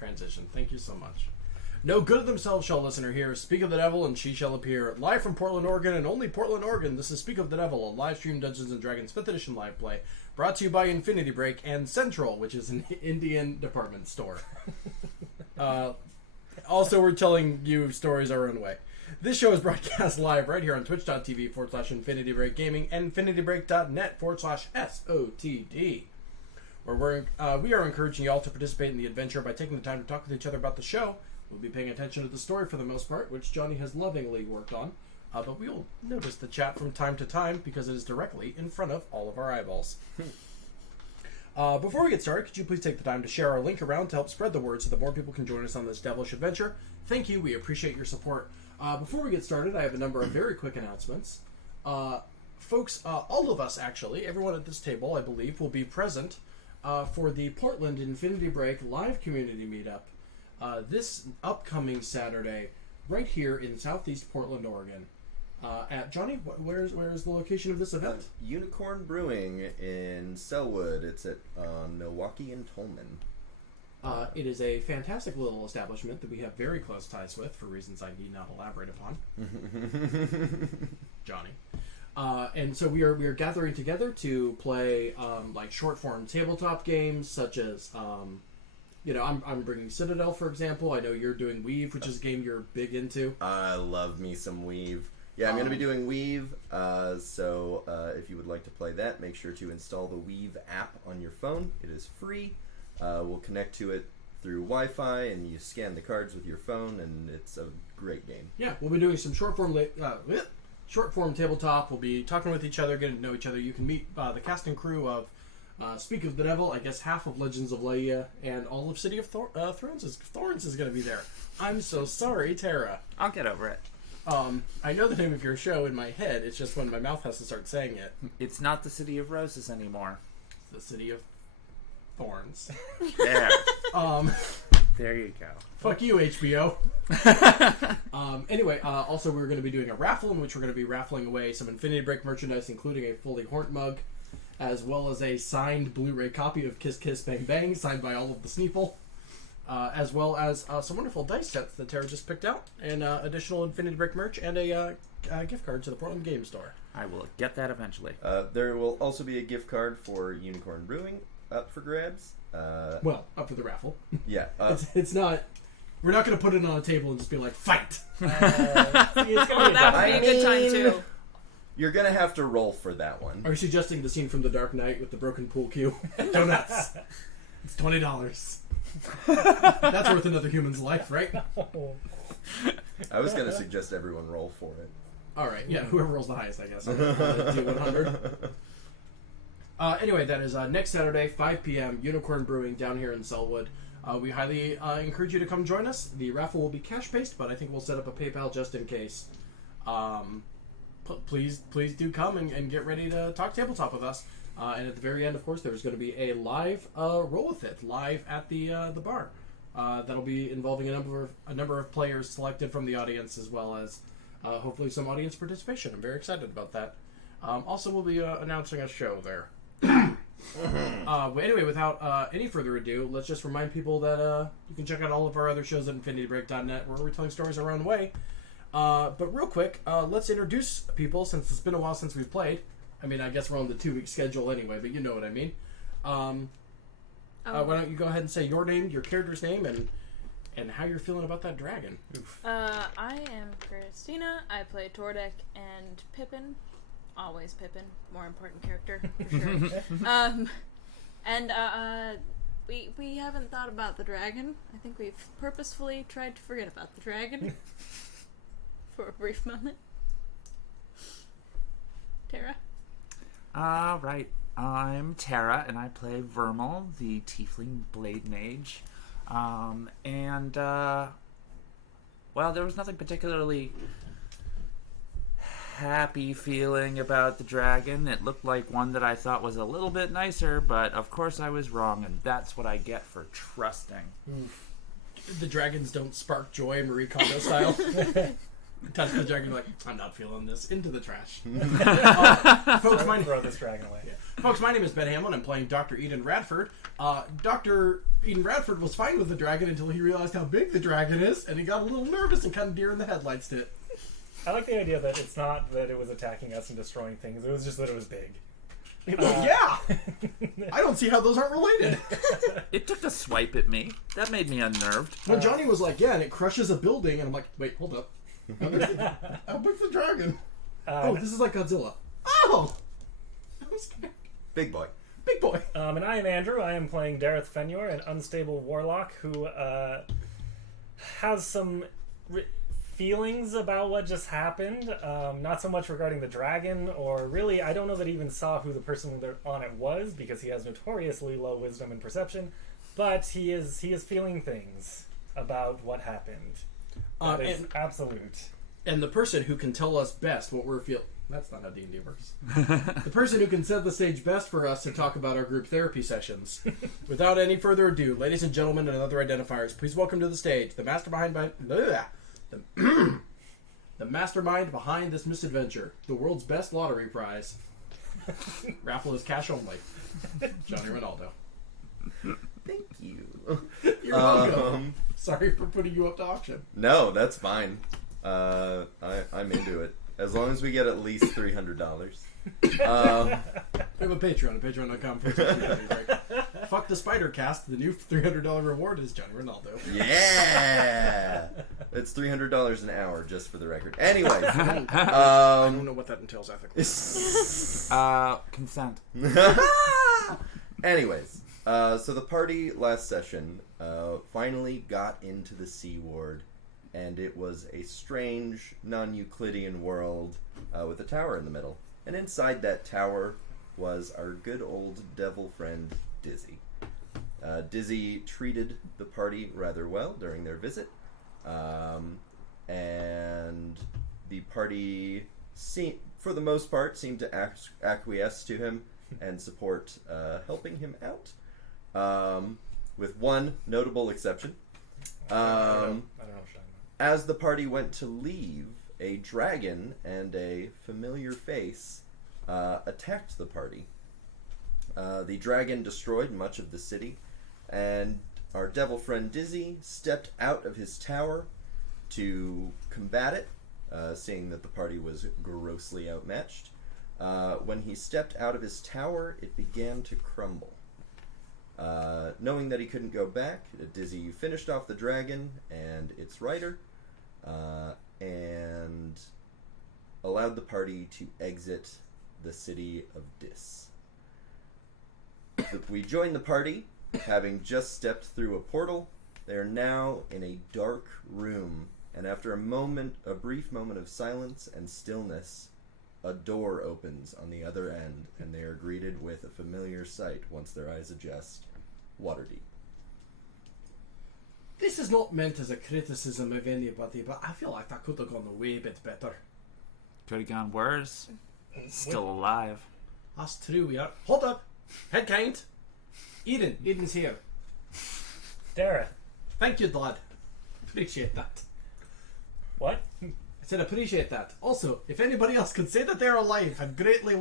transition. Thank you so much. No good of themselves shall listener hear. Speak of the devil and she shall appear. Live from Portland, Oregon, and only Portland, Oregon. This is Speak of the Devil, a live stream Dungeons & Dragons 5th edition live play. Brought to you by Infinity Break and Central, which is an Indian department store. Also, we're telling you stories our own way. This show is broadcast live right here on twitch.tv/Infinity Break Gaming and infinityBreak.net/SOTD. Where we are encouraging you all to participate in the adventure by taking the time to talk with each other about the show. We'll be paying attention to the story for the most part, which Johnny has lovingly worked on. But we will notice the chat from time to time because it is directly in front of all of our eyeballs. Before we get started, could you please take the time to share our link around to help spread the word so that more people can join us on this devilish adventure? Thank you. We appreciate your support. Before we get started, I have a number of very quick announcements. Folks, all of us actually, everyone at this table, I believe, will be present for the Portland Infinity Break live community meetup this upcoming Saturday, right here in Southeast Portland, Oregon. At Johnny, where's the location of this event? Unicorn Brewing in Selwood. It's at Milwaukee and Tolman. It is a fantastic little establishment that we have very close ties with, for reasons I need not elaborate upon. Johnny. And so we are gathering together to play like short form tabletop games, such as I'm bringing Citadel, for example. I know you're doing Weave, which is a game you're big into. I love me some Weave. Yeah, I'm going to be doing Weave, so if you would like to play that, make sure to install the Weave app on your phone. It is free. We'll connect to it through Wi-Fi, and you scan the cards with your phone, and it's a great game. Yeah, we'll be doing some short form tabletop. We'll be talking with each other, getting to know each other. You can meet the cast and crew of Speak of the Devil, I guess half of Legends of Leia, and all of City of Thorns is going to be there. I'm so sorry, Terra. I'll get over it. I know the name of your show in my head. It's just when my mouth has to start saying it. It's not the City of Roses anymore. It's the City of Thorns. There. There you go. Fuck you, HBO. Anyway, also we're going to be doing a raffle in which we're going to be raffling away some Infinity Break merchandise, including a fully horned mug, as well as a signed Blu-ray copy of Kiss Kiss Bang Bang, signed by all of the Sneeple, as well as some wonderful dice sets that Terra just picked out, and additional Infinity Break merch, and a gift card to the Portland Game Store. I will get that eventually. There will also be a gift card for Unicorn Brewing up for grabs. Up for the raffle. Yeah. It's not... We're not going to put it on a table and just be like, fight! That would be a good time, too. You're going to have to roll for that one. Are you suggesting the scene from The Dark Knight with the broken pool cue? Donuts. It's $20. That's worth another human's life, right? I was going to suggest everyone roll for it. Alright, yeah, whoever rolls the highest, I guess. I'll do 100. Anyway, that is next Saturday, 5 p.m., Unicorn Brewing down here in Selwood. We highly encourage you to come join us. The raffle will be cash-based, but I think we'll set up a PayPal just in case. Please do come and get ready to talk tabletop with us. And at the very end, of course, there's going to be a live Roll With It, live at the bar. That'll be involving a number of players selected from the audience, as well as hopefully some audience participation. I'm very excited about that. Also, we'll be announcing a show there. Anyway, without any further ado, let's just remind people that you can check out all of our other shows at InfinityBreak.net, where we're telling stories our own way. But real quick, let's introduce people, since it's been a while since we've played. I mean, I guess we're on the 2-week schedule anyway, but you know what I mean. Why don't you go ahead and say your name, your character's name, and how you're feeling about that dragon. I am Christina. I play Tordek and Pippin. Always Pippin, more important character for sure. We haven't thought about the dragon. I think we've purposefully tried to forget about the dragon for a brief moment. Terra. Right. I'm Terra, and I play Vermal, the Tiefling Blade Mage. Well, there was nothing particularly happy feeling about the dragon. It looked like one that I thought was a little bit nicer, but of course I was wrong, and that's what I get for trusting. The dragons don't spark joy, Marie Kondo style. Touch the dragon, like, I'm not feeling this. Into the trash. Folks, throw this dragon away. Yeah. Folks, my name is Ben Hamlin. I'm playing Dr. Eden Radford. Dr. Eden Radford was fine with the dragon until he realized how big the dragon is, and he got a little nervous and kind of deer in the headlights to it. I like the idea that it's not that it was attacking us and destroying things. It was just that it was big. Yeah! I don't see how those aren't related. It took a swipe at me. That made me unnerved. When Johnny was like, yeah, and it crushes a building, and I'm like, wait, hold up. How big's the dragon? Oh, this is like Godzilla. Oh! I'm scared. Big boy. Big boy. And I am Andrew. I am playing Dareth Fenyor, an unstable warlock who has some feelings about what just happened. Not so much regarding the dragon, or really, I don't know that he even saw who the person on it was, because he has notoriously low wisdom and perception. But he is feeling things about what happened. That is absolute. And the person who can tell us best what we're feeling... That's not how D&D works. The person who can set the stage best for us to talk about our group therapy sessions. Without any further ado, ladies and gentlemen and other identifiers, please welcome to the stage the mastermind the mastermind behind this misadventure, the world's best lottery prize. Raffle is cash only. Johnny Rinaldo. Thank you. You're welcome. Sorry for putting you up to auction. No, that's fine. I'm into it. As long as we get at least $300. We have a Patreon at patreon.com/. Fuck the Spider Cast. The new $300 reward is Johnny Rinaldo. Yeah! It's $300 an hour, just for the record. Anyways. I don't know what that entails ethically. Consent. Anyways, so the party last session finally got into the Sea Ward, and it was a strange, non-Euclidean world with a tower in the middle. And inside that tower was our good old devil friend, Dizzy. Dizzy treated the party rather well during their visit, and the party, for the most part, seemed to acquiesce to him and support helping him out, with one notable exception. I don't know what you're talking As the party went to leave, a dragon and a familiar face attacked the party. The dragon destroyed much of the city, and our devil friend Dizzy stepped out of his tower to combat it, seeing that the party was grossly outmatched. When he stepped out of his tower, it began to crumble. Knowing that he couldn't go back, Dizzy finished off the dragon and its rider, and allowed the party to exit the city of Dis. We joined the party, having just stepped through a portal. They are now in a dark room, and after a brief moment of silence and stillness, a door opens on the other end, and they are greeted with a familiar sight once their eyes adjust. Waterdeep. This is not meant as a criticism of anybody, but I feel like that could have gone a way bit better. Could have gone worse. Still alive. That's true, we are. Hold up! Head count! Eden's here. Terra. Thank you, lad. Appreciate that. What? I said appreciate that. Also, if anybody else could say that they're alive, I'd greatly...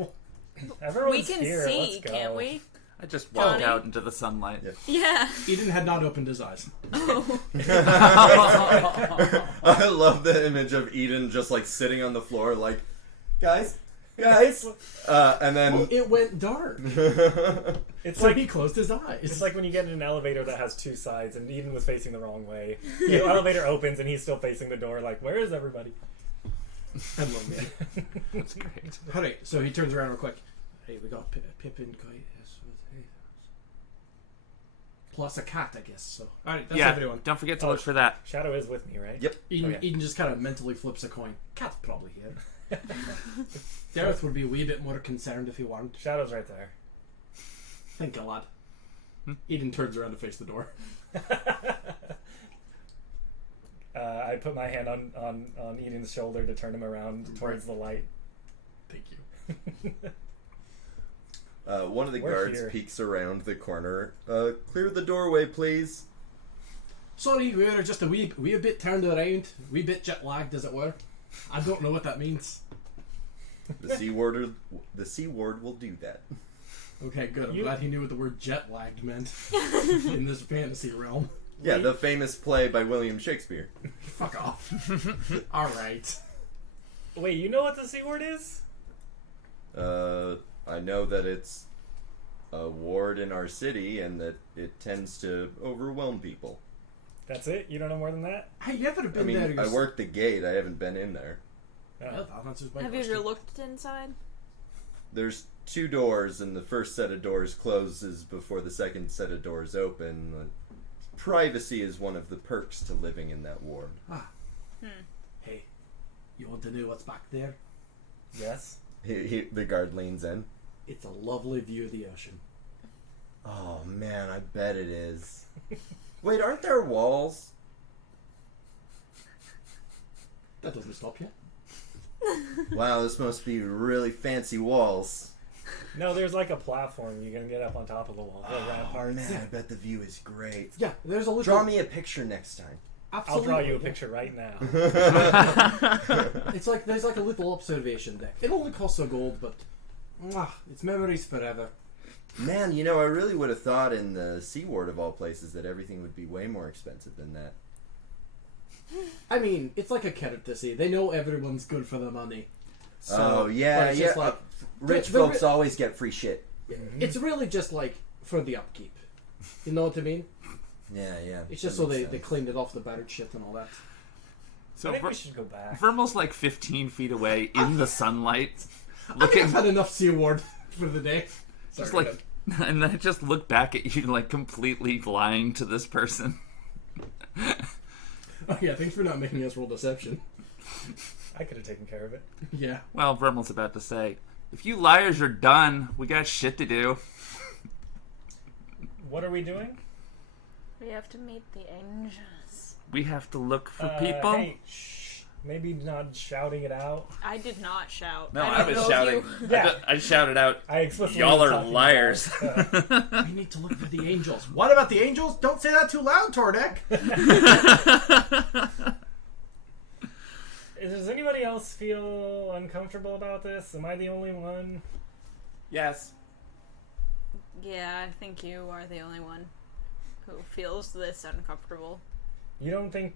Everyone's We can here. see, Let's go. can't we? I just walked Johnny? out into the sunlight. Yeah. Eden had not opened his eyes. Oh. I love the image of Eden just like sitting on the floor like, guys, and then... Oh, it went dark. It's So like he closed his eyes. It's like when you get in an elevator that has two sides, and Eden was facing the wrong way. The elevator opens, and he's still facing the door. Like, where is everybody? Hello, man. That's great. Alright, so he turns around real quick. Hey, we got Pippin, plus a cat, I guess. So, alright, that's Yeah, everyone. don't forget to look for that. Shadow is with me, right? Yep. Eden, Okay. Eden just kind of mentally flips a coin. Cat's probably here. Dareth would be a wee bit more concerned if he weren't. Shadow's right there. Thank you, lad. Eden turns around to face the door. I put my hand on Eden's shoulder to turn him around towards the light. Thank you. One of the We're guards here. peeks around the corner. Clear the doorway, please. Sorry, we were just a wee bit turned around. Wee bit jet lagged, as it were. I don't know what that means. The C word will do that. Okay, good. I'm glad he knew what the word jet lagged meant in this fantasy realm. Yeah, the famous play by William Shakespeare. Fuck off. All right. Wait, you know what the C word is? I know that it's a ward in our city and that it tends to overwhelm people. That's it? You don't know more than that? Hey, you haven't been I mean, there I yourself. worked the gate. I haven't been in there. Oh. Yeah, that answers my Have you question. ever looked inside? There's 2 doors, and the first set of doors closes before the second set of doors open. Privacy is one of the perks to living in that ward. Hey, you want to know what's back there? Yes. The guard leans in. It's a lovely view of the ocean. Oh man, I bet it is. Wait, aren't there walls? That doesn't stop you. Wow, this must be really fancy walls. No, there's like a platform. You can get up on top of the wall. The Oh ramparts. man, I bet the view is great. Yeah, there's a little... Draw me a picture next time. I'll Absolutely. draw you a picture right now. It's like there's like a little observation deck. It only costs a gold, but it's memories forever. Man, you know, I really would have thought in the Sea Ward of all places that everything would be way more expensive than that. I mean, it's like a courtesy. They know everyone's good for the money. So, Oh, yeah, but it's yeah. just like, Rich the- folks always get free shit. it's really just like for the upkeep. You know what I mean? Yeah, yeah. It's just that so makes they sense. cleaned it off the battered shit and all that. So I think we should go back. Vermal's like 15 feet away in the sunlight, I think looking I've had enough Sea Award for the day. just Sorry, like, and then I just look back at you like completely lying to this person. oh yeah, thanks for not making us roll deception. I could have taken care of it. Yeah. Well, Vermal's about to say, if you liars are done, we got shit to do. What are we doing? We have to meet the angels. We have to look for people. Hey, shh. Maybe not shouting it out. I did not shout. No, I I don't was know if shouting. you- Yeah. I shouted out, I explicitly y'all was are talking liars. about, We need to look for the angels. What about the angels? Don't say that too loud, Tordek. Does anybody else feel uncomfortable about this? Am I the only one? Yes. Yeah, I think you are the only one who feels this uncomfortable. You don't think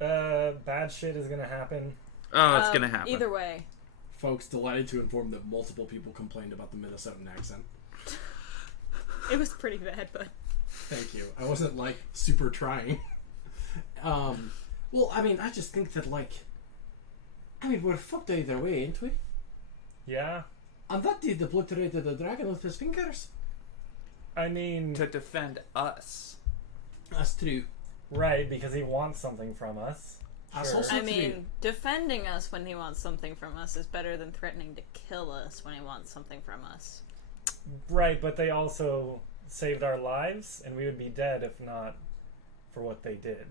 bad shit is gonna happen? Oh, it's gonna happen. Either way. Folks, delighted to inform that multiple people complained about the Minnesotan accent. It was pretty bad, but... Thank you. I wasn't, like, super trying. Well, I mean, I just think that, like... I mean, we're fucked either way, ain't we? Yeah. And that dude obliterated the dragon with his fingers. I mean, To defend us. That's true. right, because he wants something from us. That's Sure. also I true. mean, defending us when he wants something from us is better than threatening to kill us when he wants something from us. Right, but they also saved our lives, and we would be dead if not for what they did.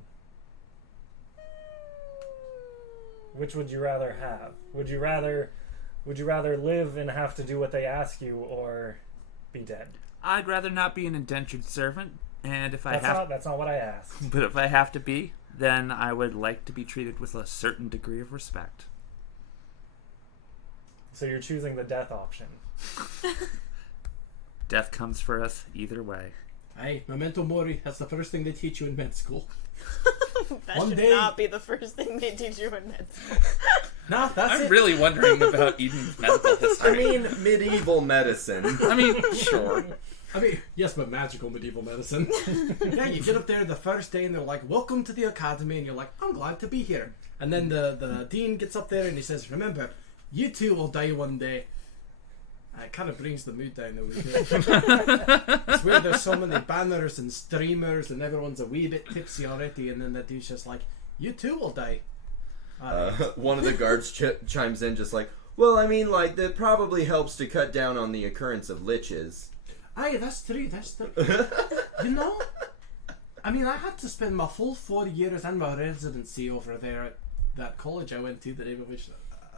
Which would you rather have? Would you rather live and have to do what they ask you, or be dead? I'd rather not be an indentured servant, and if That's not what I asked. but if I have to be, then I would like to be treated with a certain degree of respect. So you're choosing the death option. Death comes for us either way. Hey, memento mori. That's the first thing they teach you in med school. That One should day- not be the first thing they teach you in med school. Nah, that's I'm it. really wondering about Eden's medical I history. mean, medieval medicine. I mean, sure. I mean, yes, but magical medieval medicine. Yeah, you get up there the first day and they're like, welcome to the academy, and you're like, I'm glad to be here. And then the dean gets up there and he says, remember, you too will die one day. It kind of brings the mood down a wee bit. I swear there's so many banners and streamers and everyone's a wee bit tipsy already, and then the dude's just like, you too will die. One of the guards chimes in just like, well, I mean, like, that probably helps to cut down on the occurrence of liches. Aye, that's true, that's true. You know, I mean, I had to spend my full 4 years and my residency over there at that college I went to, the name of which...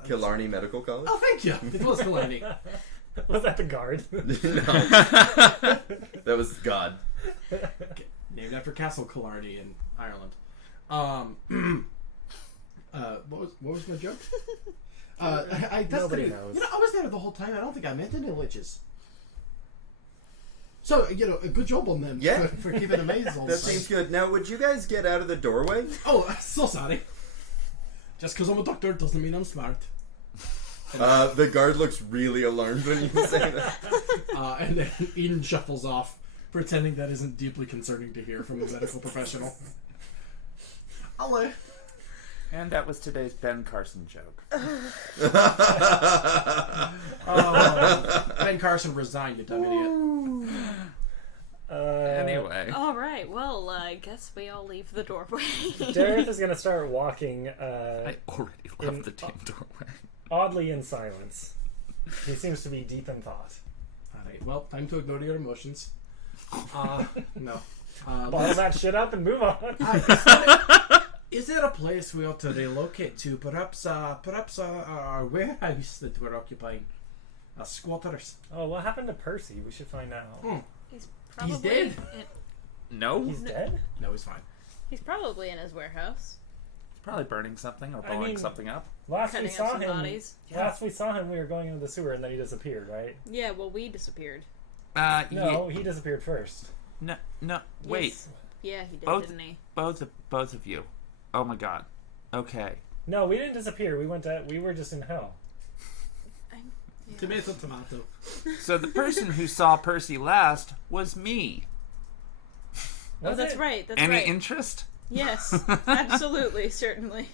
Killarney Medical College? Oh, thank you. It was Killarney. Was that the guard? No. That was God. Named after Castle Killarney in Ireland. What was my joke? I Nobody knows. I was there the whole time. I don't think I met any liches. So, a good job on them for keeping amazed all the That time. seems good. Now, would you guys get out of the doorway? Oh, so sorry. Just because I'm a doctor doesn't mean I'm smart. The guard looks really alarmed when you say that. And then Eden shuffles off, pretending that isn't deeply concerning to hear from a medical professional. Hello. And that was today's Ben Carson joke. Ben Carson resigned, you dumb idiot. Anyway. All right. Well, I guess we all leave the doorway. Dareth is going to start walking I already left the damn doorway. oddly in silence. He seems to be deep in thought. Alright, well, time to ignore your emotions. No. Bottle that shit up and move on. Is there a place we ought to relocate to? Perhaps our warehouse that we're occupying. Squatters. Oh, what happened to Percy? We should find out. He's probably dead. No? He's dead? No, he's fine. He's probably in his warehouse. Probably burning something or blowing something up. Last we Cutting up saw some him. bodies. Last we saw him, we were going into the sewer, and then he disappeared, right? Yeah. Well, we disappeared. No, he disappeared first. No, wait. Yes. Yeah, he did, Both- didn't he? Both of you. Oh my god. Okay. No, we didn't disappear. We were just in hell. Yeah. Tomato. So the person who saw Percy last was me. Oh, Was that's it? right. That's Any right. interest? Yes, absolutely, certainly.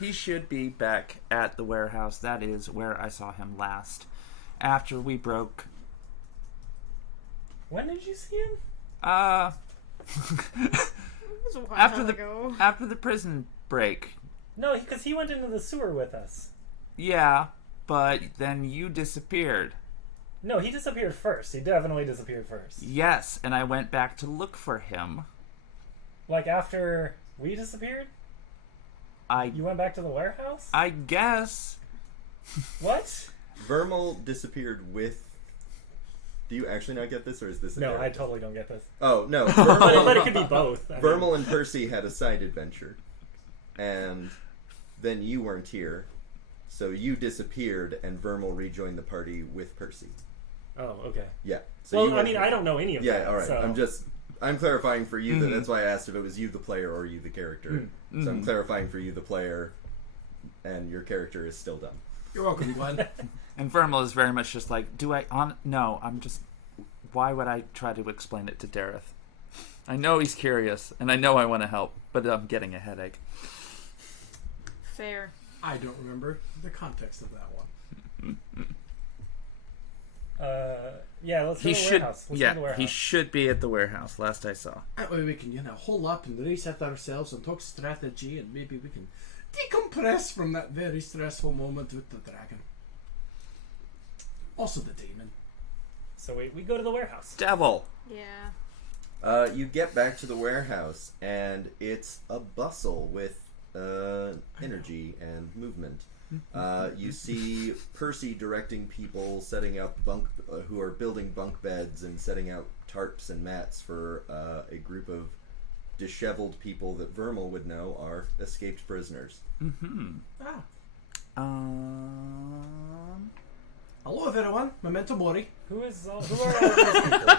He should be back at the warehouse. That is where I saw him last. After we broke... When did you see him? It was a while ago. After the prison break. No, because he went into the sewer with us. Yeah, but then you disappeared. No, he disappeared first. He definitely disappeared first. Yes, and I went back to look for him. Like after we disappeared? You went back to the warehouse? I guess. What? Vermal disappeared with... Do you actually not get this, or is this a No, I character? totally don't get this. Oh, no. But it could be both. I mean, Vermal and Percy had a side adventure. And then you weren't here. So you disappeared, and Vermal rejoined the party with Percy. Oh, okay. Yeah. So Well, you I weren't mean, here. I don't know any of Yeah, that. alright. So. I'm clarifying for you that that's why I asked if it was you the player or you the character. So I'm clarifying for you the player, and your character is still dumb. You're welcome, Glenn. And Vermal is very much just like, no, I'm just... Why would I try to explain it to Dareth? I know he's curious, and I know I want to help, but I'm getting a headache. Fair. I don't remember the context of that one. Yeah, let's go He to the should, warehouse. Let's go to the warehouse. he should be at the warehouse. Last I saw. That way we can, hole up and reset ourselves and talk strategy, and maybe we can decompress from that very stressful moment with the dragon. Also the demon. So we go to the warehouse. Devil. Yeah. You get back to the warehouse, and it's a bustle with energy and movement. You see Percy directing people setting up who are building bunk beds and setting out tarps and mats for a group of disheveled people that Vermal would know are escaped prisoners. Hello everyone, Memento Mori. Who are all of those people?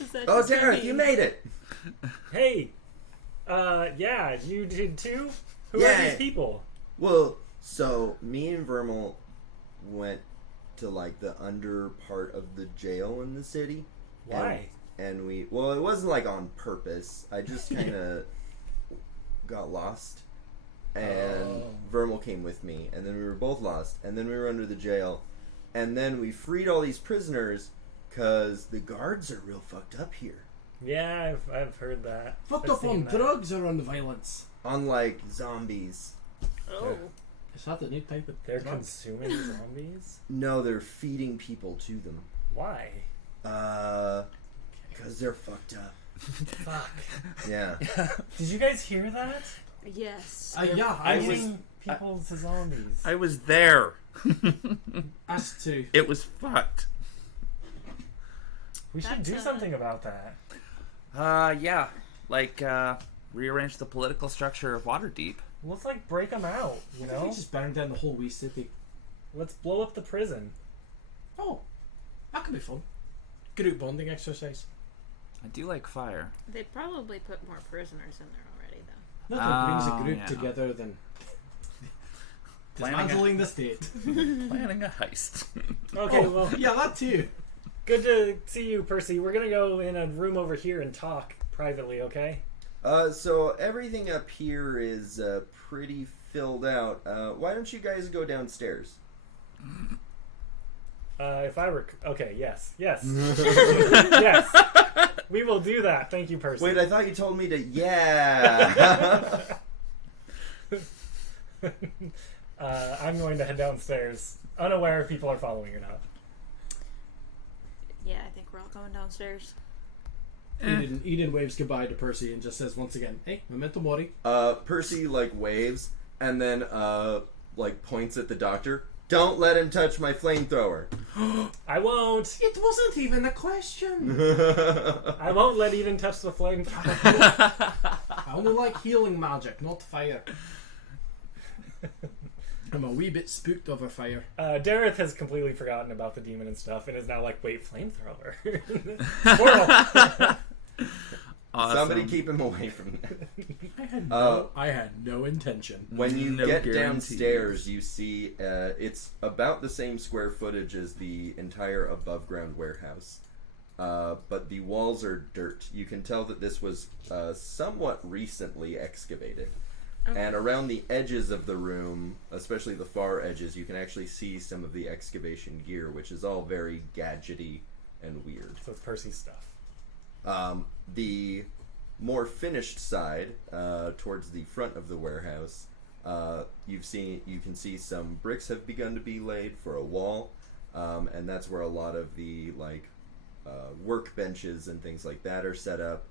Is that Oh, just Dareth, me? you made it! Hey, yeah, you did too? Who are Yeah. these people? Well, so me and Vermal went to like the under part of the jail in the city. Why? And it wasn't like on purpose. I just kind of got lost. And Vermal came with me, and then we were both lost, and then we were under the jail, and then we freed all these prisoners because the guards are real fucked up here. Yeah, I've heard that. Fucked I've up seen on that. drugs or on violence? Unlike zombies. Oh. Is that the new type of They're drug? consuming zombies? No, they're feeding people to them. Why? Because they're fucked up. Fuck. Yeah. Did you guys hear that? Yes. Yeah, I was Feeding people to zombies. I was there. asked to. It was fucked. We should That's, do something about that. Yeah. Like, rearrange the political structure of Waterdeep. Let's like break them out, you I think know? it's just burning down the whole wee city. Let's blow up the prison. Oh, that could be fun. Group bonding exercise. I do like fire. They probably put more prisoners in there already, though. Nothing brings a Oh, group yeah. together than Planning a- dismantling the state. Planning a heist. Okay, Oh, well, yeah, that too. good to see you, Percy. We're gonna go in a room over here and talk privately, okay? So everything up here is pretty filled out. Why don't you guys go downstairs? If I were... Okay, yes. Yes. We will do that. Thank you, Percy. Wait, I thought you told me to. Yeah. I'm going to head downstairs, unaware if people are following or not. Yeah, I think we're all going downstairs. Eden waves goodbye to Percy and just says once again, "Hey, memento mori." Percy like waves and then like points at the doctor. Don't let him touch my flamethrower. I won't. It wasn't even a question. I won't let Eden touch the flame. I only like healing magic, not fire. I'm a wee bit spooked over fire. Dareth has completely forgotten about the demon and stuff and is now like, wait, flamethrower. Portal. Awesome. Somebody keep him away from that. I had no intention. When you No get guarantees. downstairs, you see it's about the same square footage as the entire above ground warehouse. But the walls are dirt. You can tell that this was somewhat recently excavated. Okay. And around the edges of the room, especially the far edges, you can actually see some of the excavation gear, which is all very gadgety and weird. So it's Percy's stuff. The more finished side, towards the front of the warehouse, you can see some bricks have begun to be laid for a wall, and that's where a lot of the workbenches and things like that are set up.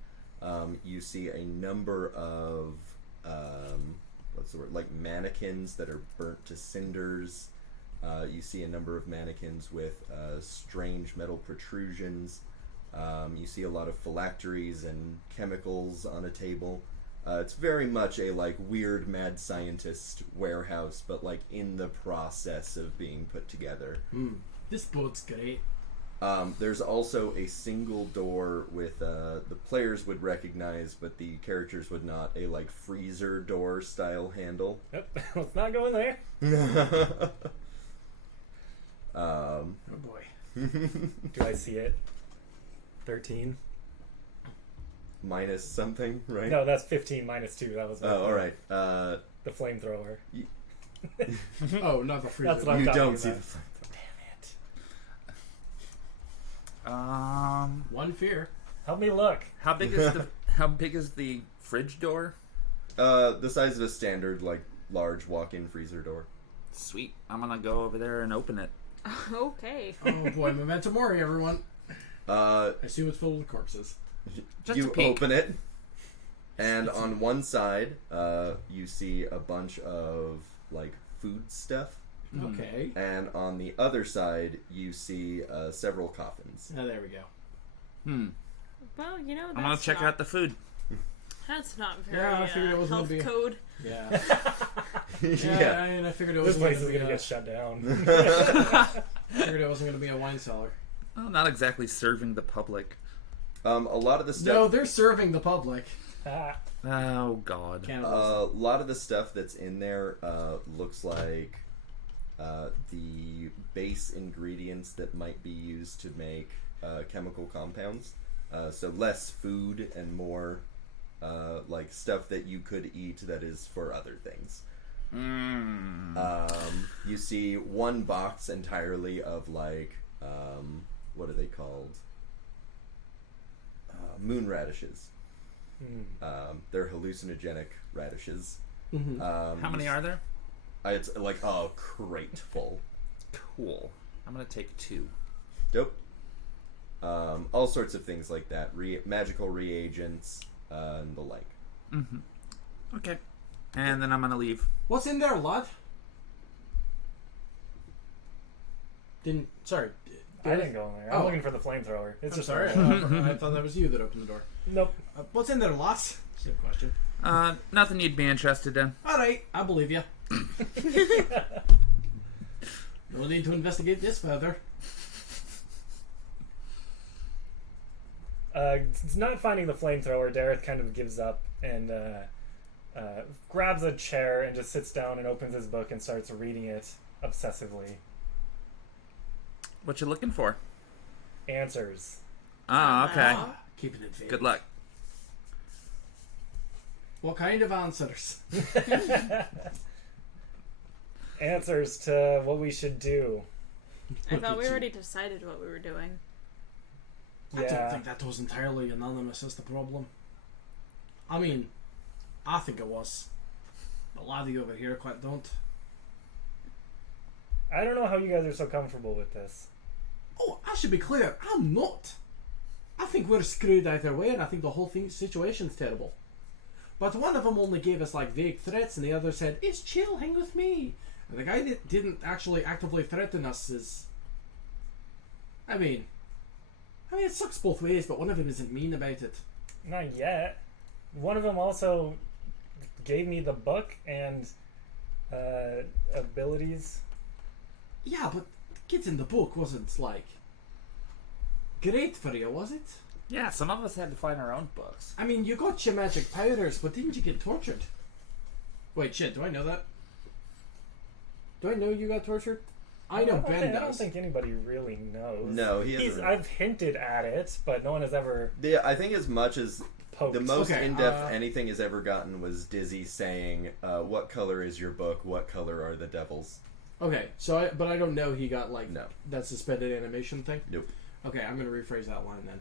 You see a number of what's the word? Like mannequins that are burnt to cinders. You see a number of mannequins with strange metal protrusions. You see a lot of phylacteries and chemicals on a table. It's very much a like weird mad scientist warehouse, but like in the process of being put together. This boat's great. There's also a single door with the players would recognize, but the characters would not. A like freezer door style handle. Yep. Let's not go in there. Oh boy. Do I see it? 13? Minus something, right? No, that's 15 minus 2. That was Oh, all right. the flamethrower. Oh, not the freezer. That's what I'm You talking don't see about. the flamethrower. One fear. Help me look. How big is the fridge door? The size of a standard, like, large walk-in freezer door. Sweet. I'm gonna go over there and open it. Okay. Oh boy, memento mori, everyone. I assume it's filled with corpses. Just You a peek. open it, and on one side, you see a bunch of, like, food stuff. Okay. And on the other side, you see several coffins. Oh, there we go. Well, you know, that's I'm gonna check not, out the food. That's not very Yeah, I figured it was gonna health be a- code. Yeah. Yeah. And I figured it This wasn't place is going going to to get shut down. figured it wasn't going to be a wine cellar. Well, not exactly serving the public. A lot of the stuff. No, they're serving the public. Ah, Oh God. A Cannibals. lot of the stuff that's in there looks like the base ingredients that might be used to make chemical compounds. So less food and more like stuff that you could eat that is for other things. You see one box entirely of like what are they called? Moon radishes. They're hallucinogenic radishes. How many are there? It's like a crate full. Cool. I'm gonna take 2. Dope. All sorts of things like that. Magical reagents and the like. Okay. And then I'm gonna leave. What's in there, lad? Sorry. I didn't go in there. I'm Oh. looking for the flamethrower. It's I'm just sorry. I thought that was you that opened the door. Nope. What's in there, Lots? Good question. Nothing you'd be interested in. All right, I believe you. No need to investigate this further. It's not finding the flamethrower. Dareth kind of gives up and grabs a chair and just sits down and opens his book and starts reading it obsessively. What you looking for? Answers. Ah, okay. Keeping it vague. Good luck. What kind of answers? Answers to what we should do. I thought we already decided what we were doing. I don't Yeah. think that was entirely anonymous is the problem. I mean, I think it was. A lot of you over here quite don't. I don't know how you guys are so comfortable with this. Oh, I should be clear. I'm not. I think we're screwed either way, and I think the whole situation's terrible. But one of them only gave us like vague threats, and the other said, "It's chill, hang with me." And the guy that didn't actually actively threaten us is. I mean, it sucks both ways, but one of them isn't mean about it. Not yet. One of them also gave me the book and abilities. Yeah, but getting the book wasn't like great for you, was it? Yeah, some of us had to find our own books. I mean, you got your magic powders, but didn't you get tortured? Wait, shit, do I know that? Do I know you got tortured? I know Ben I don't does. think anybody really knows. No, he hasn't. I've hinted at it, but no one has ever I think as much as poked. the most Okay, in-depth anything has ever gotten was Dizzy saying, "What color is your book? What color are the devils?" Okay, but I don't know he got like No. that suspended animation thing. Nope. Okay, I'm gonna rephrase that line then.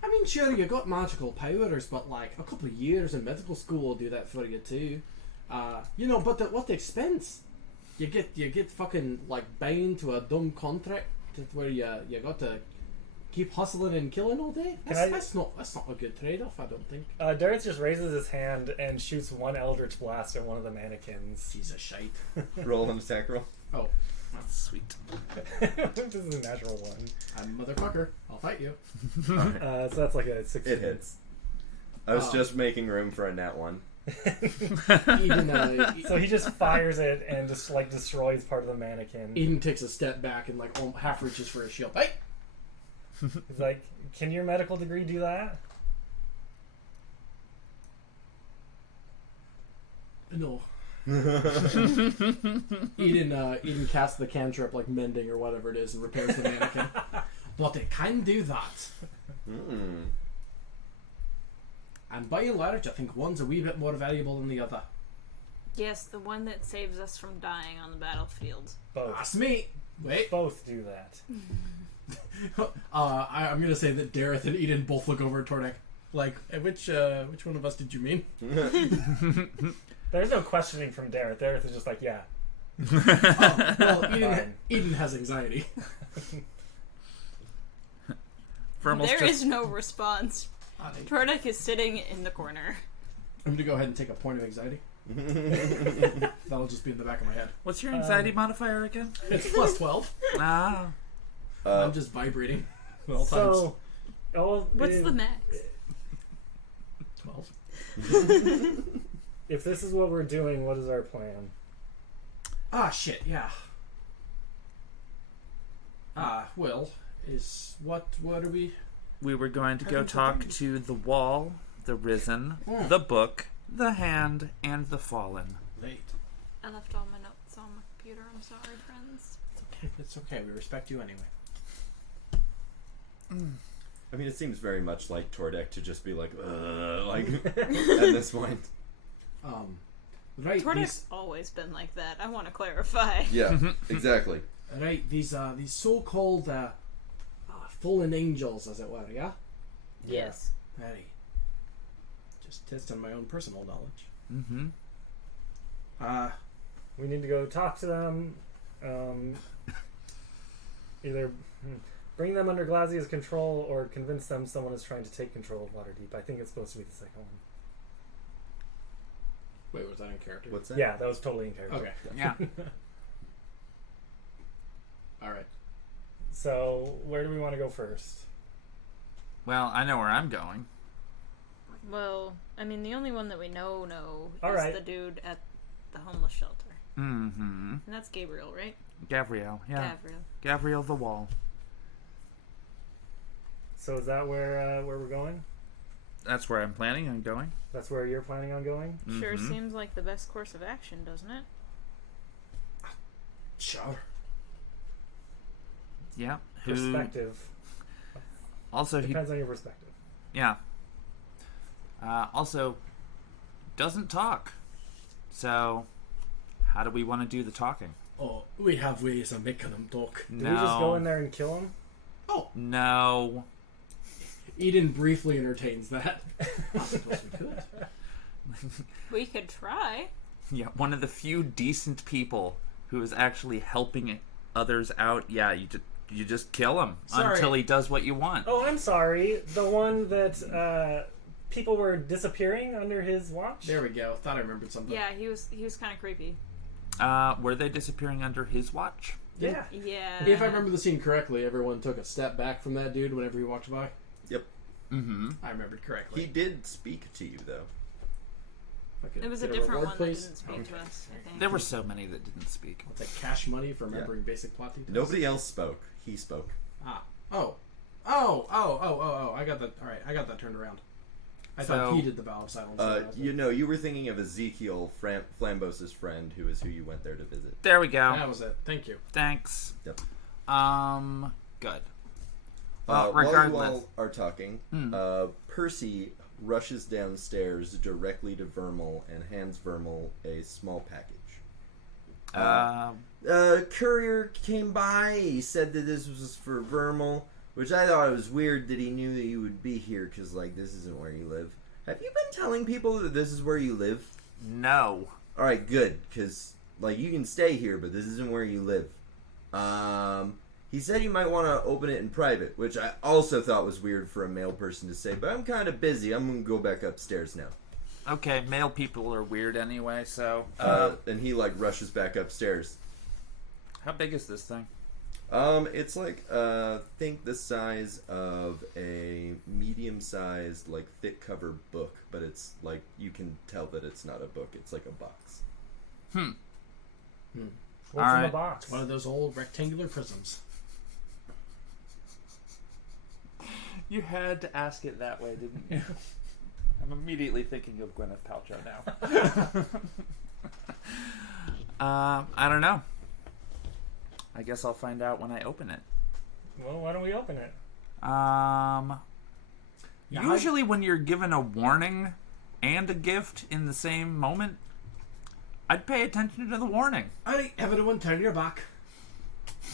I mean, sure, you got magical powers, but like a couple of years in medical school will do that for you too. But what the expense? You get fucking like bound to a dumb contract where you got to keep hustling and killing all day. That's not a good trade-off, I don't think. Dareth just raises his hand and shoots one Eldritch Blast at one of the mannequins. Jesus shite. Roll an attack roll. Oh, That's sweet. This is a natural one. I'm a motherfucker. I'll fight you. So that's like a 16. It hits. I was just making room for a nat one. So he just fires it and just like destroys part of the mannequin. Eden takes a step back and like half reaches for his shield. Hey! He's like, "Can your medical degree do that?" No. Eden casts the cantrip like mending or whatever it is and repairs the mannequin. But it can do that. Mm. And by and large, I think one's a wee bit more valuable than the other. Yes, the one that saves us from dying on the battlefield. Both. That's me. Wait. Both do that. I'm gonna say that Dareth and Eden both look over at Tornek. Like, which one of us did you mean? There's no questioning from Dareth. Dareth is just like, "Yeah." Well, Fine. Eden has anxiety. There is no response. I'm Tordek is sitting in the corner. gonna go ahead and take a point of anxiety. That'll just be in the back of my head. What's your anxiety modifier again? It's plus 12. Ah. I'm just vibrating at all times. So, What's the max? 12. if this is what we're doing, what is our plan? Ah, shit, yeah. Well, what are we... We were going to go Having talk fun. to the wall, the risen, the book, the hand, and the fallen. Late. I left all my notes on my computer. I'm sorry, friends. It's okay, we respect you anyway. I mean, it seems very much like Tordek to just be like at this point. Right, Tordek's always been like that. I want to clarify. Yeah, exactly. Right, these so-called fallen angels, as it were, yeah? Yes. Very. Just testing my own personal knowledge. Mm-hmm. We need to go talk to them. Either bring them under Glazia's control or convince them someone is trying to take control of Waterdeep. I think it's supposed to be the second one. Wait, was that in character? What's that? Yeah, that was totally in character. Okay. Yeah. All right. So, where do we want to go first? Well, I know where I'm going. Well, I mean, the only one that we know All is right. the dude at the homeless shelter. Mm-hmm. And that's Gabriel, right? Gabrielle, yeah. Gabriel. Gabrielle the Wall. So, is that where we're going? That's where I'm planning on going. That's where you're planning on going? Sure Mhm. seems like the best course of action, doesn't it? Sure. Yeah. Perspective. Also, Depends on your perspective. yeah. Also, doesn't talk. So, how do we want to do the talking? Oh, we have ways of making them talk. Do we just go in there and kill him? Oh, No. Eden briefly entertains that. I suppose we could. We could try. Yeah, one of the few decent people who is actually helping others out. Yeah, you just kill him Sorry. until he does what you want. Oh, I'm sorry. The one that people were disappearing under his watch? There we go. Thought I remembered something. Yeah, he was kind of creepy. Were they disappearing under his watch? Yeah. Yeah. If I remember the scene correctly, everyone took a step back from that dude whenever he walked by. Yep. Mm-hmm. I remembered correctly. He did speak to you, though. I could It was a get different reward, one please? that didn't speak to us, I think. There were so many that didn't speak. I'll take cash money for remembering basic plot details. Nobody else spoke. He spoke. Ah. Oh. I got that. All right, I got that turned around. I thought So- he did the vow of silence. You were thinking of Ezekiel, Flambos' friend, who is who you went there to visit. There we go. That was it. Thank you. Thanks. Yep. Good. Well, While regardless. you all are talking, Percy rushes downstairs directly to Vermal and hands Vermal a small package. Courier came by. He said that this was for Vermal, which I thought it was weird that he knew that you would be here because, like, this isn't where you live. Have you been telling people that this is where you live? No. All right, good, because, like, you can stay here, but this isn't where you live. He said you might want to open it in private, which I also thought was weird for a male person to say, but I'm kind of busy. I'm going to go back upstairs now. Okay, male people are weird anyway, so... And he, like, rushes back upstairs. how big is this thing? It's like, think the size of a medium-sized, like, thick cover book, but it's, like, you can tell that it's not a book. It's like a box. What's in the Alright. box? One of those old rectangular prisms. You had to ask it that way, didn't you? I'm immediately thinking of Gwyneth Paltrow now. I don't know. I guess I'll find out when I open it. Well, why don't we open it? Usually when you're given a warning and a gift in the same moment, I'd pay attention to the warning. Alright, everyone turn your back.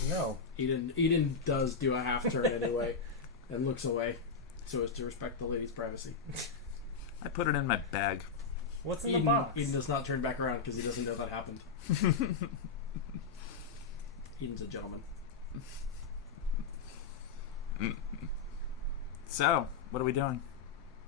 No. Eden does do a half turn anyway, and looks away, so as to respect the lady's privacy. I put it in my bag. What's in the box? Eden does not turn back around because he doesn't know that happened. Eden's a gentleman. So, what are we doing?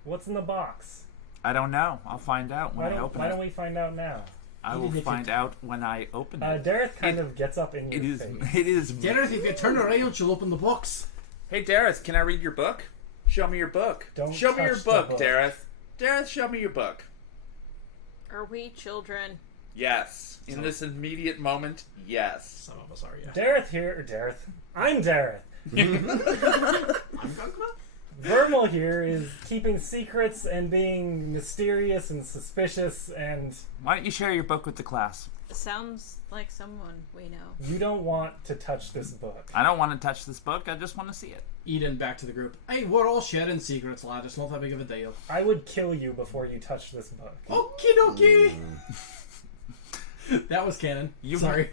What's in the box? I don't know. I'll find out when I open why it. don't we find out now? I will find out when I open it. Dareth kind of gets up in your It is. face. It is. Gareth, if you turn around, she'll open the box. Hey, Dareth, can I read your book? Show me your book. Don't show me your touch the book, book. Dareth. Dareth, show me your book. Are we children? Yes. In this immediate moment, yes. Some of us are, yeah. Dareth here, or Dareth. I'm Dareth. I'm Gungma? Vermal here is keeping secrets and being mysterious and suspicious, and Why don't you share your book with the class? Sounds like someone we know. you don't want to touch this book. I don't want to touch this book. I just want to see it. Eden back to the group. Hey, we're all sharing secrets, lad. It's not that big of a deal. I would kill you before you touch this book. Okie dokie! That was canon. Sorry.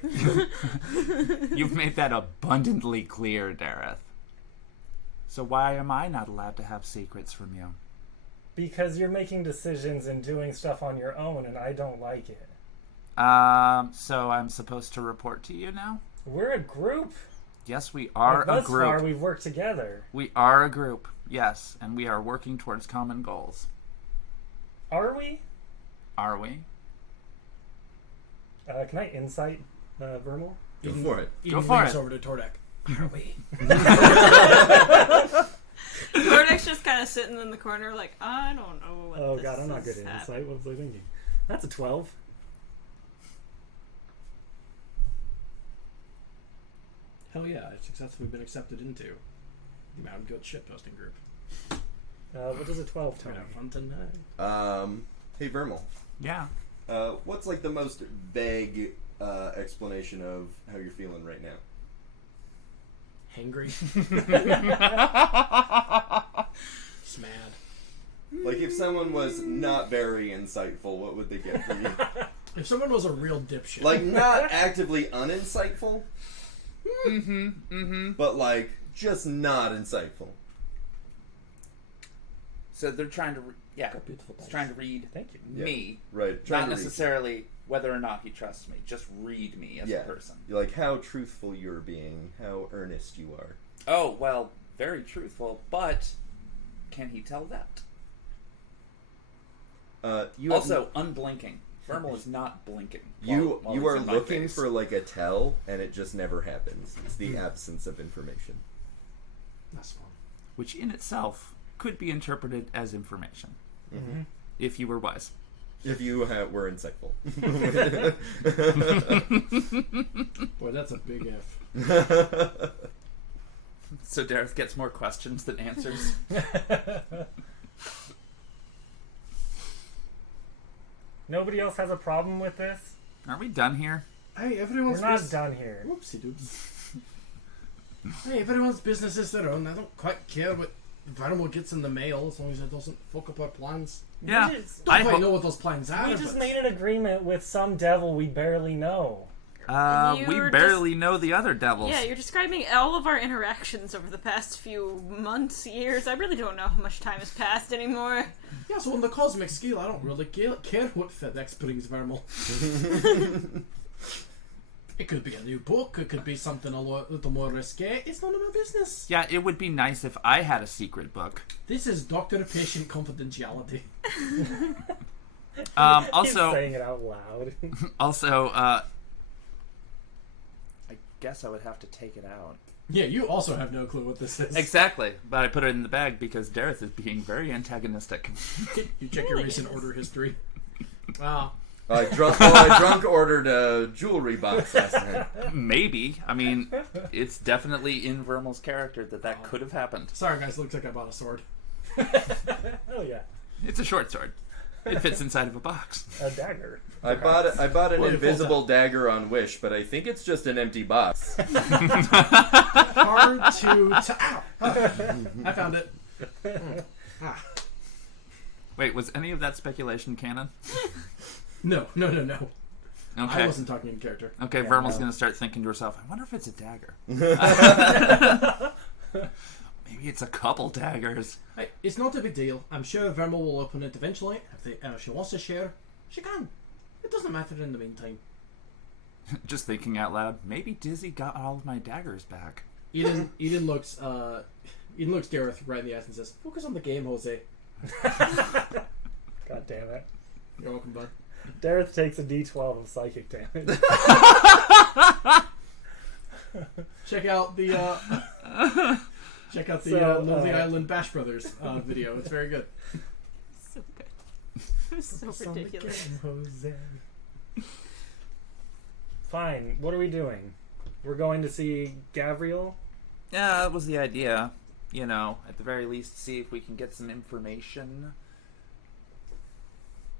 You've made that abundantly clear, Dareth. So why am I not allowed to have secrets from you? Because you're making decisions and doing stuff on your own, and I don't like it. So I'm supposed to report to you now? We're a group. Yes, we are a Thus group. far, we've worked together. We are a group, yes, and we are working towards common goals. Are we? Are we? Can I insight Vermal? Go for it. Eden for leans it. over to Tordek. Are we? Tordek's just kind of sitting in the corner, like, I don't know what Oh this god, I'm not good is at happening. insight. What was I thinking? That's a 12. Hell yeah, I've successfully been accepted into the Mountain Goat shitposting group. What does a 12 It's tell gonna me? have fun tonight. Hey, Vermal. Yeah. What's like the most vague explanation of how you're feeling right now? Hangry. Just mad. Like, if someone was not very insightful, what would they get from you? If someone was a real dipshit. Like, not actively uninsightful, but like just not insightful. So they're trying to, Got beautiful he's trying to read Thank you. Yeah. me, Right. Trying not to read. necessarily whether or not he trusts me. Just read me as a person. You're like how truthful you're being, how earnest you are. Oh well, very truthful, but can he tell that? You have- Also, unblinking. Vermal is not blinking. you while you he's are in my looking face. for like a tell, and it just never happens. It's the absence of information. That's fun. which in itself could be interpreted as information, if you were wise. If you were insightful. Boy, that's a big if. So Dareth gets more questions than answers. Nobody else has a problem with this? Are we done here? Hey, everyone's We're not bus- done here. Whoopsie doops. Hey, if everyone's business is their own, I don't quite care what Vermal gets in the mail as long as it doesn't fuck up our plans. Yeah, We just- Don't I quite hope. know what those plans are. We just but made an agreement with some devil we barely know. We You're barely know the other devils. Yeah, you're describing all of our interactions over the past few months, years. I really don't know how much time has passed anymore. Yeah, so on the cosmic scale, I don't really care what FedEx brings Vermal. It could be a new book, it could be something a little more risque. It's none of my business. Yeah, it would be nice if I had a secret book. This is doctor-patient confidentiality. He's Also, saying it out loud. I guess I would have to take it out. Yeah, you also have no clue what this is. Exactly, but I put it in the bag because Dareth is being very antagonistic. You check your recent order history. Wow. I drunk ordered a jewelry box last night. Maybe. I mean, it's definitely in Vermal's character that could have happened. Sorry, guys, looks like I bought a sword. Oh yeah, It's a short sword. It fits inside of a box. a dagger. I bought an Well, it folds invisible dagger on Wish, but I think it's just an empty box. Hard to... Ow! I found it. Ah. Wait, was any of that speculation canon? No. Okay. I wasn't talking in character. Okay, Yeah, Vermal's no. going to start thinking to herself, I wonder if it's a dagger. Maybe it's a couple daggers. Hey, it's not a big deal. I'm sure Vermal will open it eventually. If she wants to share, she can. It doesn't matter in the meantime. Just thinking out loud, maybe Dizzy got all of my daggers back. Eden looks Dareth right in the eyes and says, "Focus on the game, Jose." God damn it. You're welcome, bud. Dareth takes a d12 of psychic damage. Check out the Lonely Island Bash Brothers video. It's very good. So good. So Focus on the ridiculous. game, Jose. Fine. What are we doing? We're going to see Gavriel. Yeah, that was the idea. You know, at the very least, see if we can get some information.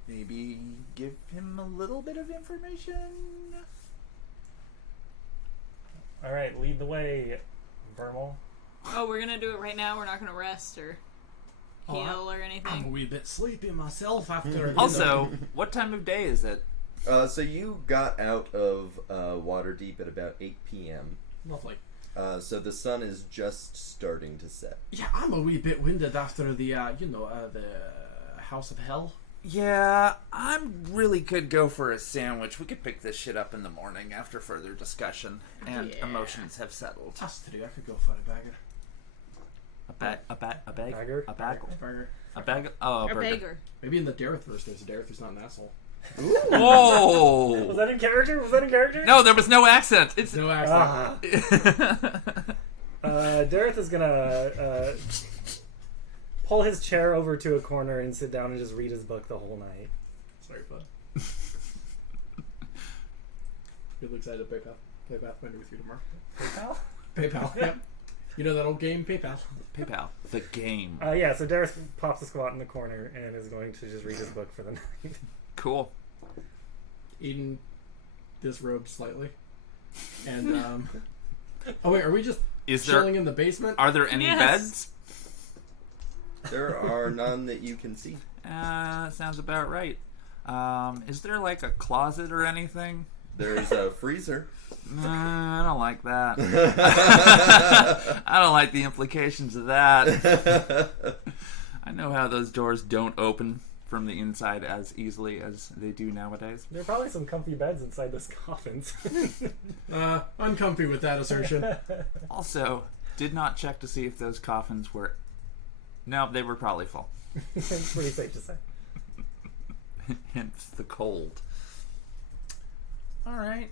Maybe give him a little bit of information. All right, lead the way, Vermal. Oh, we're gonna do it right now. We're not gonna rest or Oh, heal or I'm a anything. wee bit sleepy myself after. Also, what time of day is it? So you got out of Waterdeep at about 8 p.m. Lovely. So the sun is just starting to set. Yeah, I'm a wee bit winded after the the House of Hell. Yeah, I really could go for a sandwich. We could pick this shit up in the morning after further discussion and Yeah. emotions have settled. That's true. I could go for a bagger. A bag? Bagger? A bag? Burger. A bag? Oh, a Or burger. beggar. Maybe in the Dareth verse, there's a Dareth who's not an asshole. Was Whoa! that in character? Was that in character? No, there was no accent. It's No accent. Ah. Dareth is gonna pull his chair over to a corner and sit down and just read his book the whole night. It's very fun. Really excited to play Pathfinder with you tomorrow. PayPal? PayPal, yep. You know that old game, PayPal? PayPal. The game. Yeah, so Dareth pops a squat in the corner and is going to just read his book for the night. Cool. Eden disrobed slightly. And, oh wait, are we just chilling in the basement? Are there any Yes. beds? There are none that you can see. Sounds about right. Is there like a closet or anything? There's a freezer. I don't like that. I don't like the implications of that. I know how those doors don't open from the inside as easily as they do nowadays. There are probably some comfy beds inside those coffins. I'm comfy with that assertion. Also, did not check to see if those coffins were... No, they were probably full. It's pretty safe to say. Hence the cold. All right.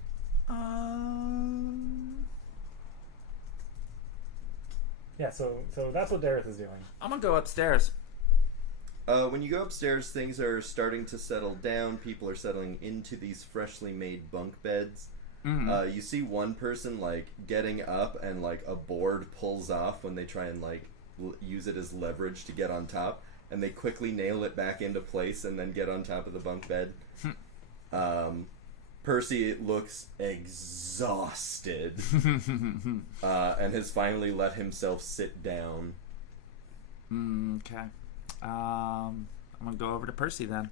Yeah, so that's what Dareth is doing. I'm gonna go upstairs. When you go upstairs, things are starting to settle down. People are settling into these freshly made bunk beds. Mm-hmm. You see one person like getting up, and like a board pulls off when they try and like use it as leverage to get on top, and they quickly nail it back into place and then get on top of the bunk bed. Percy looks exhausted and has finally let himself sit down. Okay. I'm gonna go over to Percy then.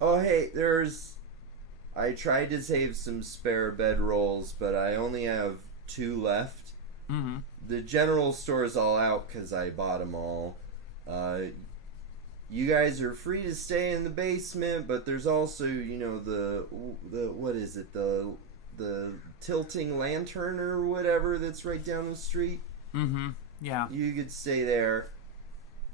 Oh, hey, I tried to save some spare bedrolls, but I only have 2 left. Mm-hmm. The general store's all out because I bought them all. You guys are free to stay in the basement, but there's also, you know, the what is it, the tilting lantern or whatever that's right down the street. Mm-hmm. Yeah. You could stay there.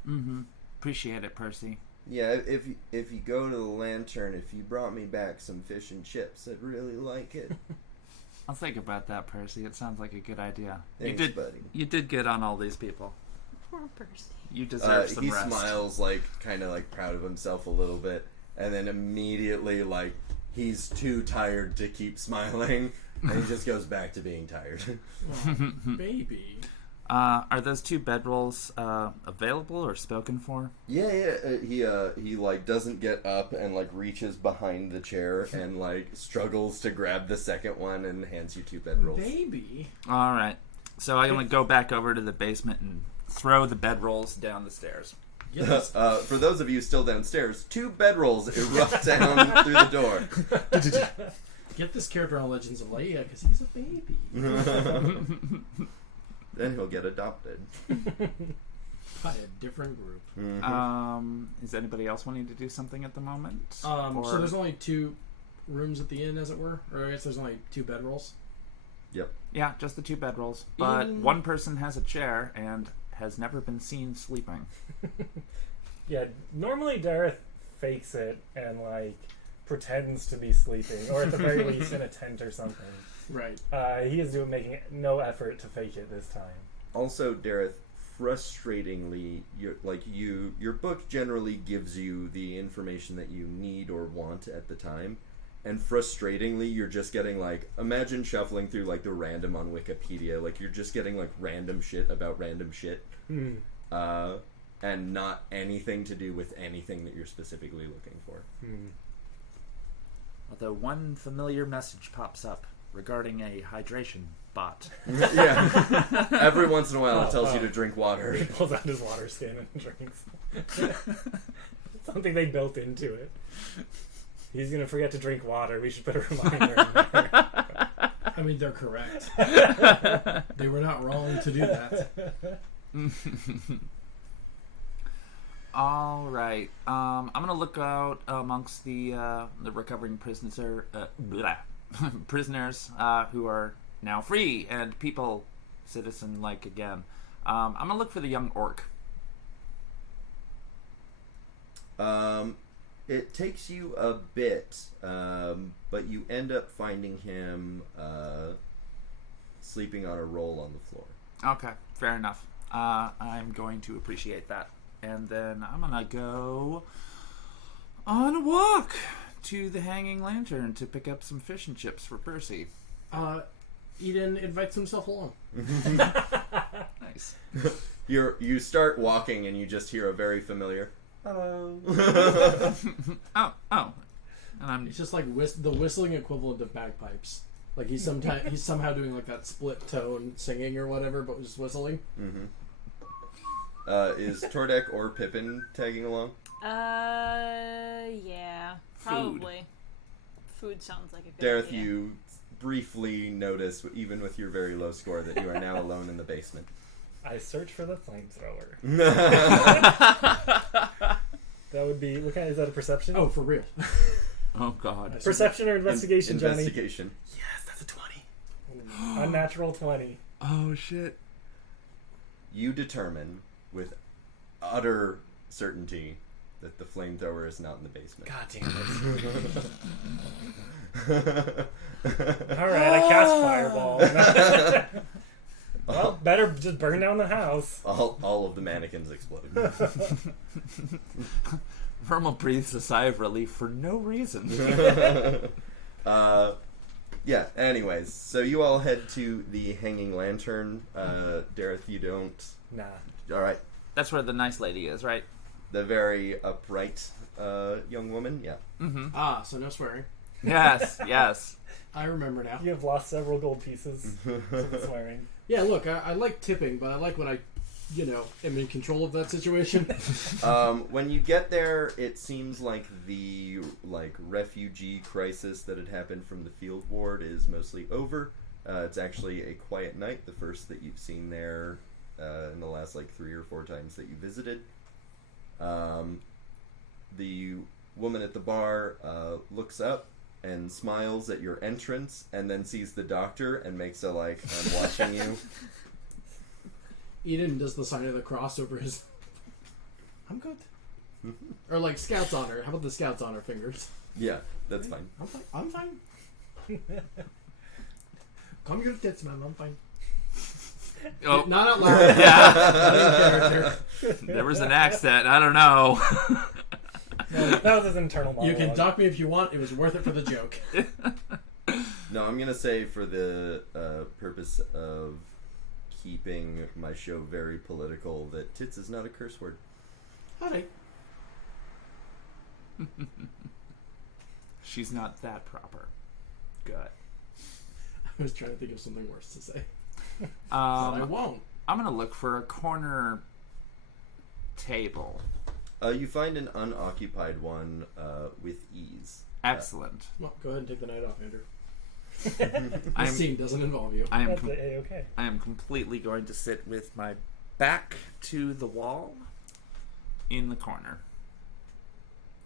Mm-hmm. Appreciate it, Percy. Yeah, if you go to the lantern, if you brought me back some fish and chips, I'd really like it. I'll think about that, Percy. It sounds like a good idea. Thanks, buddy. You did good on all these people. Poor Percy. You deserve some he rest. smiles, like, kind of, like, proud of himself a little bit, and then immediately, like, he's too tired to keep smiling, and he just goes back to being tired. Oh, baby. Are those 2 bedrolls available or spoken for? Yeah, he, like, doesn't get up and, like, reaches behind the chair and, like, struggles to grab the second one and hands you 2 bedrolls. Baby. All right. So I'm going to go back over to the basement and throw the bedrolls down the stairs. Yes. For those of you still downstairs, 2 bedrolls erupt down through the door. Get this character on Legends of Leia because he's a baby. Then he'll get adopted. By a different group. Mm-hmm. Is anybody else wanting to do something at the moment? So there's only 2 rooms at the inn, as it were? Or I guess there's only 2 bedrolls? Yep. Yeah, just the 2 bedrolls. But one person has a chair and has never been seen sleeping. Yeah, normally Dareth fakes it and, like, pretends to be sleeping, or at the very least in a tent or something. Right. He is making no effort to fake it this time. Also, Dareth, frustratingly, your book generally gives you the information that you need or want at the time, and frustratingly, you're just getting, like, imagine shuffling through, like, the random on Wikipedia, like, you're just getting, like, random shit about random shit, and not anything to do with anything that you're specifically looking for. Although one familiar message pops up regarding a hydration bot. Yeah. Every once in a while it tells you to drink water. He pulls out his water skin and drinks. Something they built into it. He's gonna forget to drink water. We should put a reminder in there. I mean, they're correct. They were not wrong to do that. All right. I'm gonna look out amongst the recovering prisoners who are now free and people citizen-like again. I'm gonna look for the young orc. It takes you a bit, but you end up finding him sleeping on a roll on the floor. Okay, fair enough. I'm going to appreciate that. And then I'm going to go on a walk to the Hanging Lantern to pick up some fish and chips for Percy. Eden invites himself along. Nice. You start walking and you just hear a very familiar hello. Oh. And I'm It's just like the whistling equivalent of bagpipes. Like he's somehow doing like that split tone singing or whatever, but just whistling. Is Tordek or Pippin tagging along? Yeah, probably. Food sounds like a good Dareth, idea. you briefly notice, even with your very low score, that you are now alone in the basement. I search for the flamethrower. That would be. Is that a perception? Oh, for real? oh god. Perception or investigation, Johnny? Investigation. Yes, that's a 20. Unnatural 20. Oh shit. You determine with utter certainty that the flamethrower is not in the basement. God damn it. Alright, I cast Fireball. Well, better just burn down the house. All of the mannequins explode. Vermal breathes a sigh of relief for no reason. Yeah, anyways, so you all head to the Hanging Lantern. Dareth, you don't... Nah. Alright. That's where the nice lady is, right? The very upright young woman, yeah. Ah, so no swearing. Yes, yes. I remember now. You have lost several gold pieces for the swearing. Yeah, look, I like tipping, but I like when I, am in control of that situation. When you get there, it seems like the refugee crisis that had happened from the field ward is mostly over. It's actually a quiet night, the first that you've seen there in the last 3 or 4 times that you visited. The woman at the bar looks up and smiles at your entrance, and then sees the doctor and makes a I'm watching you. Eden does the sign of the cross over his... I'm good. Or Scouts honor. How about the Scouts honor fingers? Yeah, that's fine. I'm fine. Calm your tits, man. I'm fine. Oh, Not out loud. yeah. Not in character. There was an accent. I don't know. No, that was his internal monologue. You can dock me if you want. It was worth it for the joke. No, I'm gonna say for the purpose of keeping my show very political that tits is not a curse word. Howdy. She's not that proper. Good. I was trying to think of something worse to say. But I won't. I'm gonna look for a corner table. You find an unoccupied one with ease. Excellent. Well, go ahead and take the night off, Andrew. This I'm, scene doesn't involve you. I am That's com- A-okay. I am completely going to sit with my back to the wall in the corner.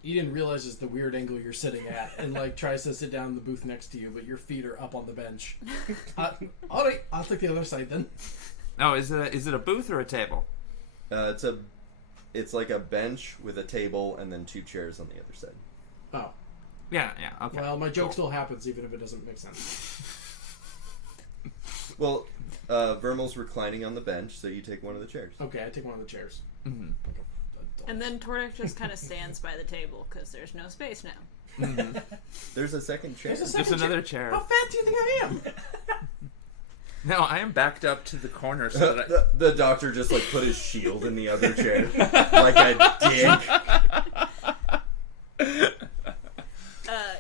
Eden realizes the weird angle you're sitting at and tries to sit down in the booth next to you, but your feet are up on the bench. All right, I'll take the other side then. Oh, is it a booth or a table? It's like a bench with a table and then 2 chairs on the other side. Oh. Yeah, okay. Well, my joke still happens even if it doesn't make sense. Well, Vermal's reclining on the bench, so you take one of the chairs. Okay, I take one of the chairs. Mm-hmm. And then Tordek just kind of stands by the table because there's no space now. Mm-hmm. There's a second chair. There's a Just another chair. How fat do you think I am? No, I am backed up to the corner so that The doctor just put his shield in the other chair like a dick.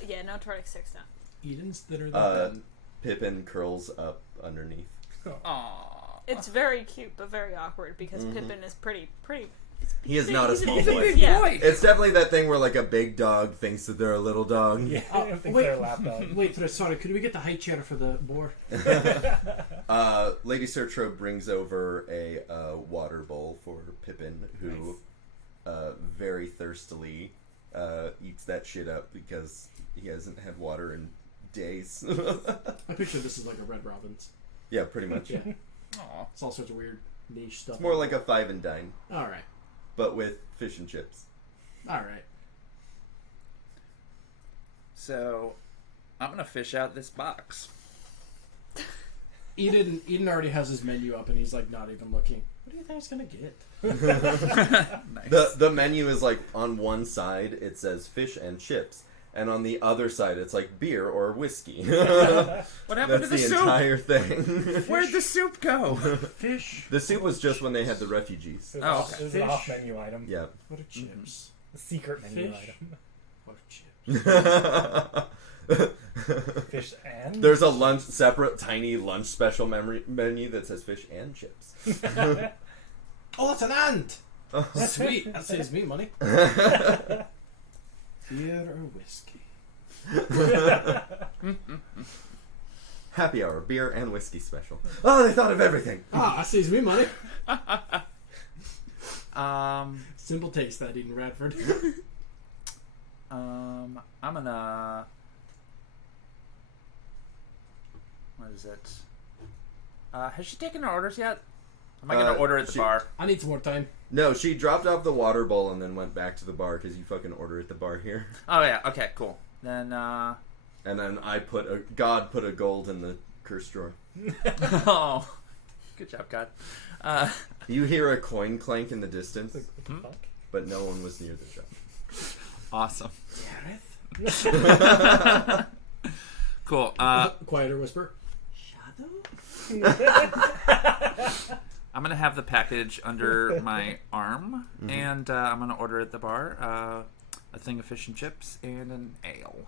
Yeah, no, Tordek sits down. Eden's thinner than Ben. Pippin curls up underneath. Aww. It's very cute, but very awkward because Pippin is pretty. He is not a small he's a boy. big boy. It's definitely that thing where a big dog thinks that they're a little dog. Yeah, I think wait. they're a lapdog. Wait, sorry, could we get the height chair for the board? Lady Sertro brings over a water bowl for Pippin, who very thirstily eats that shit up because he hasn't had water in days. I picture this is like a Red Robin's. Yeah, pretty much. Yeah. Aw. It's all sorts of weird niche stuff. It's more like a 5 and dine, Alright. but with fish and chips. Alright. So, I'm gonna fish out this box. Eden already has his menu up, and he's like not even looking. What do you think he's gonna get? Nice. The menu is like on one side it says fish and chips, and on the other side it's like beer or whiskey. What happened That's to the the soup? entire thing. Where'd the soup go? Fish. The soup was just when they had the refugees. It was, Oh, it was an off-menu item. Yeah. What are chips? A secret menu Fish. item. What are chips? Fish and? There's a separate tiny lunch special menu that says fish and chips. Oh, that's an ant. Sweet. That saves me money. Beer or whiskey? Happy hour, beer and whiskey special. Oh, they thought of everything. Ah, that saves me money. Um, Simple taste that Eden Radford. I'm gonna. What is it? Has she taken her orders yet? Am I gonna order at the bar? I need some more time. No, she dropped off the water bowl and then went back to the bar because you fucking order at the bar here. Oh yeah. Okay. Cool. Then. And then God put a gold in the curse drawer. Oh, good job, God. You hear a coin clank in the distance, What the fuck? but no one was near the shop. Awesome. Gareth? Cool. Quieter whisper. Shadow? I'm gonna have the package under my arm, and I'm gonna order at the bar a thing of fish and chips and an ale.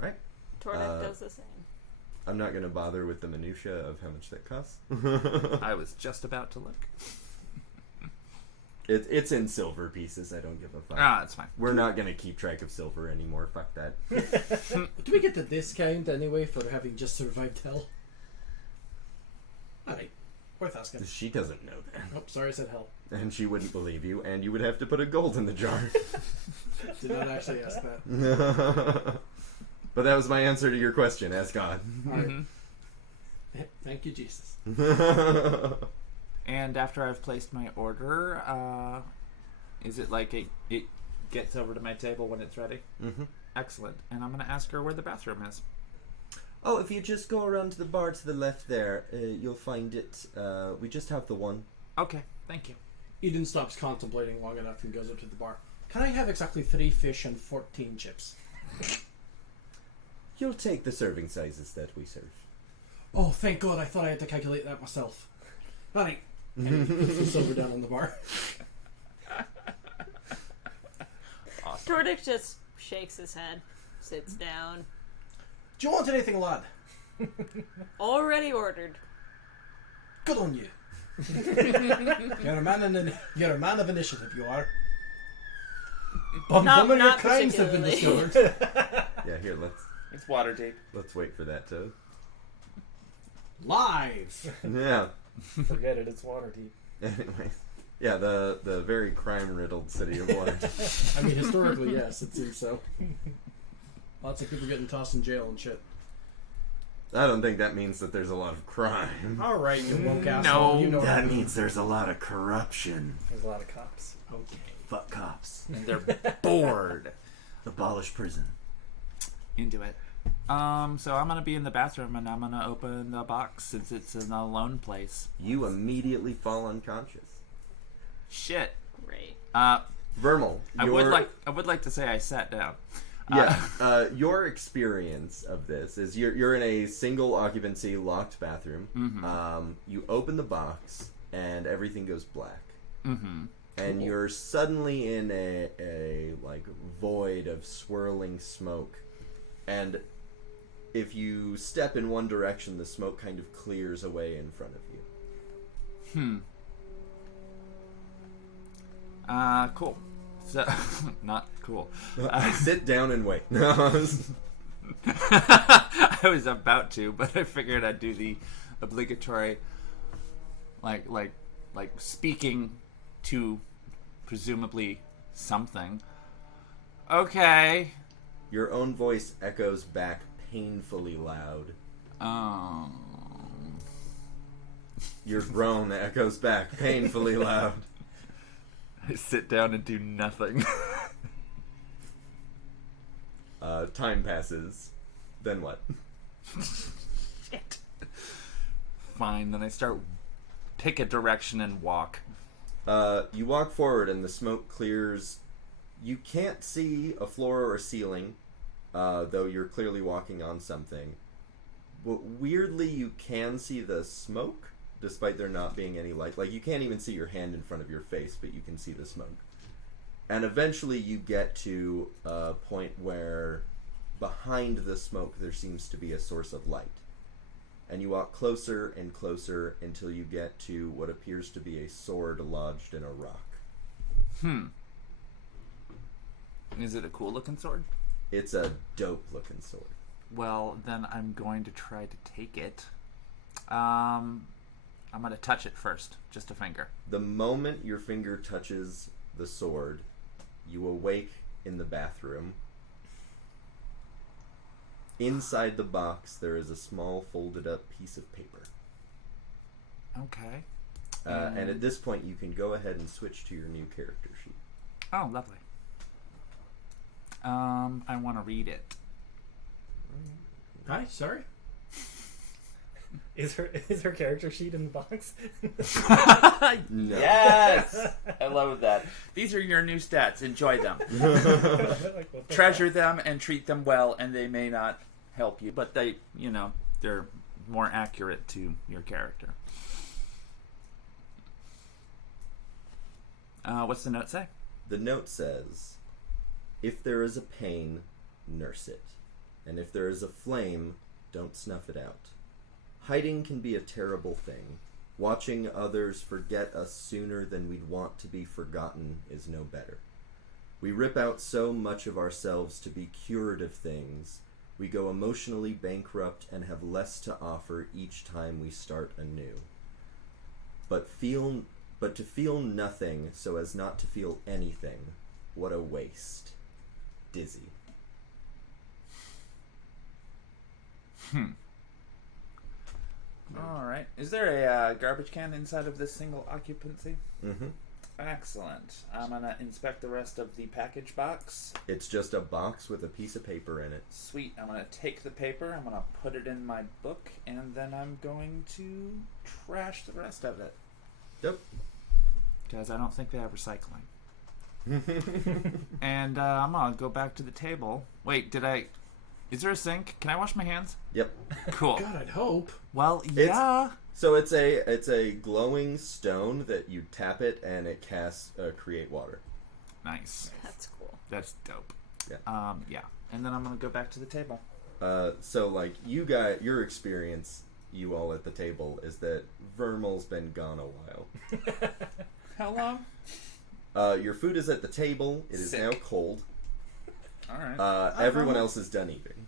Right? Tordak does the same. I'm not going to bother with the minutia of how much that costs. I was just about to look. It's in silver pieces. I don't give a fuck. Ah, it's fine. We're not going to keep track of silver anymore. Fuck that. Do we get the discount anyway for having just survived hell? Alright. Worth asking. She doesn't know that. Oh, sorry I said hell. And she wouldn't believe you, and you would have to put a gold in the jar. Did not actually ask that. But that was my answer to your question. Ask God. Alright. Thank you, Jesus. And after I've placed my order, is it like it gets over to my table when it's ready? Mm-hmm. Excellent. And I'm going to ask her where the bathroom is. Oh, if you just go around to the bar to the left there, you'll find it. We just have the one. Okay, thank you. Eden stops contemplating long enough and goes up to the bar. Can I have exactly 3 fish and 14 chips? You'll take the serving sizes that we serve. Oh, thank God. I thought I had to calculate that myself. Alright. And he puts the silver down on the bar. Awesome. Tordak just shakes his head, sits down. Do you want anything, lad? Already ordered. Good on you. You're a man of initiative, you are. Not Your crimes have been particularly. discovered. Yeah, here, It's water deep. let's wait for that to... Live. Yeah. Forget it, it's water deep. Anyways. Yeah, the very crime-riddled city of Water. I mean, historically, yes, it seems so. Lots of people getting tossed in jail and shit. I don't think that means that there's a lot of crime. All right, you woke No. asshole. You know what I That mean. means there's a lot of corruption. There's a lot of cops. Okay. Fuck cops. And they're bored. Abolish prison. Into it. So I'm going to be in the bathroom and I'm going to open the box since it's an alone place. You immediately fall unconscious. Shit. Great. Vermal, I would like to say I sat down. Yeah, your experience of this is you're in a single occupancy locked bathroom. Mm-hmm. You open the box and everything goes black, Mm-hmm. and you're suddenly in a like void of swirling smoke, and if you step in one direction, the smoke kind of clears away in front of you. Cool. So, not cool. Sit down and wait. I was about to, but I figured I'd do the obligatory, like speaking to presumably something. Okay. Your own voice echoes back painfully loud. Your groan echoes back painfully loud. I sit down and do nothing. Time passes. Then what? Shit. fine. Then I pick a direction and walk. You walk forward and the smoke clears. You can't see a floor or a ceiling, though you're clearly walking on something. But weirdly, you can see the smoke, despite there not being any light. Like, you can't even see your hand in front of your face, but you can see the smoke. And eventually you get to a point where behind the smoke there seems to be a source of light. And you walk closer and closer until you get to what appears to be a sword lodged in a rock. Is it a cool looking sword? It's a dope looking sword. Well, then I'm going to try to take it. I'm going to touch it first, just a finger. The moment your finger touches the sword, you awake in the bathroom. Inside the box, there is a small folded up piece of paper. Okay. And at this point, you can go ahead and switch to your new character sheet. Oh, lovely. I want to read it. Hi, sorry. Is her character sheet in the box? No. Yes! I love that. These are your new stats. Enjoy them. Like, what the Treasure them and treat them well, and they may not help you, but they're more accurate to your character. What's the note say? The note says, if there is a pain, nurse it. And if there is a flame, don't snuff it out. Hiding can be a terrible thing. Watching others forget us sooner than we'd want to be forgotten is no better. We rip out so much of ourselves to be cured of things. We go emotionally bankrupt and have less to offer each time we start anew. But to feel nothing so as not to feel anything, what a waste. Dizzy. All right. Is there a garbage can inside of this single occupancy? Mm-hmm. Excellent. I'm going to inspect the rest of the package box. It's just a box with a piece of paper in it. Sweet. I'm going to take the paper, I'm going to put it in my book, and then I'm going to trash the rest of it. Yep. Because I don't think they have recycling. And I'm going to go back to the table. Wait, is there a sink? Can I wash my hands? Yep. Cool. God, I'd hope. Well, yeah. So it's a glowing stone that you tap it and it casts create water. Nice. That's cool. That's dope. Yeah. Yeah. And then I'm going to go back to the table. So like your experience, you all at the table, is that Vermal's been gone a while. How long? Your food is at the table. It is Sick. now cold. All right. Everyone else is done eating.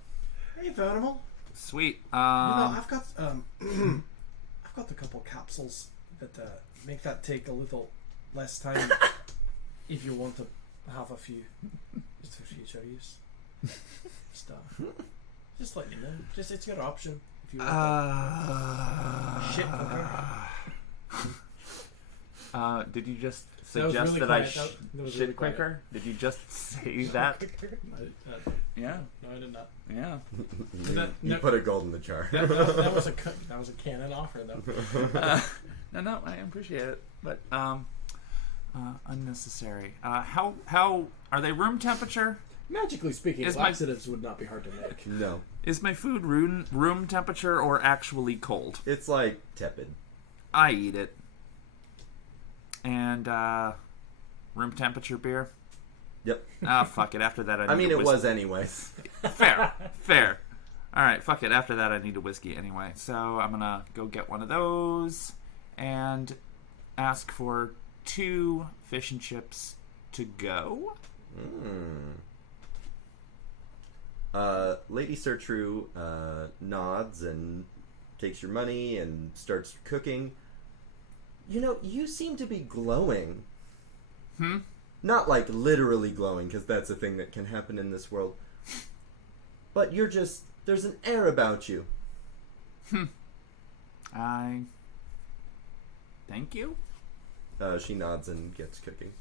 Hey, Vanimal. Sweet. I've got I've got a couple capsules that make that take a little less time if you want to have a few just for future use stuff. Just let you know. It's got an option if you want shit quicker. Did you just That was suggest really that I quiet. That was shit really quiet. quicker? Did you just say that? Yeah. No, I did not. Yeah. You put a gold in the jar. That was a canon offer though. No, I appreciate it, but unnecessary. How are they room temperature? Magically speaking, Is laxatives would not be hard to make. No. Is my food room temperature or actually cold? It's like tepid. I eat it. And room temperature beer. Yep. Fuck it. After that, I mean, it was anyways. Fair. All right, fuck it. After that, I need a whiskey anyway. So I'm gonna go get one of those and ask for 2 fish and chips to go. Lady Sertru nods and takes your money and starts cooking. You know, you seem to be glowing. Not like literally glowing, because that's a thing that can happen in this world. But you're just... There's an air about you. Thank you. She nods and gets cooking.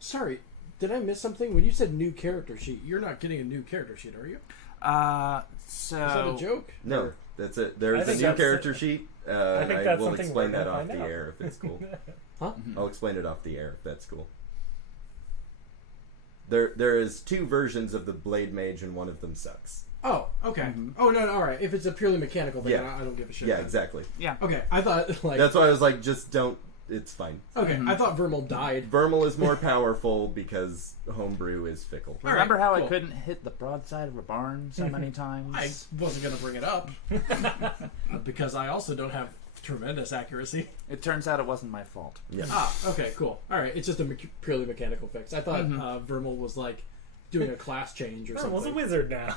Sorry, did I miss something? When you said new character sheet, you're not getting a new character sheet, are you? So... Is that a joke? No. That's it. I There's a think new that's- character sheet. I think I that's will something explain we're that gonna off the find out. air if it's cool. Huh? I'll explain it off the air if that's cool. There is 2 versions of the Blade Mage, and one of them sucks. Oh, okay. Oh no, all right. If it's a purely mechanical thing, Yeah. I don't give a shit. Yeah, then. exactly. Yeah. Okay, I thought like. That's why I was like, just don't. It's fine. Okay, I thought Vermal died. Vermal is more powerful because homebrew is fickle. All Remember right, how cool. I couldn't hit the broadside of a barn so many times? I wasn't gonna bring it up because I also don't have tremendous accuracy. It turns out it wasn't my fault. Yeah. Okay, cool. All right, it's just a purely mechanical fix. I thought Vermal was like doing a class change or Vermal's a something. wizard now.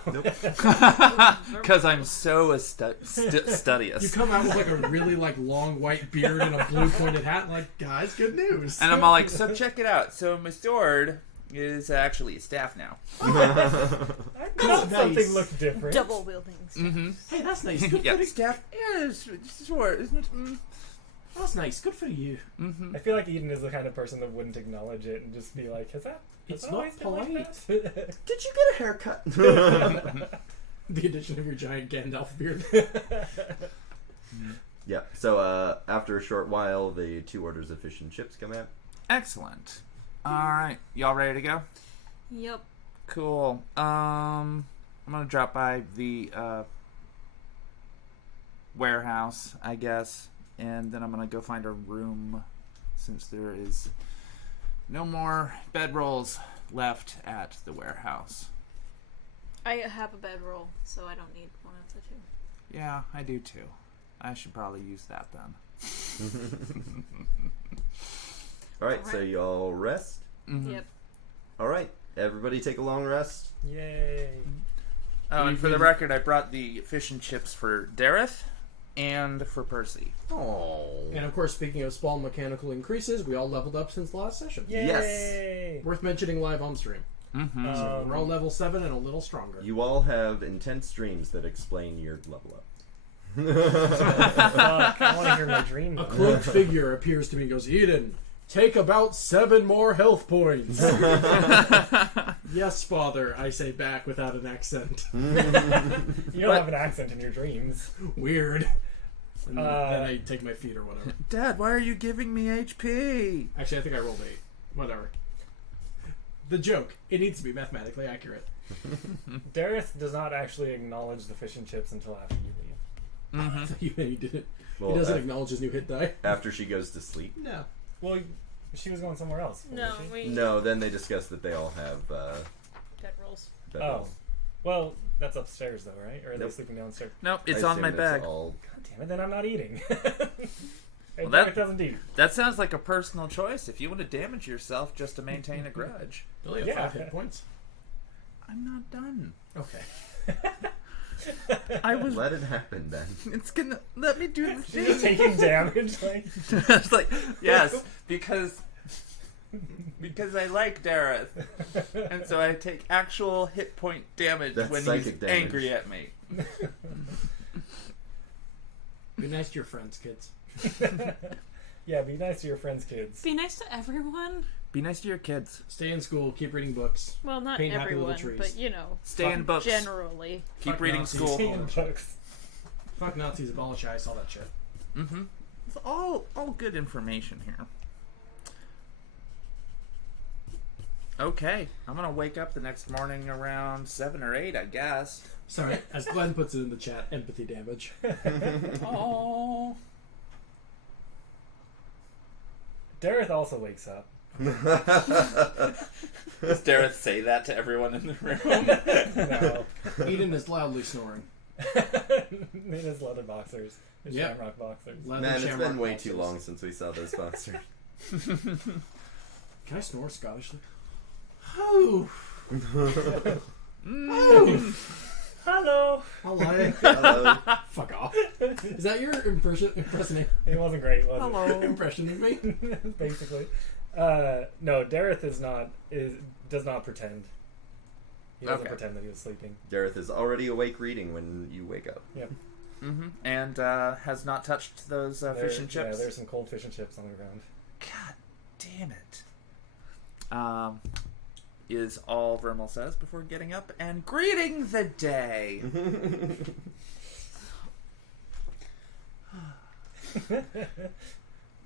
Because I'm so studious. You come out with like a really like long white beard and a blue pointed hat, and like, guys, good news. And I'm all like, so check it out. So my sword is actually a staff now. I thought Nice. something looked different. Double wielding. Hey, that's nice. Good Yeah, for staff is sword, isn't it? That's nice. Good for you. I feel like Eden is the kind of person that wouldn't acknowledge it and just be like, has that It's always not been like polite. that? Did you get a haircut? The addition of your giant Gandalf beard. Yeah. So after a short while, the 2 orders of fish and chips come out. Excellent. All right, y'all ready to go? Yep. Cool. I'm gonna drop by the warehouse, I guess, and then I'm gonna go find a room since there is no more bedrolls left at the warehouse. I have a bedroll, so I don't need one of the 2. Yeah, I do too. I should probably use that then. All right. So Alright. you all rest. Yep. All right. Everybody take a long rest. Yay. Oh, and for the record, I brought the fish and chips for Dareth and for Percy. Oh. And of course, speaking of small mechanical increases, we all leveled up since the last session. Yay. Worth mentioning live on stream. Mm-hmm. We're all level 7 and a little stronger. You all have intense dreams that explain your level up. Fuck, I want to hear my dream. A though. cloaked figure appears to me and goes, Eden, take about 7 more health points. Yes, father, I say back without an accent. You don't have an accent in your dreams. Weird. And then I take my feet or whatever. Dad, why are you giving me HP? Actually, I think I rolled 8. Whatever. The joke. It needs to be mathematically accurate. Dareth does not actually acknowledge the fish and chips until after you leave. He didn't. Well, He doesn't acknowledge his new hit die. after she goes to sleep. No. Well, she was going somewhere else. No, wasn't she? we No, then they discuss that they all have bedrolls. Oh. bedrolls. Well, that's upstairs though, right? Or are they Nope. sleeping downstairs? Nope, it's I on my assume it's bag. all- God damn it, then I'm not eating. Well, And that- Dareth doesn't eat. That sounds like a personal choice if you want to damage yourself just to maintain a grudge. You only have Yeah. 5 hit points. I'm not done. Okay. I was. Let it happen then. It's gonna let me do the You're just thing. taking damage, like. It's like yes, because I like Dareth, and so I take actual hit point damage That's when he's psychic damage. angry at me. Be nice to your friends, kids. Yeah, be nice to your friends' kids. Be nice to everyone. Be nice to your kids. Stay in school, keep reading books. Well, not Paint happy little everyone, trees. but you know, Stay in books. generally. Keep Fuck reading Nazis. school. Teen books. Fuck Nazis, abolish ICE, all that shit. Mm-hmm. It's all good information here. Okay, I'm gonna wake up the next morning around 7 or 8, I guess. Sorry, as Glenn puts it in the chat, empathy damage. Oh. Dareth also wakes up. Does Dareth say that to everyone in the room? No. Eden is loudly snoring. In his leather boxers. His Yep. shamrock boxers. Leather Man, it's shamrock been way boxers. too long since we saw those boxers. Can I snore Scottishly? Oh. Oh. Hello! Hello. Hello. Fuck off. Is that your impression It wasn't great, was Hello. impression of me? it? Basically. No, Dareth does not pretend. He doesn't Okay. pretend that he was sleeping. Dareth is already awake reading when you wake up. Yep. Mm-hmm. And has not touched those fish and chips. Yeah, there's some cold fish and chips on the ground. God damn it. Is all Vermal says before getting up and greeting the day.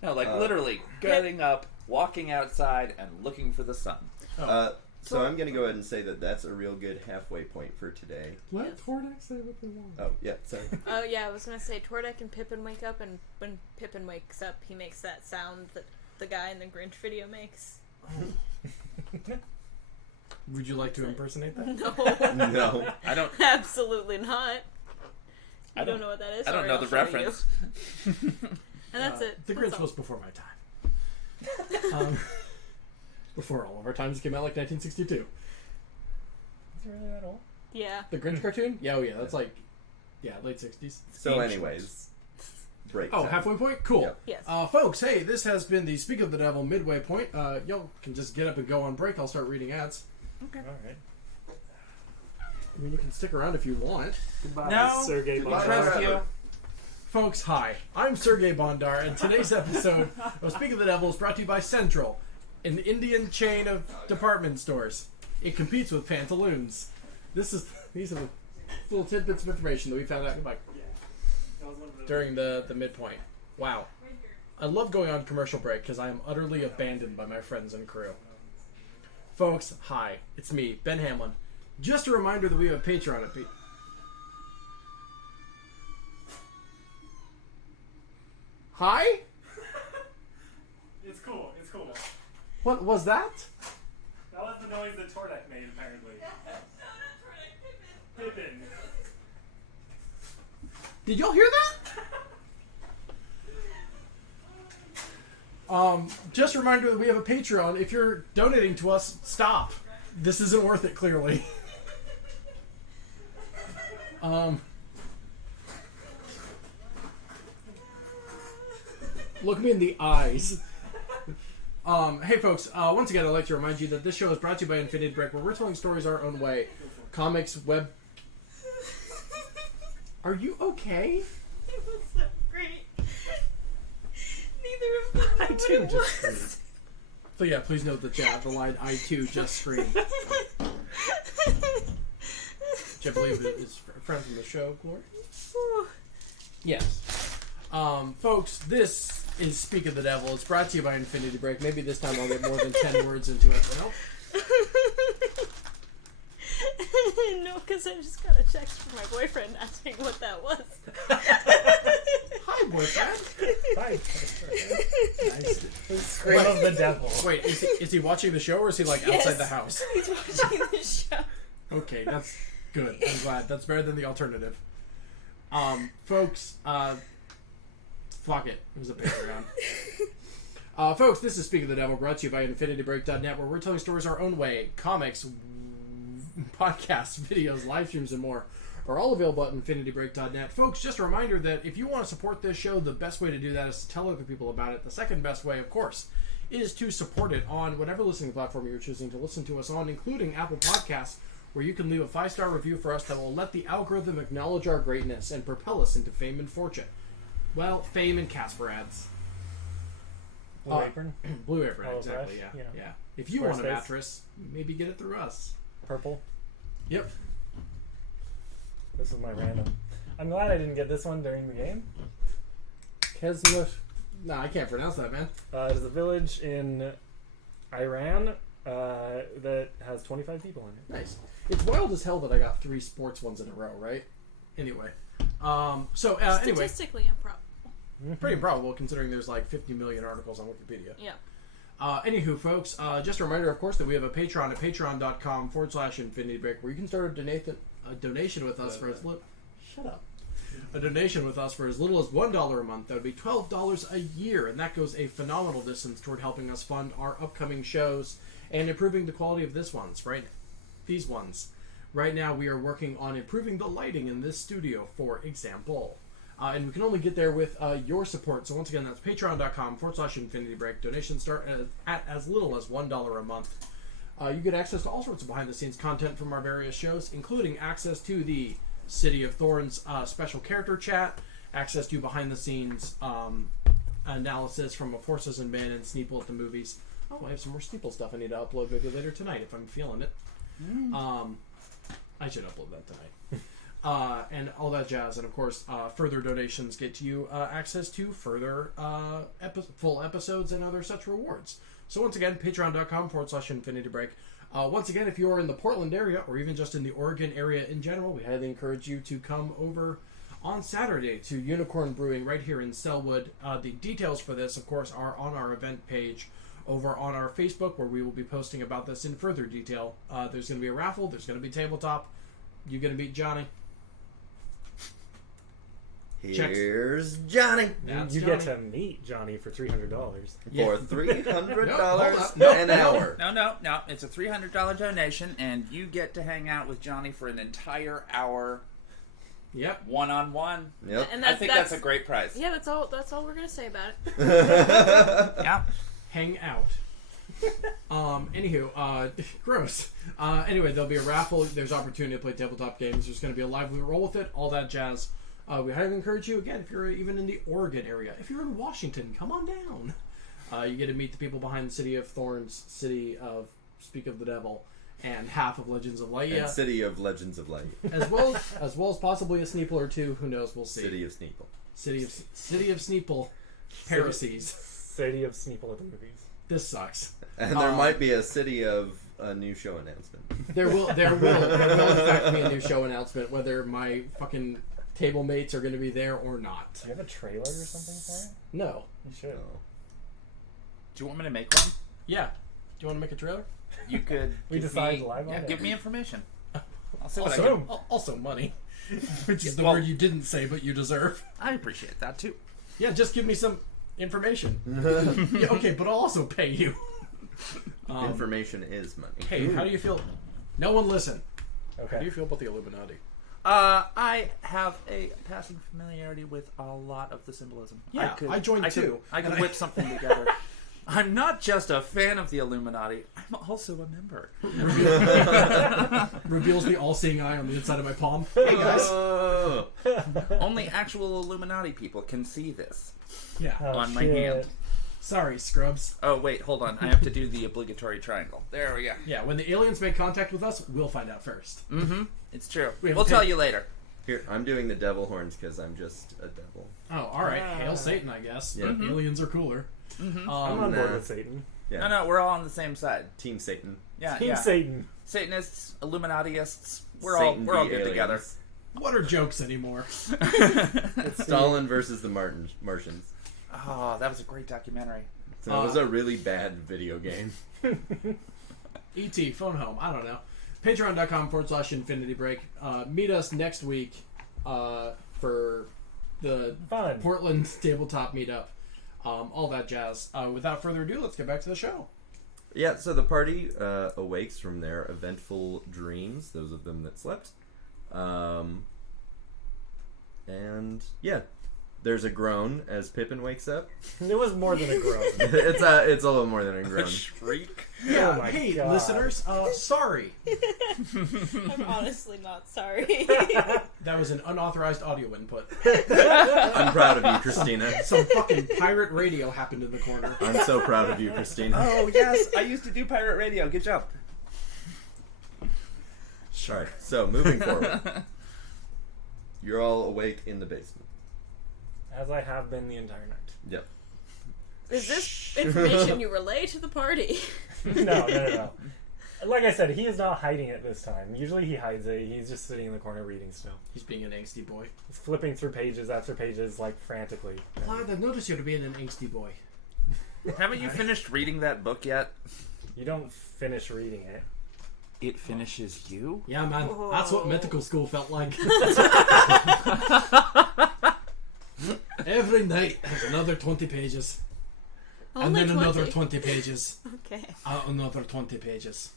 No, like literally getting up, walking outside, and looking for the sun. So I'm going to go ahead and say that that's a real good halfway point for today. Let Tordek say what they want. Oh, yeah, sorry. Oh yeah, I was gonna say Tordek and Pippin wake up, and when Pippin wakes up, he makes that sound that the guy in the Grinch video makes. Would you like to impersonate that? No, No. I don't. absolutely not. I don't know what that is. I don't Sorry, know I'll the show reference. you. And that's it. The That's Grinch all. was before my time. Before all of our times came out, like 1962. Is it really that old? Yeah. The Grinch cartoon? Yeah, oh yeah, that's like, late 60s. So anyways, break Oh, time. halfway point? Cool. Yep. Yes. Folks, hey, this has been the Speak of the Devil midway point. Y'all can just get up and go on break. I'll start reading ads. All right. I mean, you can stick around if you want. Goodbye. No. Sergey Goodbye, Bosart. forever. Folks, hi. I'm Sergey Bondar, and today's episode of Speak of the Devil is brought to you by Central, an Indian chain of department stores. It competes with Pantaloons. These are the little tidbits of information that we found out during the midpoint. Wow. I love going on commercial break because I am utterly abandoned by my friends and crew. Folks, hi. It's me, Ben Hamlin. Just a reminder that we have a Patreon at Hi? It's cool. It's cool. What was that? That was the noise that Tordek made, apparently. Pippin. Did y'all hear that? Just a reminder that we have a Patreon. If you're donating to us, stop. This isn't worth it, clearly. Look me in the eyes. Hey folks, once again I'd like to remind you that this show is brought to you by Infinity Break, where we're telling stories our own way. Comics, web... Are you okay? It was so great. Neither of them. I too just screamed. So yeah, please note the chat, the line I too just screamed. Which I believe is a friend from the show, Glory? Yes. Folks, this is Speak of the Devil. It's brought to you by Infinity Break. Maybe this time I'll get more than 10 words into it. Well, No, because I just got a text from my boyfriend asking what that was. hi, boyfriend. Hi. Nice. Scream of the devil. Wait, is he watching the show or is he like Yes. outside the house? He's watching the show. Okay, that's good. I'm glad. That's better than the alternative. Folks, fuck it. It was a Patreon. Folks, this is Speak of the Devil, brought to you by InfinityBreak.net, where we're telling stories our own way. Comics, podcasts, videos, live streams, and more are all available at InfinityBreak.net. Folks, just a reminder that if you want to support this show, the best way to do that is to tell other people about it. The second best way, of course, is to support it on whatever listening platform you're choosing to listen to us on, including Apple Podcasts, where you can leave a 5-star review for us that will let the algorithm acknowledge our greatness and propel us into fame and fortune. Well, fame and Casper ads. Blue Apron. Blue Apron, Oh, exactly, fresh, yeah. yeah. Yeah. If you want a Squarespace. mattress, maybe get it through us. Purple. Yep. This is my random. I'm glad I didn't get this one during the game. No, I can't pronounce that, man. It is a village in Iran that has 25 people in it. Nice. It's wild as hell that I got 3 sports ones in a row, right? Anyway. Anyway, Statistically improbable. pretty improbable considering there's like 50 million articles on Wikipedia. Yeah. Anywho, folks, just a reminder, of course, that we have a Patreon at patreon.com/InfinityBreak, where you can start a donation with us for as little... Shut up. A donation with us for as little as $1 a month. That would be $12 a year, and that goes a phenomenal distance toward helping us fund our upcoming shows and improving the quality of these ones. Right now, we are working on improving the lighting in this studio, for example. And we can only get there with your support. So once again, that's patreon.com/InfinityBreak. Donations start at as little as $1 a month. You get access to all sorts of behind-the-scenes content from our various shows, including access to the City of Thorns special character chat, access to behind-the-scenes analysis from Forces and Men and Sneeple at the movies. Oh, I have some more Sneeple stuff I need to upload maybe later tonight if I'm feeling it. I should upload that tonight. and all that jazz. And of course, further donations get you access to further full episodes and other such rewards. So once again, patreon.com/Infinity Break. Once again, if you are in the Portland area or even just in the Oregon area in general, we highly encourage you to come over on Saturday to Unicorn Brewing right here in Selwood. The details for this, of course, are on our event page over on our Facebook, where we will be posting about this in further detail. There's going to be a raffle. There's going to be tabletop. You're going to meet Johnny. Here's Johnny. You get to meet Johnny for $300. For $300 No, an hour. No. It's a $300 donation, and you get to hang out with Johnny for an entire hour. Yep. One-on-one. Yep. And I think that's a great price. Yeah, that's all we're gonna say about it. Yeah. Hang out. Anywho, gross. Anyway, there'll be a raffle. There's opportunity to play tabletop games. There's going to be a lively roll with it. All that jazz. We highly encourage you, again, if you're even in the Oregon area. If you're in Washington, come on down. You get to meet the people behind City of Thorns, City of Speak of the Devil, and half of Legends of Light. And City of Legends of Light. as well as possibly a Sneeple or two. Who knows? We'll see. City of Sneeple. City of Sneeple. Heresies. City of Sneeple at the movies. This sucks. And there might be a City of a new show announcement. There will in fact be a new show announcement, whether my fucking table mates are going to be there or not. Do you have a trailer or something for it? No. You should. Oh. Do you want me to make one? Yeah. Do you want to make a trailer? You could. We give decided me, live on yeah, it. give me information. I'll see what I can. Also money, which is the Well- word you didn't say but you deserve. I appreciate that too. Yeah, just give me some information. Yeah, okay, but I'll also pay you. Information is money. Hey, how do you feel? No one listen. How do you Okay. feel about the Illuminati? I have a passing familiarity with a lot of the symbolism. Yeah, I joined too. I could And whip something together. I'm not just a fan of the Illuminati. I'm also a member. Reveals the all-seeing eye on the inside of my palm. Hey guys. Oh. Only actual Illuminati people can see this Yeah. Oh, on my shit. hand. Sorry, scrubs. Oh, wait, hold on. I have to do the obligatory triangle. There we go. Yeah, when the aliens make contact with us, we'll find out first. Mm-hmm. It's true. We have We'll a tell pin. you later. Here, I'm doing the devil horns because I'm just a devil. Oh, all right. Hail Satan, I guess. Yeah. Aliens are cooler. I'm on board nah. with Satan. Yeah. No, we're all on the same side. Team Satan. Yeah, Team yeah. Satan. Satanists, Illuminatiists. We're Satan all v. good aliens. together. What are jokes anymore? Stalin versus the Martians. Oh, that was a great documentary. So it was a really bad video game. E.T. Phone Home. I don't know. Patreon.com/Infinity Break. Meet us next week for the Fun. Portland tabletop meetup. All that jazz. Without further ado, let's get back to the show. Yeah, so the party awakes from their eventful dreams, those of them that slept. And yeah, there's a groan as Pippin wakes up. It was more than a groan. it's a little more than a groan. Shriek. Yeah, Oh my hey, God. listeners, sorry. I'm honestly not sorry. That was an unauthorized audio input. I'm proud of you, Christina. Some fucking pirate radio happened in the corner. I'm so proud of you, Christina. Oh, yes. I used to do pirate radio. Good job. Alright, so moving forward. You're all awake in the basement. As I have been the entire night. Yep. Is this information you relay to the party? No. Like I said, he is not hiding it this time. Usually he hides it. He's just sitting in the corner reading still. He's being an angsty boy. He's flipping through pages after pages, like, frantically. Clyde, I've noticed you to being an angsty boy. Haven't you finished reading that book yet? You don't finish reading it. It finishes you? Yeah, man. That's what mythical school felt like. Every night has another 20 pages. Only and then 20. another 20 pages. Okay. Another 20 pages.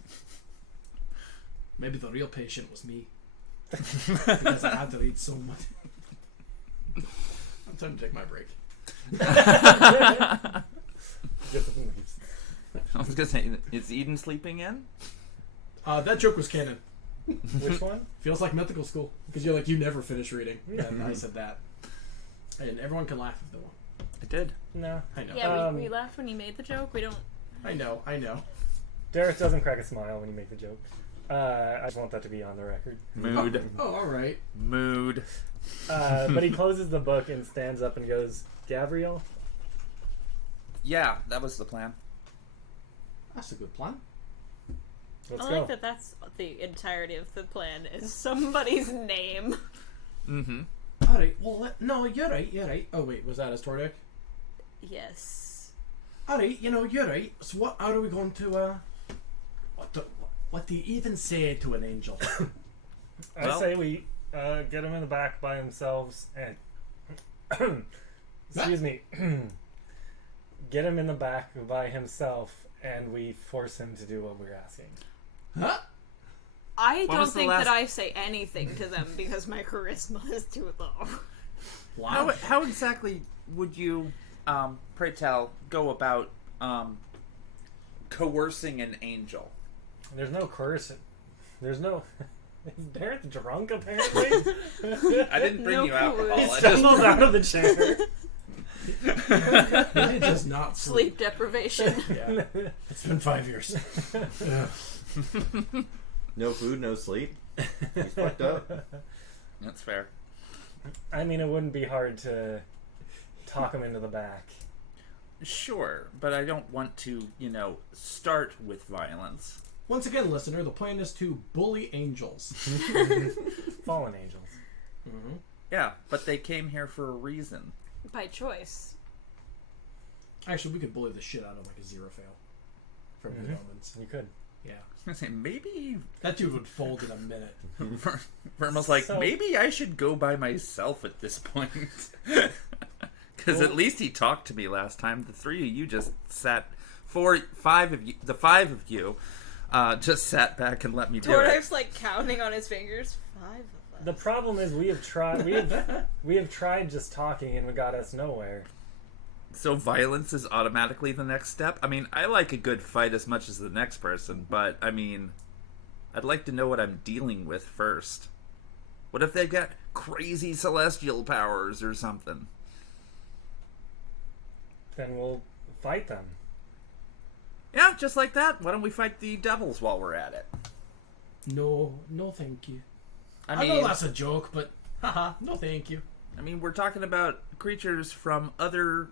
Maybe the real patient was me. Because I had to read so much. I'm time to take my break. Just leaves. I was going to say, is Eden sleeping in? That joke was canon. Which one? Feels like mythical school. Because you're like, you never finish reading. Yeah. And I said that. And everyone can laugh if they want. I did. No. I know. Yeah, we laughed when you made the joke. We don't. I know. Derek doesn't crack a smile when you make the joke. I just want that to be on the record. Mood. Oh, all right. Mood. But he closes the book and stands up and goes, Gabriel? Yeah, that was the plan. That's a good plan. Let's I go. like that that's the entirety of the plan is somebody's name. Mm-hmm. All right. Well, no, you're right. You're right. Oh wait, was that his Tordek? Yes. All right. You're right. So what? How are we going to? What do you even say to an angel? I say we get him in the back by themselves and... Excuse me. Get him in the back by himself and we force him to do what we're asking. Huh? I What don't was the think last- that I say anything to them because my charisma is too low. How exactly would you, pray tell, go about coercing an angel? There's no coercion. There's no... Is Dareth drunk, apparently? I didn't bring No you alcohol. He I just stumbles out of the chair. He did just not sleep. Sleep deprivation. Yeah. It's been 5 years. Yeah. No food, no sleep. He's fucked up. That's fair. I mean, it wouldn't be hard to talk him into the back. Sure, but I don't want to, start with violence. Once again, listener, the plan is to bully angels. Fallen angels. Mm-hmm. Yeah, but they came here for a reason. By choice. Actually, we could bully the shit out of like a zero fail from the Romans. You could. Yeah. I was gonna say, maybe That dude would fold in a minute. Verma's like, So- maybe I should go by myself at this point. Because at least he talked to me last time. The three of you just sat, the five of you just sat back and let me do it. Tordek's like counting on his fingers. 5 of us. The problem is we have tried. We have tried just talking and it got us nowhere. So violence is automatically the next step? I mean, I like a good fight as much as the next person, but, I mean, I'd like to know what I'm dealing with first. What if they've got crazy celestial powers or something? Then we'll fight them. Yeah, just like that. Why don't we fight the devils while we're at it? No, thank you. I I mean, know that's a joke, but haha, no thank you. we're talking about creatures from other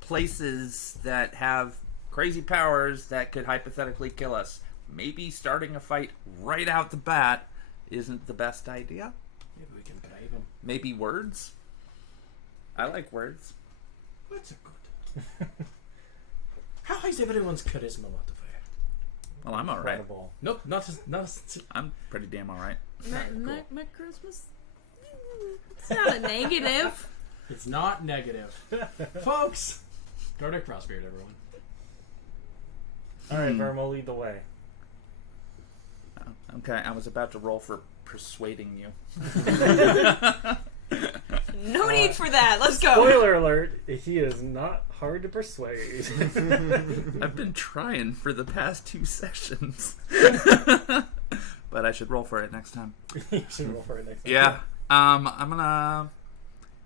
places that have crazy powers that could hypothetically kill us. Maybe starting a fight right out the bat isn't the best idea. Maybe we can bribe him. Maybe words? I like words. That's a good. How high is everyone's charisma modifier? Well, I'm alright. Incredible. Nope, not. I'm pretty damn alright. My Christmas. It's not a negative. It's not negative, folks. Dardic Frostbeard, everyone. All right, Vermo, lead the way. Okay, I was about to roll for persuading you. No need for that. Let's go. Spoiler alert: he is not hard to persuade. I've been trying for the past 2 sessions. But I should roll for it next time. You should roll for it next time. Yeah. I'm gonna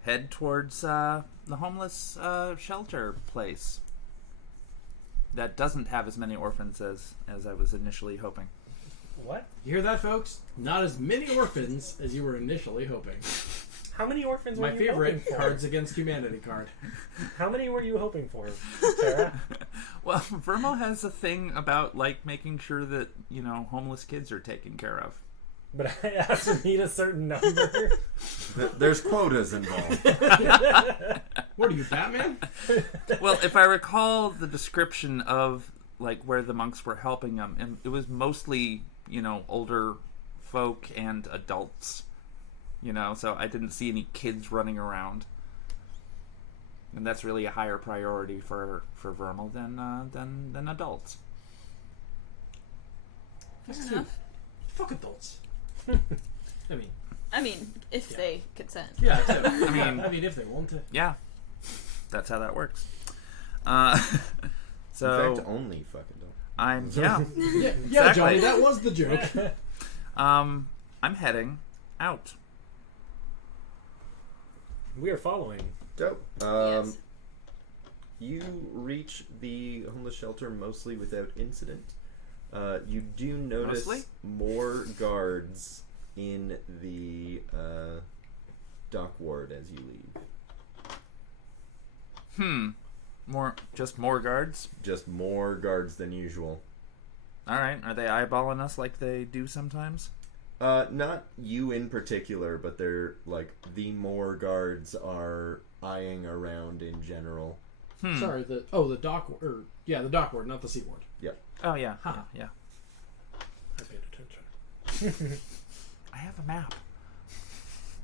head towards the homeless shelter place. That doesn't have as many orphans as I was initially hoping. What? You hear that, folks? Not as many orphans as you were initially hoping. How many orphans My were you hoping favorite for? Cards Against Humanity card. How many were you hoping for, Terra? Well, Vermo has a thing about making sure that homeless kids are taken care of. But I asked to meet a certain number. There's quotas involved. What are you, Batman? Well, if I recall the description of where the monks were helping them, and it was mostly older folk and adults. So I didn't see any kids running around, and that's really a higher priority for Vermal than adults. Fair enough. Fuck adults. I mean, if they consent. Yeah. Too. I mean, if they want to. Yeah, that's how that works. So In fact, only fucking don't. I'm Yeah, Exactly. Johnny, that was the joke. I'm heading out. We are following. Dope. Yes. You reach the homeless shelter mostly without incident. You do notice Mostly? more guards in the dock ward as you leave. Just more guards? Just more guards than usual. Alright, are they eyeballing us like they do sometimes? Not you in particular, but they're like the more guards are eyeing around in general. Sorry, the dock ward, the dock ward, not the sea ward. Yep. Oh, yeah. Huh. Yeah. I paid attention. I have a map.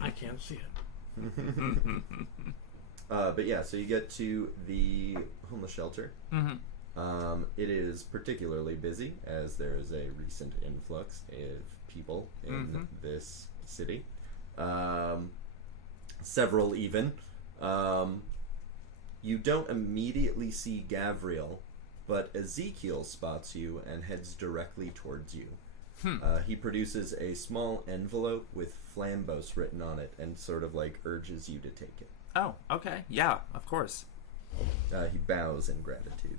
I can't see it. But yeah, so you get to the homeless shelter. Mm-hmm. It is particularly busy as there is a recent influx of people in this city. Several even. You don't immediately see Gavriel, but Ezekiel spots you and heads directly towards you. He produces a small envelope with Flambos written on it and sort of like urges you to take it. Oh, okay. Yeah, of course. He bows in gratitude.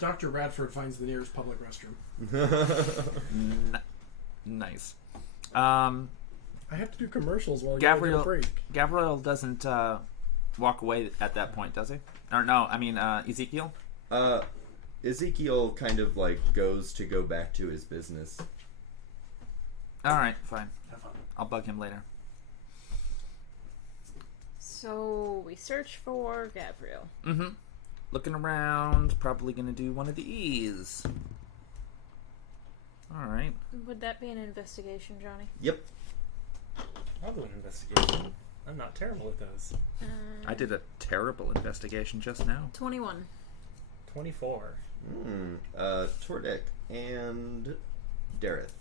Dr. Radford finds the nearest public restroom. Nice. I have to do commercials while you're on break. Gabriel doesn't walk away at that point, does he? Or no, I mean Ezekiel? Ezekiel kind of like goes to go back to his business. Alright, fine. Have fun. I'll bug him later. So we search for Gabriel. Mm-hmm. Looking around, probably gonna do one of these. Alright. Would that be an investigation, Johnny? Yep. I'll do an investigation. I'm not terrible at those. I did a terrible investigation just now. 21. 24. Tordek and Dareth.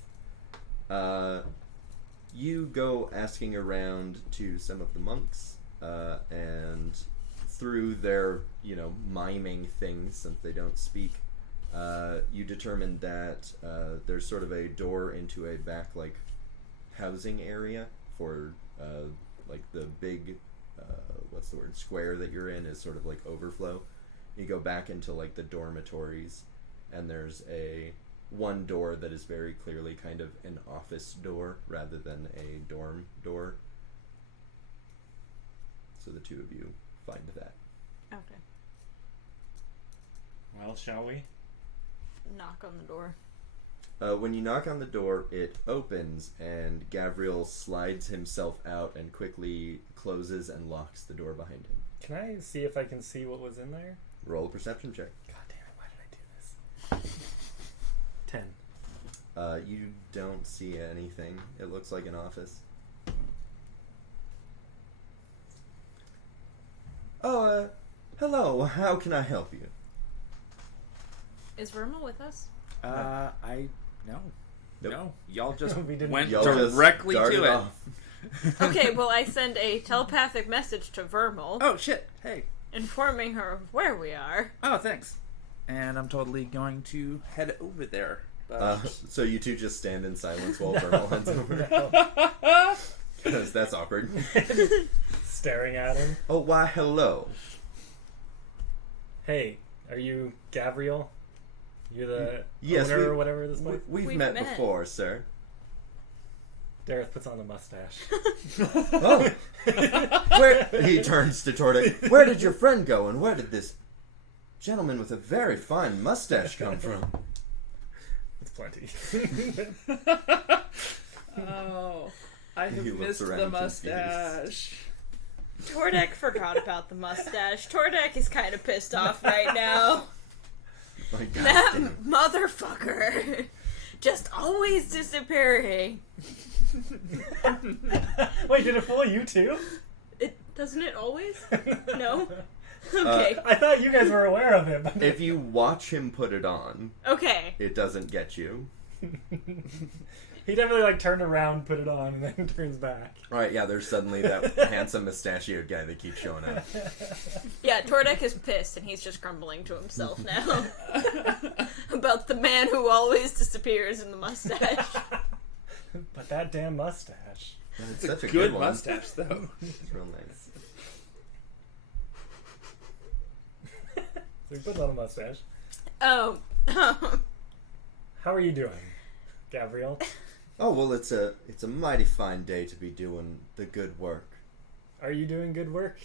You go asking around to some of the monks, and through their, miming things, since they don't speak, you determine that there's sort of a door into a back, housing area for, the big, square that you're in is sort of, overflow. You go back into, the dormitories, and there's one door that is very clearly kind of an office door rather than a dorm door. So the two of you find that. Okay. Well, shall we? Knock on the door. When you knock on the door, it opens, and Gavriel slides himself out and quickly closes and locks the door behind him. Can I see if I can see what was in there? Roll a perception check. God damn it, why did I do this? 10. You don't see anything. It looks like an office. Oh, hello. How can I help you? Is Verma with us? No. Nope. No. Y'all just We didn't- went Y'all just directly darted to it. off. Okay, well, I send a telepathic message to Vermal, Oh, shit. Hey. informing her of where we are. Oh, thanks. And I'm totally going to head over there. So you two just stand in silence while Vermal heads over? No. Because that's awkward. Staring at him. Oh, why, hello. Hey, are you Gavriel? You're the Yes, owner or whatever of this place? We've met before, sir. Dareth puts on the mustache. Oh! Where? He turns to Tordek. Where did your friend go, and where did this gentleman with a very fine mustache come from? It's plenty. Oh, I He have looks missed around the confused. mustache. Tordek forgot about the mustache. Tordek is kind of pissed off right now. My God That damn. motherfucker. Just always disappearing. Wait, did it fool you too? Doesn't it always? No? Okay. I thought you guys were aware of him. If you watch him put it on, Okay. it doesn't get you. He definitely turned around, put it on, and then turns back. Alright, yeah, there's suddenly that handsome mustachioed guy that keeps showing up. Yeah, Tordek is pissed and he's just grumbling to himself now. About the man who always disappears in the mustache. But that damn mustache. It's such a Good one. mustache, though. It's real nice. So he puts on a mustache. Oh. How are you doing, Gabrielle? Oh, well, it's a mighty fine day to be doing the good work. Are you doing good work?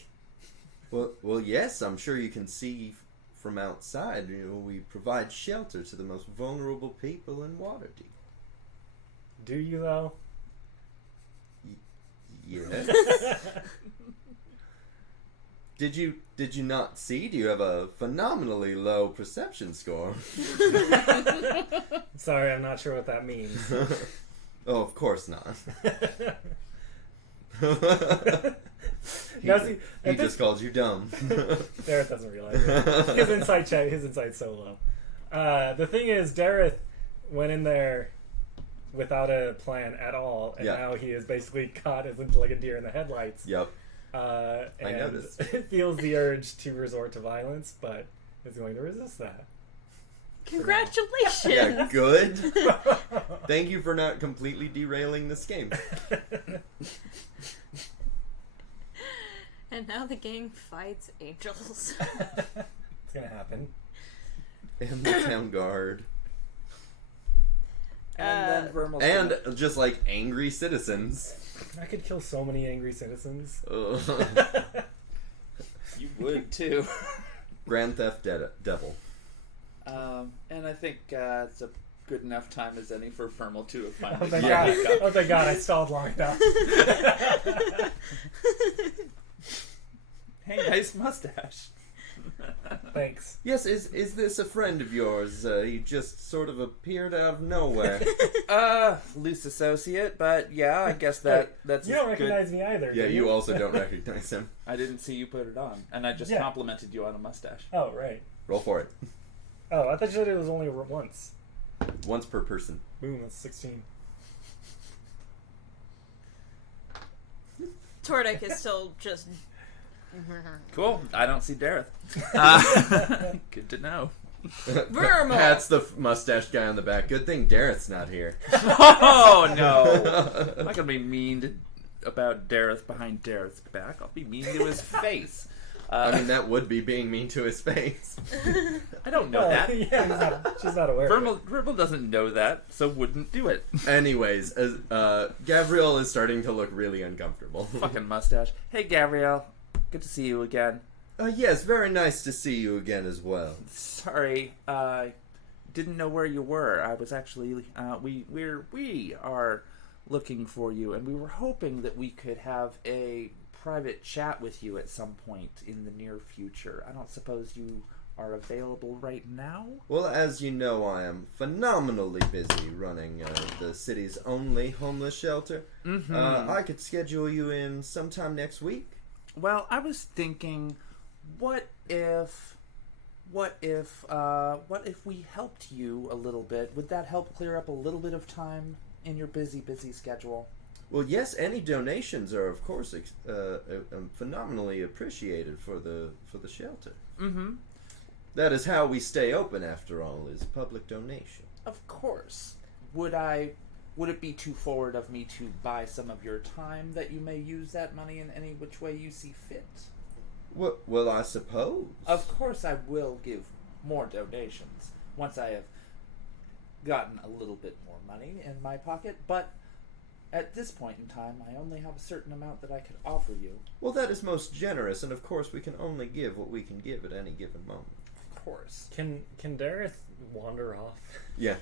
Well, yes, I'm sure you can see from outside. You know, we provide shelter to the most vulnerable people in Waterdeep. Do you, though? Yes. Did you not see? Do you have a phenomenally low perception score? Sorry, I'm not sure what that means. Oh, of course not. Now, see, He just called you dumb. Dareth doesn't realize it. His insight's so low. The thing is, Dareth went in there without a plan at all, and now he is basically caught as like a deer in the headlights. Yep. And I noticed. feels the urge to resort to violence, but is going to resist that. Congratulations! Yeah, good. Thank you for not completely derailing this game. And now the gang fights angels. It's gonna happen. And the town guard. And then Vermal's And gonna- just like angry citizens. I could kill so many angry citizens. You would too. Grand Theft Devil. And I think it's a good enough time as any for Vermal to have Oh finally thank Yeah. God! Oh thank God! I stalled long enough. Hey, nice mustache. Thanks. Yes, is this a friend of yours? He just sort of appeared out of nowhere. Loose associate, but yeah, I guess that's You don't good. recognize me either. Yeah, do you also don't recognize him. I didn't see you put it on, and I just Yeah. complimented you on a mustache. Oh right. Roll for it. Oh, I thought you said it was only once. Once per person. Boom, that's 16. Tordek is still just. Cool. I don't see Dareth. Good to know. Vermal! That's the mustache guy on the back. Good thing Dareth's not here. Oh no! I'm not gonna be mean about Dareth behind Dareth's back. I'll be mean to his face. I mean, that would be being mean to his face. I don't know Oh, that. yeah, she's not aware. of it. Vermal doesn't know that, so wouldn't do it. Anyways, Gabrielle is starting to look really uncomfortable. Fucking mustache. Hey, Gabrielle. Good to see you again. Yes, very nice to see you again as well. Sorry, didn't know where you were. I was actually we are looking for you, and we were hoping that we could have a private chat with you at some point in the near future. I don't suppose you are available right now? Well, as you know, I am phenomenally busy running the city's only homeless shelter. Mm-hmm. I could schedule you in sometime next week. Well, I was thinking, what if we helped you a little bit? Would that help clear up a little bit of time in your busy schedule? Well, yes, any donations are, of course, phenomenally appreciated for the shelter. Mm-hmm. That is how we stay open, after all, is public donation. Of course. Would it be too forward of me to buy some of your time that you may use that money in any which way you see fit? Well, I suppose. Of course I will give more donations once I have gotten a little bit more money in my pocket, but at this point in time, I only have a certain amount that I could offer you. Well, that is most generous, and of course we can only give what we can give at any given moment. Of course. Can Dareth wander off? Yeah.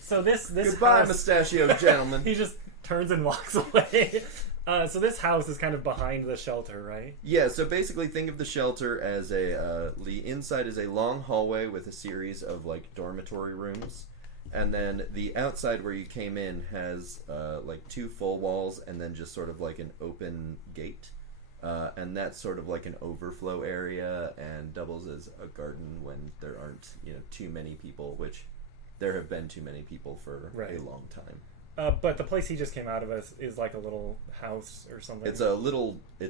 So this Goodbye, house, mustachio gentleman. he just turns and walks away. So this house is kind of behind the shelter, right? Yeah, so basically think of the shelter as the inside is a long hallway with a series of like dormitory rooms, and then the outside where you came in has like two full walls and then just sort of like an open gate, and that's sort of like an overflow area and doubles as a garden when there aren't too many people, which there have been too many people for Right. a long time. But the place he just came out of is like a little house or something. It's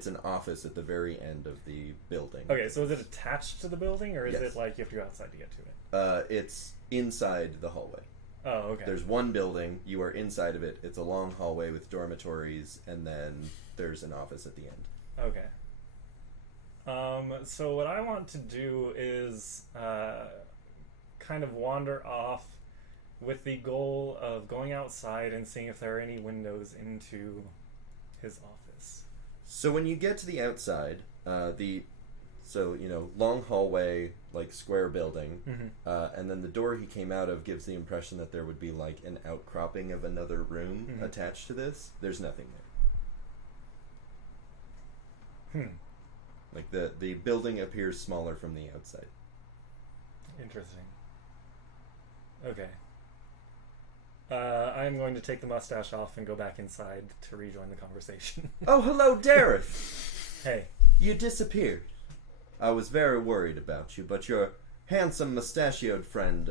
an office at the very end of the building. Okay, so is it attached to the building, or is Yes. it like you have to go outside to get to it? It's inside the hallway. Oh, okay. There's one building, you are inside of it, it's a long hallway with dormitories, and then there's an office at the end. Okay. So what I want to do is kind of wander off with the goal of going outside and seeing if there are any windows into his office. So when you get to the outside, long hallway, like square building, and then the door he came out of gives the impression that there would be like an outcropping of another room attached to this. There's nothing there. Like the building appears smaller from the outside. Interesting. Okay. I'm going to take the mustache off and go back inside to rejoin the conversation. Oh, hello, Dareth! Hey. You disappeared. I was very worried about you, but your handsome mustachioed friend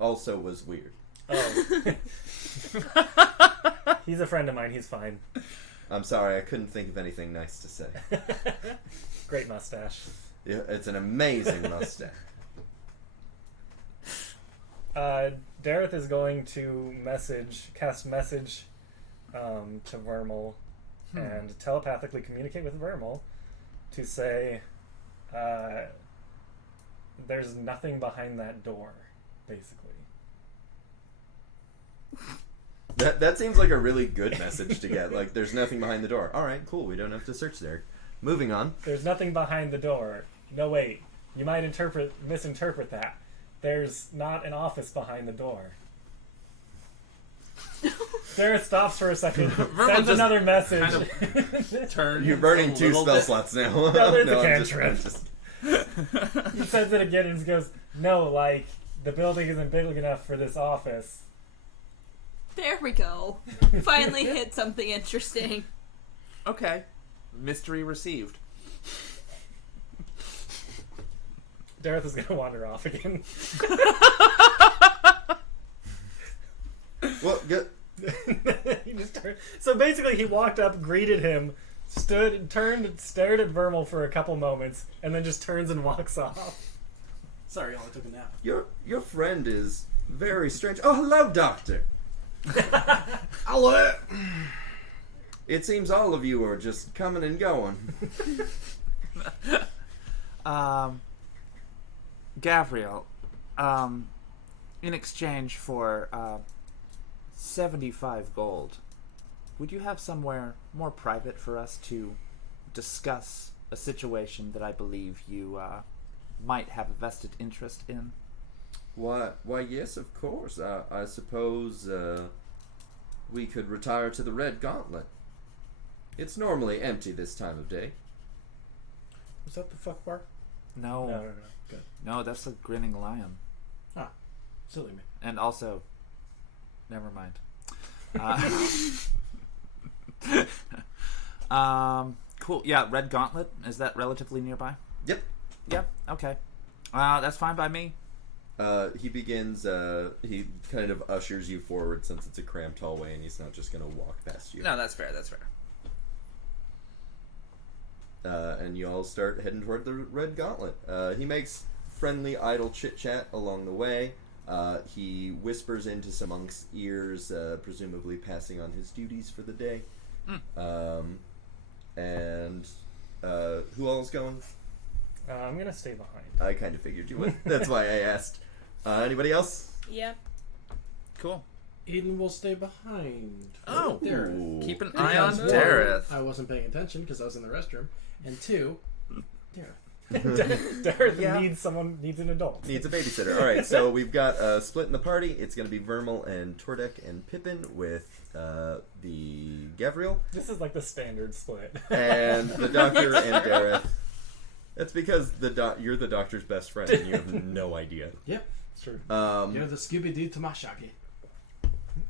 also was weird. Oh. He's a friend of mine. He's fine. I'm sorry, I couldn't think of anything nice to say. Great mustache. Yeah, it's an amazing mustache. Dareth is going to cast message to Vermal and telepathically communicate with Vermal to say there's nothing behind that door, basically. That seems like a really good message to get. Like, there's nothing behind the door. All right, cool. We don't have to search there. Moving on. There's nothing behind the door. No, wait. You might misinterpret that. There's not an office behind the door. Sarah stops for a second, sends another message. You're burning 2 spell slots now. No, there's No, a I'm cantrip. He says it again and he goes, no, like, the building isn't big enough for this office. There we go. Finally hit something interesting. Okay. Mystery received. Dareth is going to wander off again. Well, good. So basically, he walked up, greeted him, turned, stared at Vermal for a couple moments, and then just turns and walks off. Sorry, I only took a nap. Your friend is very strange. Oh, hello, Doctor. Hello. It seems all of you are just coming and going. Gavriel, in exchange for 75 gold, would you have somewhere more private for us to discuss a situation that I believe you might have a vested interest in? Why, yes, of course. I suppose we could retire to the Red Gauntlet. It's normally empty this time of day. Was that the fuck bar? No. No. Good. No, that's a grinning lion. Ah, silly me. And also, never mind. Cool. Yeah, Red Gauntlet. Is that relatively nearby? Yep. Yep. Okay. That's fine by me. He begins, he kind of ushers you forward since it's a cramped hallway and he's not just going to walk past you. No, that's fair. That's fair. And you all start heading toward the Red Gauntlet. He makes friendly, idle chit-chat along the way. He whispers into some monk's ears, presumably passing on his duties for the day. And who all's going? I'm going to stay behind. I kind of figured you would. That's why I asked. Anybody else? Yep. Cool. Eden will stay behind. Oh, there. Keep an Because eye on one, Dareth. I wasn't paying attention because I was in the restroom, and 2, Dareth needs an adult. Needs a babysitter. All right, so we've got a split in the party. It's going to be Vermal and Tordek and Pippin with the Gavriel. This is like the standard split. And the Doctor and Dareth. That's because you're the Doctor's best friend and you have no idea. Yep, It's true. you're the Scooby-Doo Tamashaki.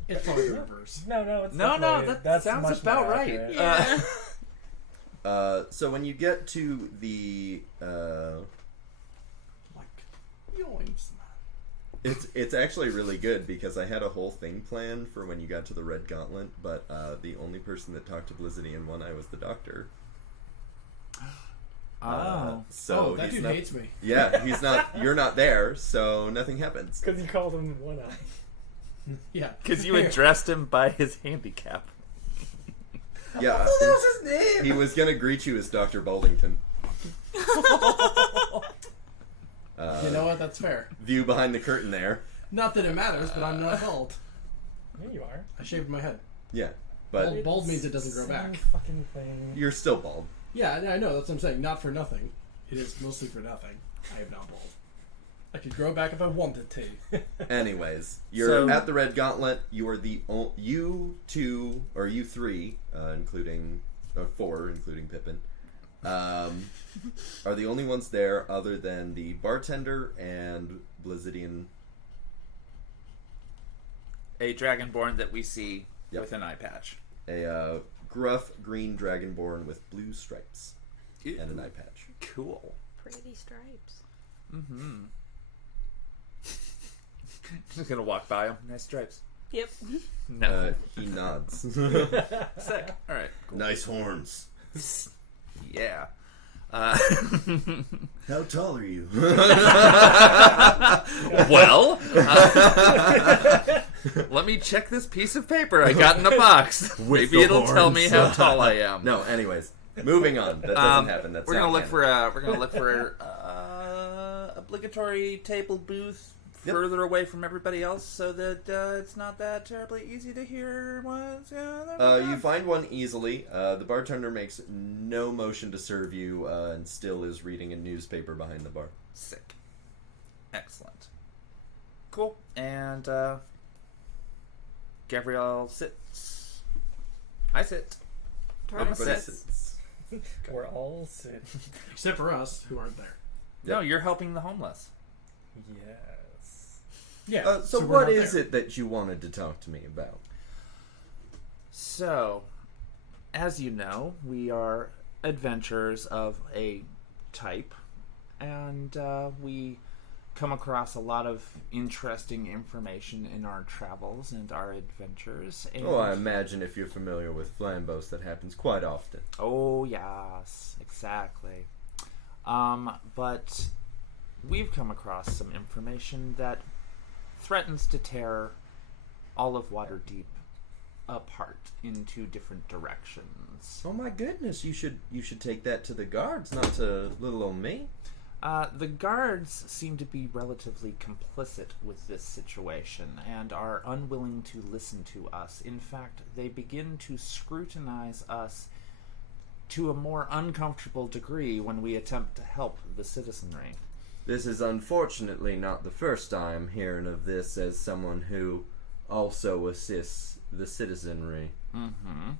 It's all the reverse. No, it's No, the way. that sounds much about more right. accurate. Yeah. So when you get to the Like, yoinks, man. it's actually really good because I had a whole thing planned for when you got to the Red Gauntlet, but the only person that talked to Blizzidian won I was the Doctor. So that he's dude not, hates me. Yeah, he's not. You're not there, so nothing happens. Because you called him One Eye. Yeah. Because you addressed him by his handicap. Yeah, That was his name! he was gonna greet you as Dr. Boldington. You know what? That's fair. View behind the curtain there. Not that it matters, but I'm not bald. Yeah, you are. I shaved my head. Yeah, but Bald means it doesn't grow Same back. fucking thing. you're still bald. Yeah, I know. That's what I'm saying. Not for nothing. It is mostly for nothing. I am not bald. I could grow back if I wanted to. Anyways, you're So- at the Red Gauntlet. You are you three, including 4, including Pippin, are the only ones there other than the bartender and Blizzidian. A dragonborn that we see Yep. with an eye patch. A gruff green dragonborn with blue stripes and an eye patch. Cool. Pretty stripes. Mm-hmm. Just gonna walk by him. Nice stripes. Yep. No. He nods. Sick. All right. Nice horns. Yeah. How tall are you? Well, let me check this piece of paper I got in a box. Maybe the it'll tell me how horns. tall I am. No, anyways, moving on. That doesn't happen. That's We're gonna not look for obligatory table booth Yep. further away from everybody else, so that it's not that terribly easy to hear what's going on. You find one easily. The bartender makes no motion to serve you and still is reading a newspaper behind the bar. Sick. Excellent. Cool. And Gabrielle sits. I sit. Tortoise Everybody sits. sits. We're all sitting. Except for us, who aren't there. No, you're helping the homeless. Yes. Yeah. So we're what not is there. it that you wanted to talk to me about? So, as you know, we are adventurers of a type, and we come across a lot of interesting information in our travels and our adventures. And Oh, I imagine if you're familiar with Flambos, that happens quite often. Oh, yes, exactly. But we've come across some information that threatens to tear all of Waterdeep apart in 2 different directions. Oh my goodness, you should take that to the guards, not to little old me. The guards seem to be relatively complicit with this situation and are unwilling to listen to us. In fact, they begin to scrutinize us to a more uncomfortable degree when we attempt to help the citizenry. This is unfortunately not the first I'm hearing of this as someone who also assists the citizenry. Mm-hmm.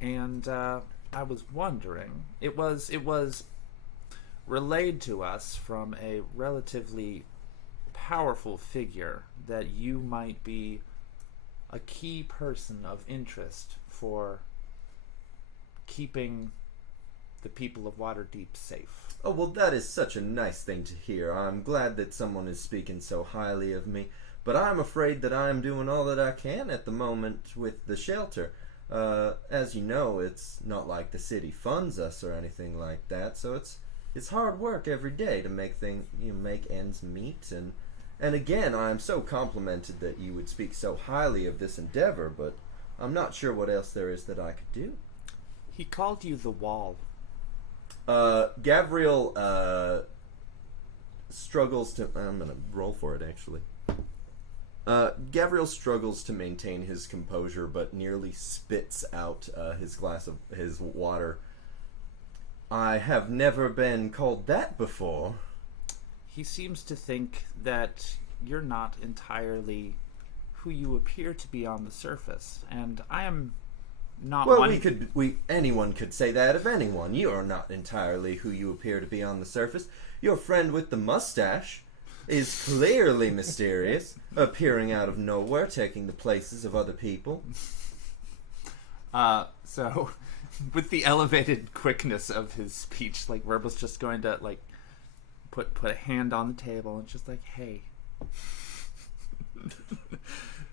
And I was wondering, it was relayed to us from a relatively powerful figure that you might be a key person of interest for keeping the people of Waterdeep safe. Oh, well, that is such a nice thing to hear. I'm glad that someone is speaking so highly of me, but I'm afraid that I'm doing all that I can at the moment with the shelter. As you know, it's not like the city funds us or anything like that, so it's hard work every day to make ends meet. And again, I'm so complimented that you would speak so highly of this endeavor, but I'm not sure what else there is that I could do. He called you the Wall. Gabriel struggles to... I'm going to roll for it, actually. Gabriel struggles to maintain his composure, but nearly spits out his glass of his water. I have never been called that before. He seems to think that you're not entirely who you appear to be on the surface, and I am not Well, one... anyone could say that of anyone. You are not entirely who you appear to be on the surface. Your friend with the mustache is clearly mysterious, appearing out of nowhere, taking the places of other people. So, with the elevated quickness of his speech, like, Verbal's just going to, like, put a hand on the table and just like, hey.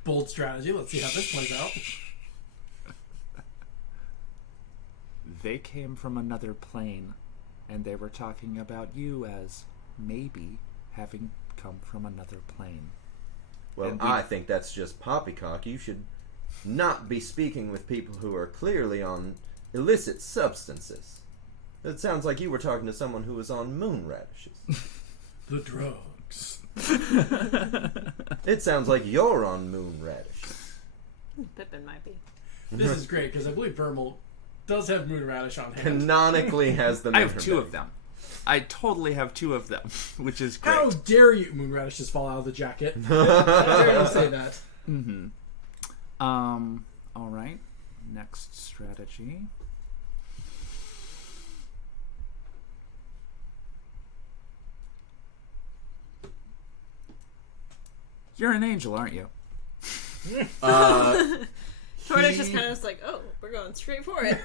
Bold strategy. Let's see how this plays out. They came from another plane, and they were talking about you as maybe having come from another plane. Well, And I think that's just poppycock. You should not be speaking with people who are clearly on illicit substances. It sounds like you were talking to someone who was on moon radishes. The drugs. It sounds like you're on moon radishes. Pippin might be. This is great because I believe Vermal does have moon radish on hand. Canonically has them. I in have her 2 bag. of them. I totally have 2 of them, which is great. How dare you, moon radishes fall out of the jacket? How dare you say that? Mm-hmm. All right. Next strategy. You're an angel, aren't you? Tordex just kind of was like, oh, we're going straight for it.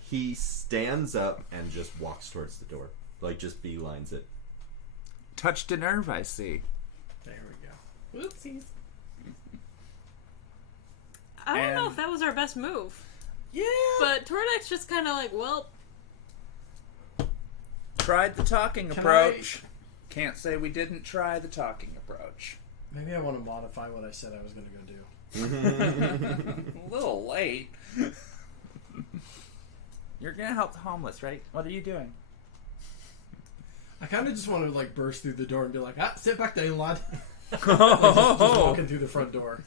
He stands up and just walks towards the door. Like, just beelines it. Touched a nerve, I see. There we go. Whoopsies. I don't know And- if that was our best move. Yeah. But Tordex just kind of like, well, Tried the talking Can approach. Can't say we didn't try the talking approach. Maybe I want to modify what I said I was going to go do. A little late. You're gonna help the homeless, right? What are you doing? I kind of just want to like burst through the door and be like, sit back down, lad. Just Oh, walking through the front door.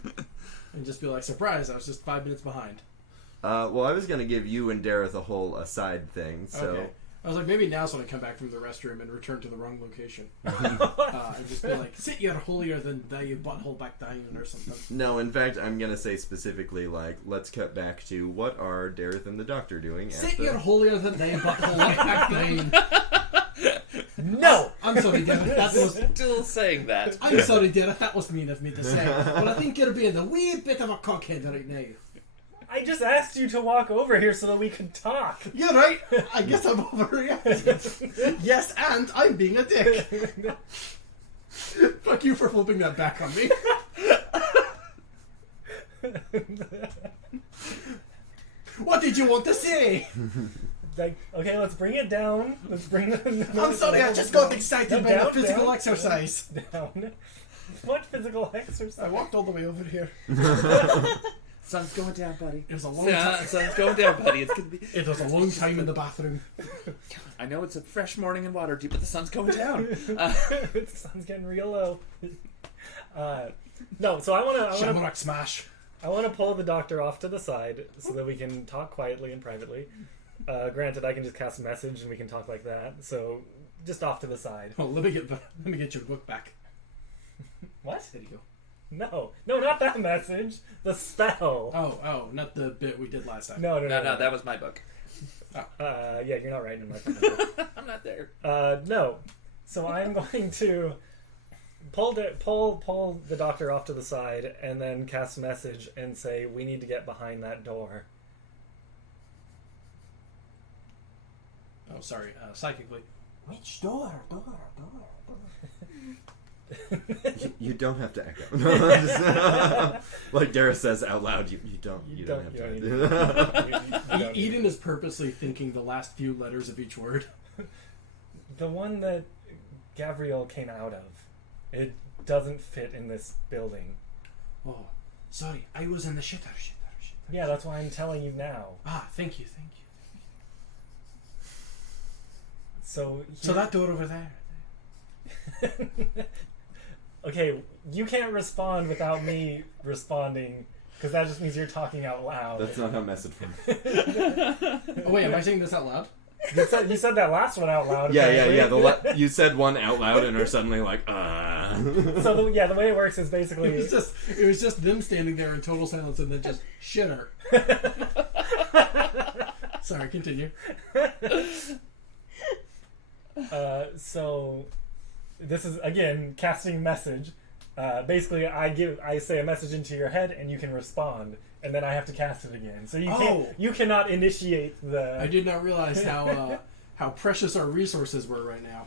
And just be like, surprise, I was just 5 minutes behind. Well, I was going to give you and Dareth a whole aside thing, so... Okay. I was like, maybe now's when I come back from the restroom and return to the wrong location. And just be like, sit you're holier than thou, you butthole back down, or something. No, in fact, I'm going to say specifically, like, let's cut back to what are Dareth and the Doctor doing at Sit the... you're holier than thou, butthole back down. No! I'm sorry, Derek, that was... still saying that. I'm sorry, Derek, that was mean of me to say. But I think you're being a wee bit of a cockhead right now. I just asked you to walk over here so that we could talk. You're right. I guess I'm overreacting. Yes, and I'm being a dick. Fuck you for flipping that back on me. What did you want to say? Like, okay, let's bring it down. Let's bring the... I'm sorry, I just got excited by the Down, physical down, exercise. Down. What physical exercise? I walked all the way over here. Sun's going down, buddy. It was a long time. Sun's going down, buddy. It's gonna be. It was a long time in the bathroom. I know it's a fresh morning in Waterdeep, but the sun's going down. The sun's getting real low. No, so I want to Shamrock smash. pull the doctor off to the side so that we can talk quietly and privately. Granted, I can just cast a message and we can talk like that. So just off to the side. Oh, let me get your book back. What? There you go. No, not that message. The spell. Oh, not the bit we did last time. No, that was my book. Yeah, you're not writing in my phone. I'm not there. No. So I'm going to pull the doctor off to the side and then cast a message and say, we need to get behind that door. Oh, sorry. Psychically. Which door? You don't have to echo. Like Dara says out loud, you don't have to. Eden is purposely thinking the last few letters of each word. The one that Gabriel came out of. It doesn't fit in this building. Oh, sorry. I was in the shitter. Yeah, that's why I'm telling you now. Ah, thank you. So that door over there. Okay, you can't respond without me responding, because that just means you're talking out loud. That's not how message works. Oh wait, am I saying this out loud? You said that last one out loud. Yeah. apparently. You said one out loud and are suddenly like, So the way it works is basically It was just them standing there in total silence and then just shitter. Sorry, continue. So this is again casting message. Basically, I say a message into your head and you can respond, and then I have to cast it again. So you cannot initiate the. I did not realize how precious our resources were right now.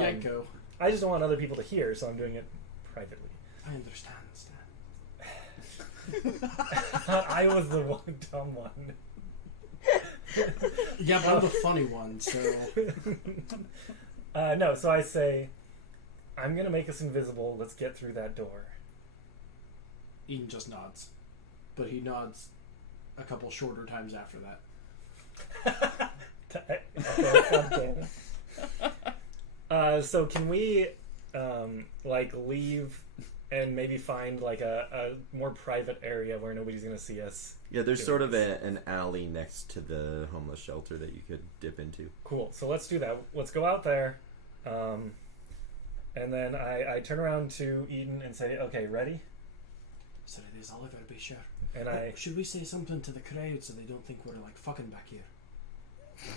Yanko. I just don't want other people to hear, so I'm doing it privately. I understand. I was the one dumb one. Yeah, but I'm the funny one, so... No, so I say, I'm going to make us invisible. Let's get through that door. Eden just nods. But he nods a couple shorter times after that. Okay. So can we like leave and maybe find like a more private area where nobody's gonna see us. Yeah, there's sort of an alley next to the homeless shelter that you could dip into. Cool. So let's do that. Let's go out there. And then I turn around to Eden and say, okay, ready? So it is Oliver, be sure. And I Should we say something to the crowd so they don't think we're like fucking back here?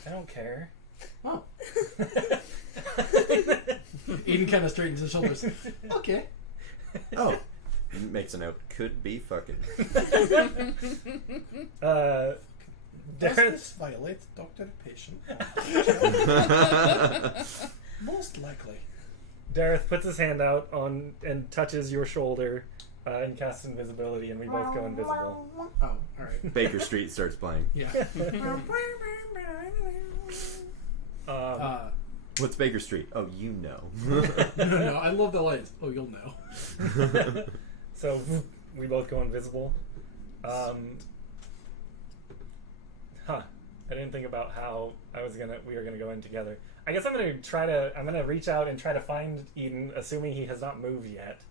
I don't care. Oh. Eden kind of straightens his shoulders. Okay. Oh, makes a note. Could be fucking. Does Dareth, this violate doctor-patient? Most likely. Dareth puts his hand out on and touches your shoulder and casts invisibility, and we both go invisible. Oh, alright. Baker Street starts playing. Yeah. What's Baker Street? Oh, you know. No, I love the lines. Oh, you'll know. So we both go invisible. I didn't think about how we were gonna go in together. I guess I'm gonna reach out and try to find Eden, assuming he has not moved yet.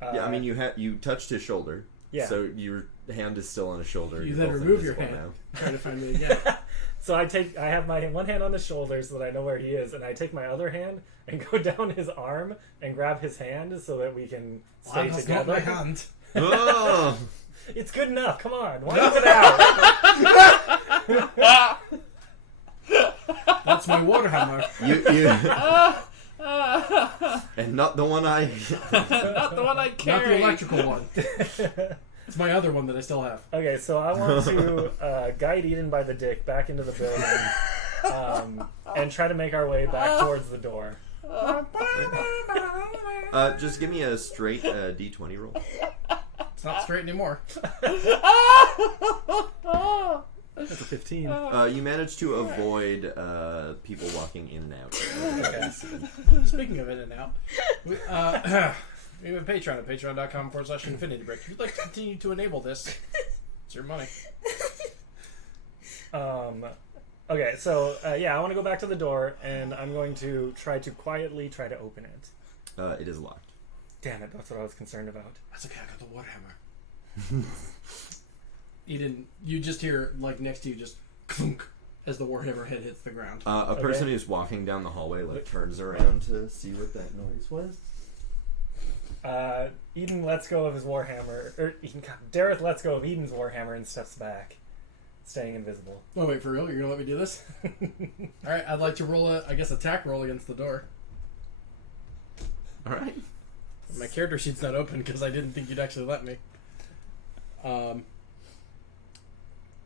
Yeah, I mean you touched his shoulder. Yeah. So your hand is still on his shoulder. You You're then both remove your invisible hand. Try to find me again. So I have my one hand on his shoulder so that I know where he is, and I take my other hand and go down his arm and grab his hand so that we can stay That's together. not my hand. Oh! It's good enough. Come on, wipe it out. That's my warhammer. You and not the one I. Not the one I Not carry. the electrical one. It's my other one that I still have. Okay, so I want to guide Eden by the dick back into the building, and try to make our way back towards the door. Just give me a straight D20 roll. It's not straight anymore. That's a 15. You managed to avoid people walking in and out. Okay. Speaking of in and out, we have a Patreon at patreon.com/infinitybreak. If you'd like to continue to enable this, it's your money. Okay, so I want to go back to the door, and I'm going to try to quietly try to open it. It is locked. Damn it, that's what I was concerned about. That's okay, I got the warhammer. Eden, you just hear, like, next to you, just clunk as the warhammer head hits the ground. A person who's walking down the hallway turns around to see what that noise was. Eden lets go of his warhammer, Dareth lets go of Eden's warhammer and steps back, staying invisible. Oh, wait, for real? You're gonna let me do this? Alright, I'd like to roll attack roll against the door. Alright. My character sheet's not open because I didn't think you'd actually let me.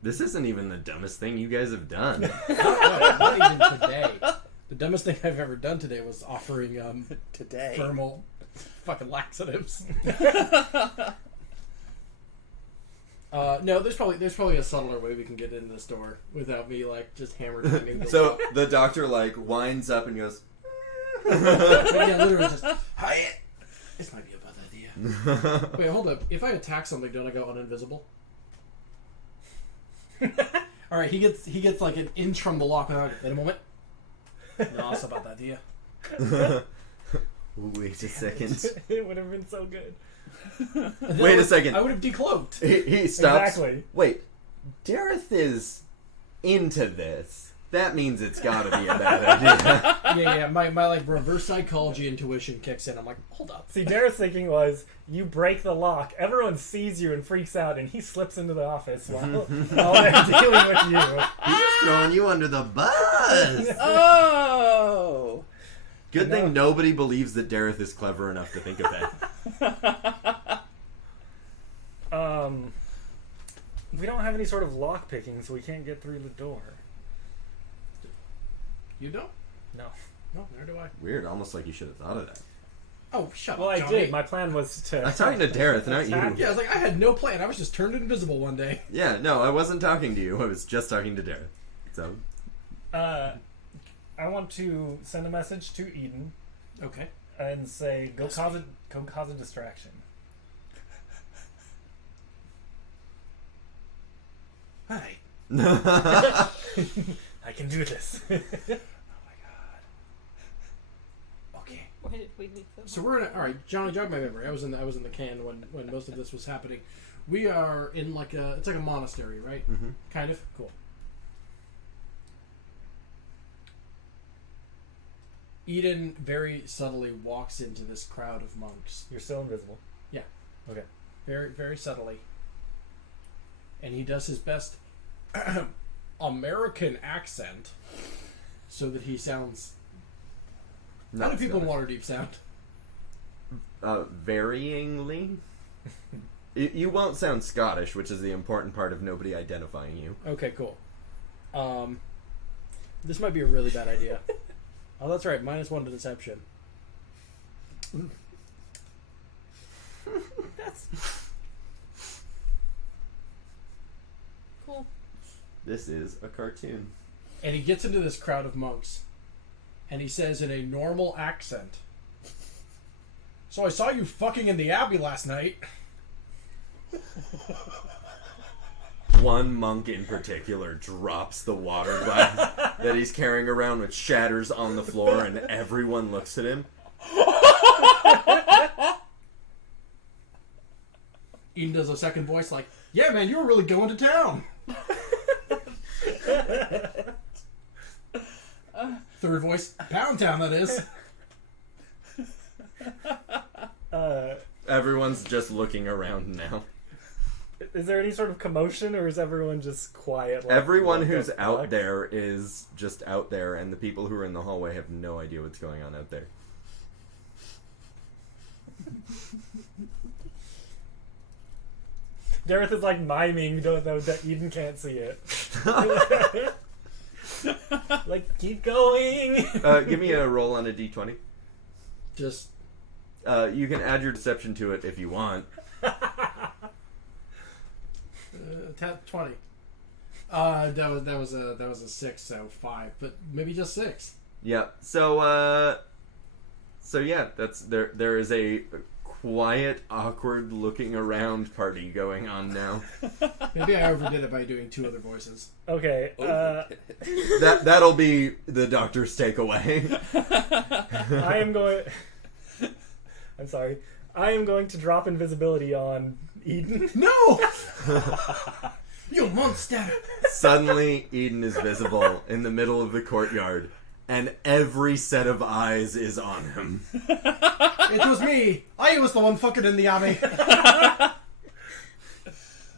This isn't even the dumbest thing you guys have done. Not even today. The dumbest thing I've ever done today was offering Today. thermal fucking laxatives. No, there's probably a subtler way we can get in this door without me like just hammer banging the So wall. the doctor winds up and goes. Yeah, literally just hi. This might be a bad idea. Wait, hold up. If I attack something, don't I go uninvisible? All right, he gets like an inch from the lock without it. In a moment. No, it's about that idea. Wait a second. It would have been so good. Wait a second. I would have decloaked. He stops. Exactly. Wait, Dareth is into this. That means it's got to be a bad idea. Yeah. My like reverse psychology intuition kicks in. I'm like, hold up. See, Dareth's thinking was, you break the lock, everyone sees you and freaks out, and he slips into the office while they're dealing with you. He's just throwing you under the bus. Oh! Good thing nobody believes that Dareth is clever enough to think of that. We don't have any sort of lock picking, so we can't get through the door. You don't? No. No, nor do I. Weird, almost like you should have thought of that. Oh, shut Well, up, I Johnny. did. My plan was to... I'm talking to Dareth, not you. Attack. Yeah, I was like, I had no plan. I was just turned invisible one day. Yeah, no, I wasn't talking to you. I was just talking to Dareth. So, I want to send a message to Eden Okay. and say, go cause a distraction. Hi. I can do this. Oh my god. Okay. So we're in. All right, Johnny, jog my memory. I was in the can when most of this was happening. We are in it's like a monastery, right? Mm-hmm. Kind of. Cool. Eden very subtly walks into this crowd of monks. You're still invisible. Yeah. Okay. Very, very subtly. And he does his best American accent so that he sounds... How do people in Waterdeep sound? Varyingly. You won't sound Scottish, which is the important part of nobody identifying you. Okay, cool. This might be a really bad idea. Oh, that's right. -1 to deception. That's cool. This is a cartoon. And he gets into this crowd of monks, and he says in a normal accent, "So I saw you fucking in the abbey last night." One monk in particular drops the water glass that he's carrying around, which shatters on the floor, and everyone looks at him. Eden does a second voice like, "Yeah, man, you were really going to town." Third voice, "Pound Town, that is." Everyone's just looking around now. Is there any sort of commotion, or is everyone just quiet? Like, Everyone what who's the out fuck? there is just out there, and the people who are in the hallway have no idea what's going on out there. Dareth is like miming, though that Eden can't see it. Like, keep going. Give me a roll on a d20. Just You can add your deception to it if you want. 20. That was a 6, so 5, but maybe just 6. Yeah. So yeah, there is a quiet, awkward looking around party going on now. Maybe I overdid it by doing 2 other voices. Okay. That'll be the doctor's takeaway. I am going. I'm sorry. I am going to drop invisibility on Eden. No! You monster! Suddenly, Eden is visible in the middle of the courtyard, and every set of eyes is on him. It was me! I was the one fucking in the abbey!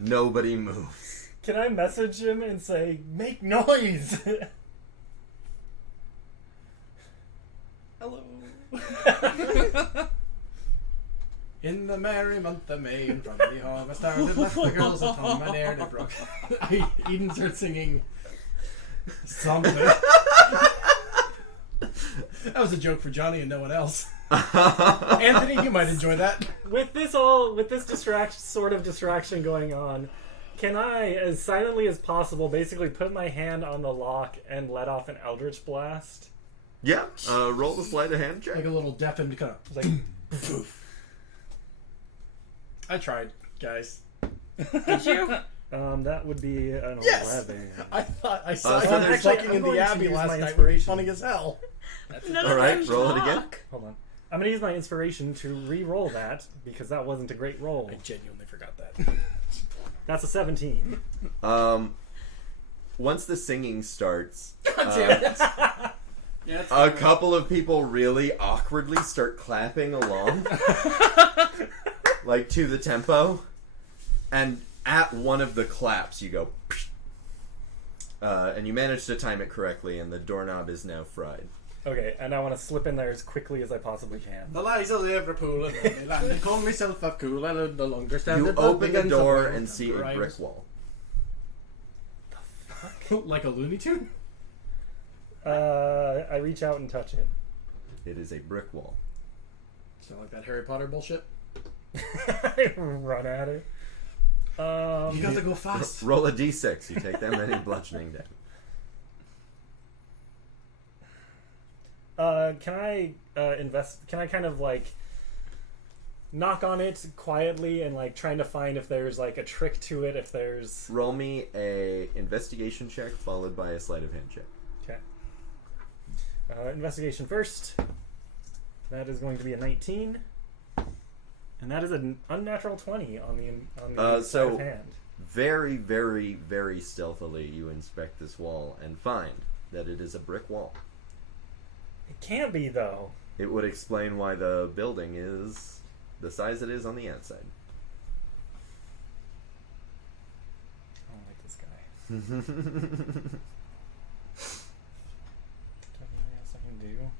Nobody moves. Can I message him and say, "Make noise"? Hello. In the merry month of May, in front of the harvest started, left the girls at home, and there they broke. Eden starts singing something. That was a joke for Johnny and no one else. Anthony, you might enjoy that. With this sort of distraction going on, can I, as silently as possible, basically put my hand on the lock and let off an Eldritch Blast? Yeah, roll the sleight of hand check. Like a little deafened kind of. Like, I tried, guys. Did you? that would be an Yes! 11. I thought I saw so you there's- fucking I'm in going the to abbey use last my night, which was inspiration. funny as hell. None All of right, them roll it again. talk. Hold on. I'm going to use my inspiration to re-roll that, because that wasn't a great roll. I genuinely forgot that. That's a 17. Once the singing starts, Yeah, a couple of people really awkwardly start clapping along, like to the tempo, and at one of the claps you go, and you manage to time it correctly, and the doorknob is now fried. Okay, and I want to slip in there as quickly as I possibly can. The lies of Liverpool and they land and call myself a cool. I no longer stand. You it, open the begins door somewhere. and see a Right. brick wall. Like a Looney Tune? I reach out and touch it. It is a brick wall. Sound like that Harry Potter bullshit? I run at it. You got to go fast. Roll a d6. You take that many bludgeoning damage. Can I Can I kind of like knock on it quietly and like trying to find if there's like a trick to it? If there's Roll me a investigation check followed by a sleight of hand check. okay. Investigation first. That is going to be a 19. And that is an unnatural 20 on the sleight of hand. Very, very, very stealthily you inspect this wall and find that it is a brick wall. It can't be, though. It would explain why the building is the size it is on the outside. I don't like this guy. Is there anything else I can do?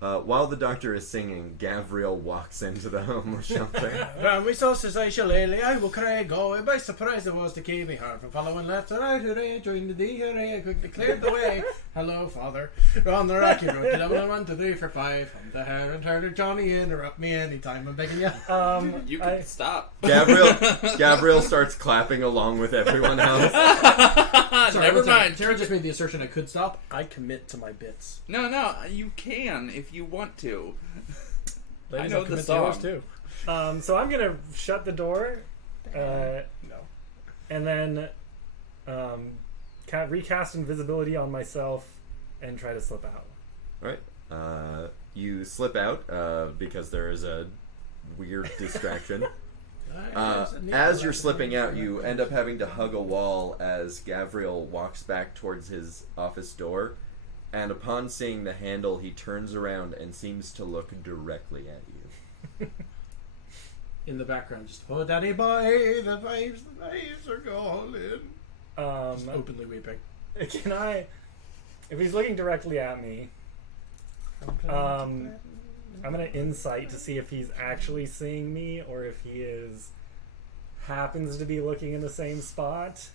While the doctor is singing, Gabriel walks into the homeless shelter. Round my sauces I shillelagh, I will cry go. By surprise it was to keep me hard from following left and right. Hooray, joined the D, hooray, I quickly cleared the way. Hello, father. On the rocky road, 11, 1, 2, 3, 4, 5. I'm the hair and turner Johnny, interrupt me anytime, I'm begging you. You can stop. Gabriel starts clapping along with everyone else. Sorry, Never mind. Terra just made the assertion I could stop. I commit to my bits. No, you can if you want to. Ladies, I know I'll the commit to song. yours too. So I'm going to shut the door. No. And then recast invisibility on myself and try to slip out. Alright. You slip out because there is a weird distraction. As you're slipping out, you end up having to hug a wall as Gabriel walks back towards his office door, and upon seeing the handle, he turns around and seems to look directly at you. In the background, just, oh, daddy boy, the waves are calling. Just openly weeping. Can I... If he's looking directly at me, I'm going to insight to see if he's actually seeing me or if he happens to be looking in the same spot.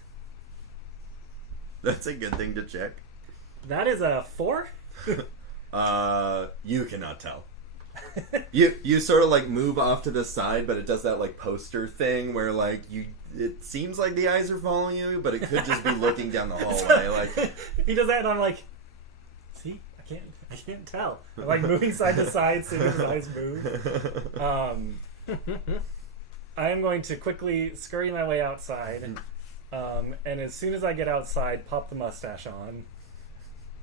That's a good thing to check. That is a 4? You cannot tell. You sort of like move off to the side, but it does that like poster thing where like it seems like the eyes are following you, but it could just be looking down the hallway. Like he does that, and I'm like, see, I can't tell. I'm like moving side to side, seeing his eyes move. I am going to quickly scurry my way outside, and as soon as I get outside, pop the mustache on,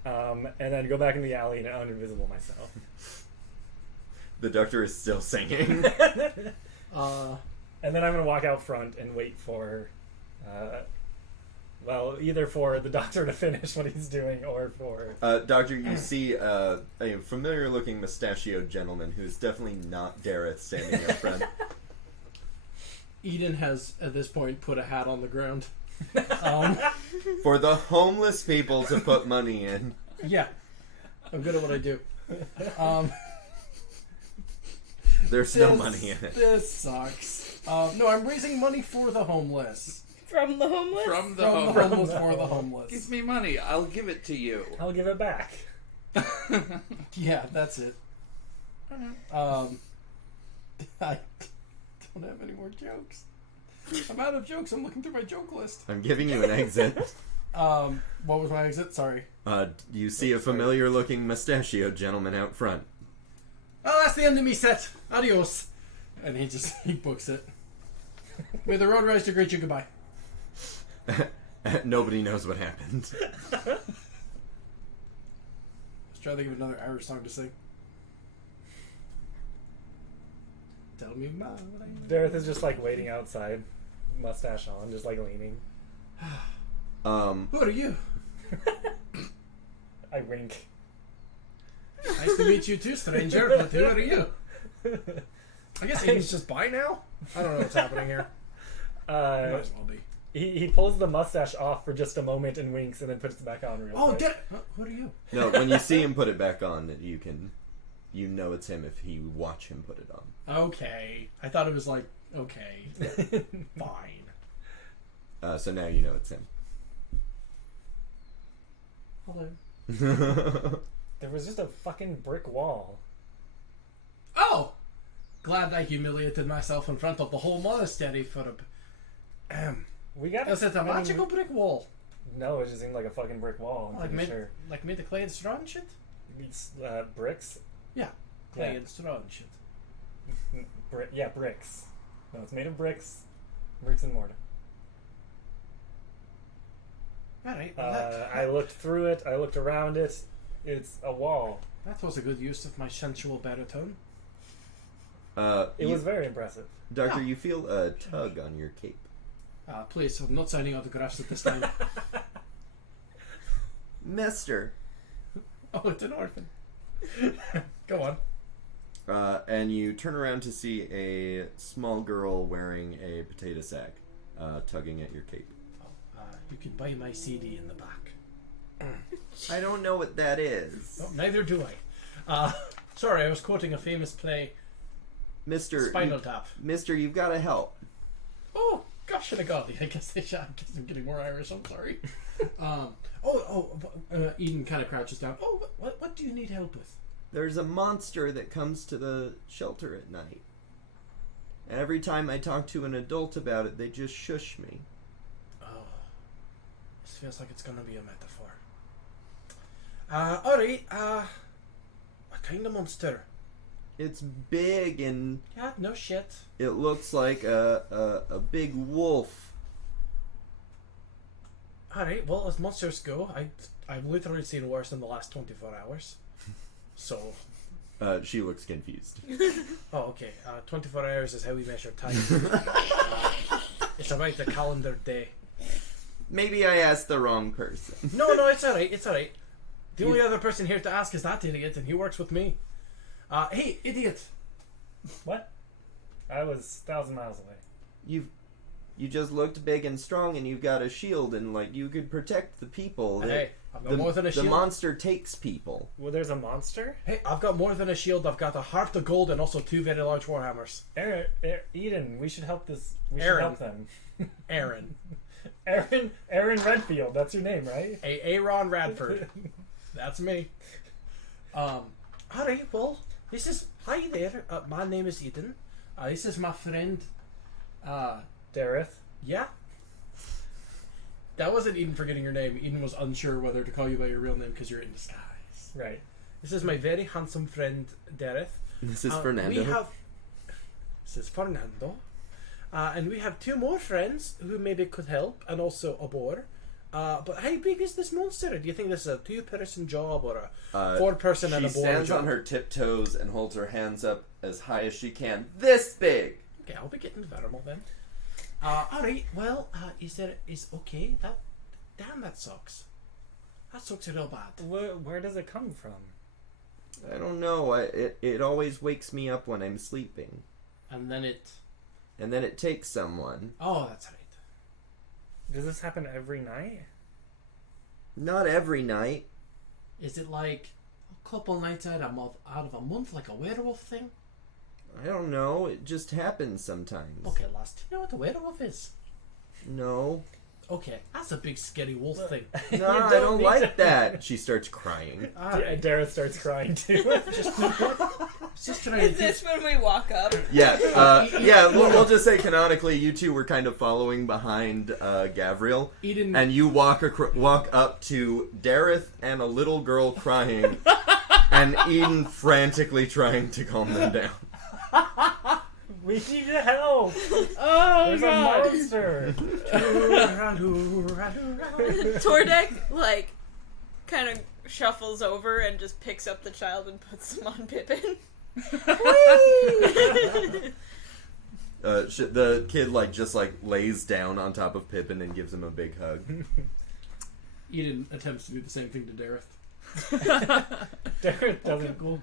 and then go back in the alley and uninvisible myself. the doctor is still singing. And then I'm going to walk out front and wait for, either for the doctor to finish what he's doing or for... Doctor, you see a familiar-looking mustachioed gentleman who's definitely not Dareth standing up front. Eden has, at this point, put a hat on the ground. For the homeless people to put money in. Yeah. I'm good at what I do. There's no money in it. This sucks. No, I'm raising money for the homeless. From the homeless? From the From the homeless. homeless for the homeless. Give me money. I'll give it to you. I'll give it back. Yeah, that's it. I don't have any more jokes. I'm out of jokes. I'm looking through my joke list. I'm giving you an exit. What was my exit? Sorry. You see a familiar-looking mustachioed gentleman out front. Oh, that's the end of me set. Adios. And he books it. May the road rise to greet you goodbye. Nobody knows what happened. Let's try to think of another Irish song to sing. Tell me about it. Dareth is just like waiting outside, mustache on, just like leaning. Who are you? I wink. Nice to meet you too, stranger, but who are you? I guess he's just by now? I don't know what's happening here. Might as well be. He pulls the mustache off for just a moment and winks and then puts it back on real quick. Get it! Who are you? No, when you see him put it back on, you know it's him if you watch him put it on. Okay. I thought it was like, okay. Fine. So now you know it's him. Hello. There was just a fucking brick wall. Oh! Glad I humiliated myself in front of the whole monastery for a... We got Is it a magical brick wall? No, it just seemed like a fucking brick wall. I'm pretty sure. Like made of clay and straw and shit? It's bricks. Yeah. Clay Yeah. and straw and shit. Bricks. No, it's made of bricks. Bricks and mortar. Alright. I looked through it. I looked around it. It's a wall. That was a good use of my sensual baritone. It was very impressive. Doctor, Yeah. you feel a tug on your cape. Please, I'm not signing autographs at this time. Mister. Oh, it's an orphan. Go on. And you turn around to see a small girl wearing a potato sack, tugging at your cape. You can buy my CD in the back. I don't know what that is. Oh, neither do I. Sorry, I was quoting a famous play, Mister, Spinal Tap. Mister, you've got to help. Oh, gosh, and a golly. I guess I'm getting more Irish. I'm sorry. Eden kind of crouches down. Oh, what do you need help with? There's a monster that comes to the shelter at night. And every time I talk to an adult about it, they just shush me. Oh, this feels like it's gonna be a metaphor. Alright, what kind of monster? It's big and Yeah, no shit. it looks like a big wolf. Alright, well, as monsters go, I've literally seen worse in the last 24 hours. So, She looks confused. oh, okay. 24 hours is how we measure time. It's about the calendar day. Maybe I asked the wrong person. No, it's alright, it's alright. The only other person here to ask is that idiot, and he works with me. Hey, idiot! What? I was 1,000 miles away. You just looked big and strong, and you've got a shield, and like you could protect the people. Hey, I've got more than a shield. The monster takes people. Well, there's a monster? Hey, I've got more than a shield. I've got a heart of gold and also 2 very large warhammers. Eden, we should help this. We Aaron. should help them. Aaron. Aaron Redfield, that's your name, right? Aaron Radford. That's me. Alright, well, hi there. My name is Eden. This is my friend, Dareth. yeah. That wasn't Eden forgetting your name. Eden was unsure whether to call you by your real name because you're in disguise. Right. This is my very handsome friend, Dareth. This is Fernando. This is Fernando. And we have 2 more friends who maybe could help, and also a boar. But how big is this monster? Do you think this is a 2-person job or a 4-person and a She boar stands job? on her tiptoes and holds her hands up as high as she can. This big! Okay, I'll be getting thermal then. Alright, well, okay, that sucks. That sucks real bad. Where does it come from? I don't know. It always wakes me up when I'm sleeping. And then it... And then it takes someone. Oh, that's right. Does this happen every night? Not every night. Is it like a couple nights out of a month, like a werewolf thing? I don't know. It just happens sometimes. Okay, lass, do you know what a werewolf is? No. Okay, that's a big scary wolf thing. No, I don't need like to- that. She starts crying. Alright, Dareth starts crying too. just trying Is to this when we walk up? Yeah, we'll just say canonically, you two were kind of following behind Gavriel, Eden... and you walk up to Dareth and a little girl crying, and Eden frantically trying to calm them down. We need to help. Oh, There's a monster. Tordek, like, kind of shuffles over and just picks up the child and puts him on Pippin. The kid just lays down on top of Pippin and gives him a big hug. Eden attempts to do the same thing to Dareth. Dareth doesn't. Cool.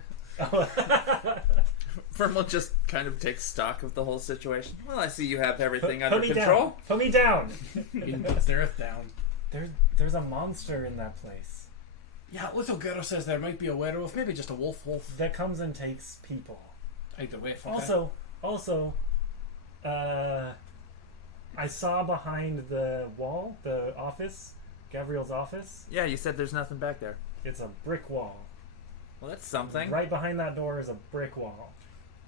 Firm will just kind of take stock of the whole situation. Well, I see you have everything Put under me control. down. Put me down. Eden puts Dareth down. There's a monster in that place Yeah, little girl says there might be a werewolf, maybe just a wolf. that comes and takes people. Either way, fuck Also, I saw behind the wall, the office, Gavriel's office. Yeah, you said there's nothing back there. It's a brick wall. Well, that's something. Right behind that door is a brick wall.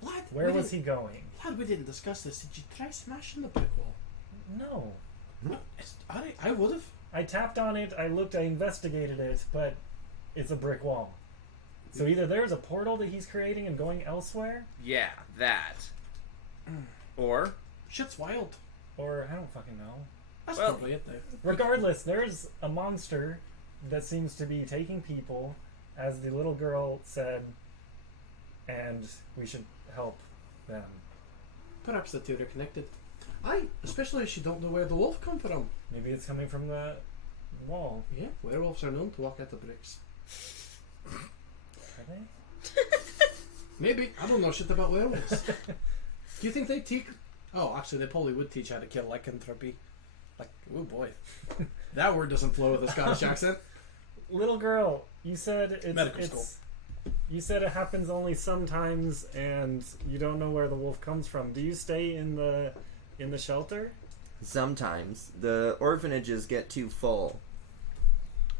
Lad, Where was he going? Lad, we didn't discuss this. Did you try smashing the brick wall? No. I would have. I tapped on it, I looked, I investigated it, but it's a brick wall. So either there's a portal that he's creating and going elsewhere, Yeah, that. Or Shit's wild. or I don't fucking know. That's Well- probably it there. Regardless, there's a monster that seems to be taking people, as the little girl said, and we should help them. Perhaps the two are connected. Aye, especially if you don't know where the wolf come from. Maybe it's coming from the wall. Yeah, werewolves are known to walk at the bricks. Are they? Maybe. I don't know shit about werewolves. Do you think they teach... Oh, actually, they probably would teach how to kill lycanthropy. Like, oh boy. That word doesn't flow with a Scottish accent. Little girl, you said Medical school. You said it happens only sometimes, and you don't know where the wolf comes from. Do you stay in the shelter? Sometimes the orphanages get too full.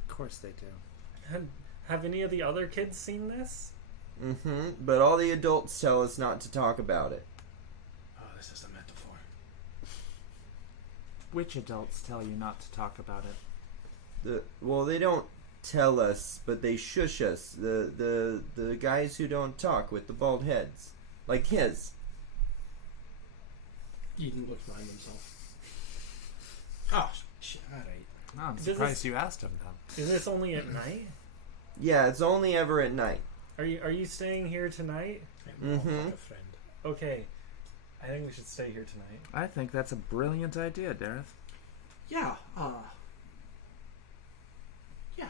Of course they do. Have any of the other kids seen this? Mm-hmm. But all the adults tell us not to talk about it. Oh, this is a metaphor. Which adults tell you not to talk about it? Well, they don't tell us, but they shush us. The guys who don't talk with the bald heads, like his. Eden looks behind himself. Oh, shit. All right. Oh, I'm Does surprised this- you asked him that. Is this only at night? Yeah, it's only ever at night. Are you staying here tonight? I'm Mhm. like a friend. Okay. I think we should stay here tonight. I think that's a brilliant idea, Dareth. Yeah, yeah.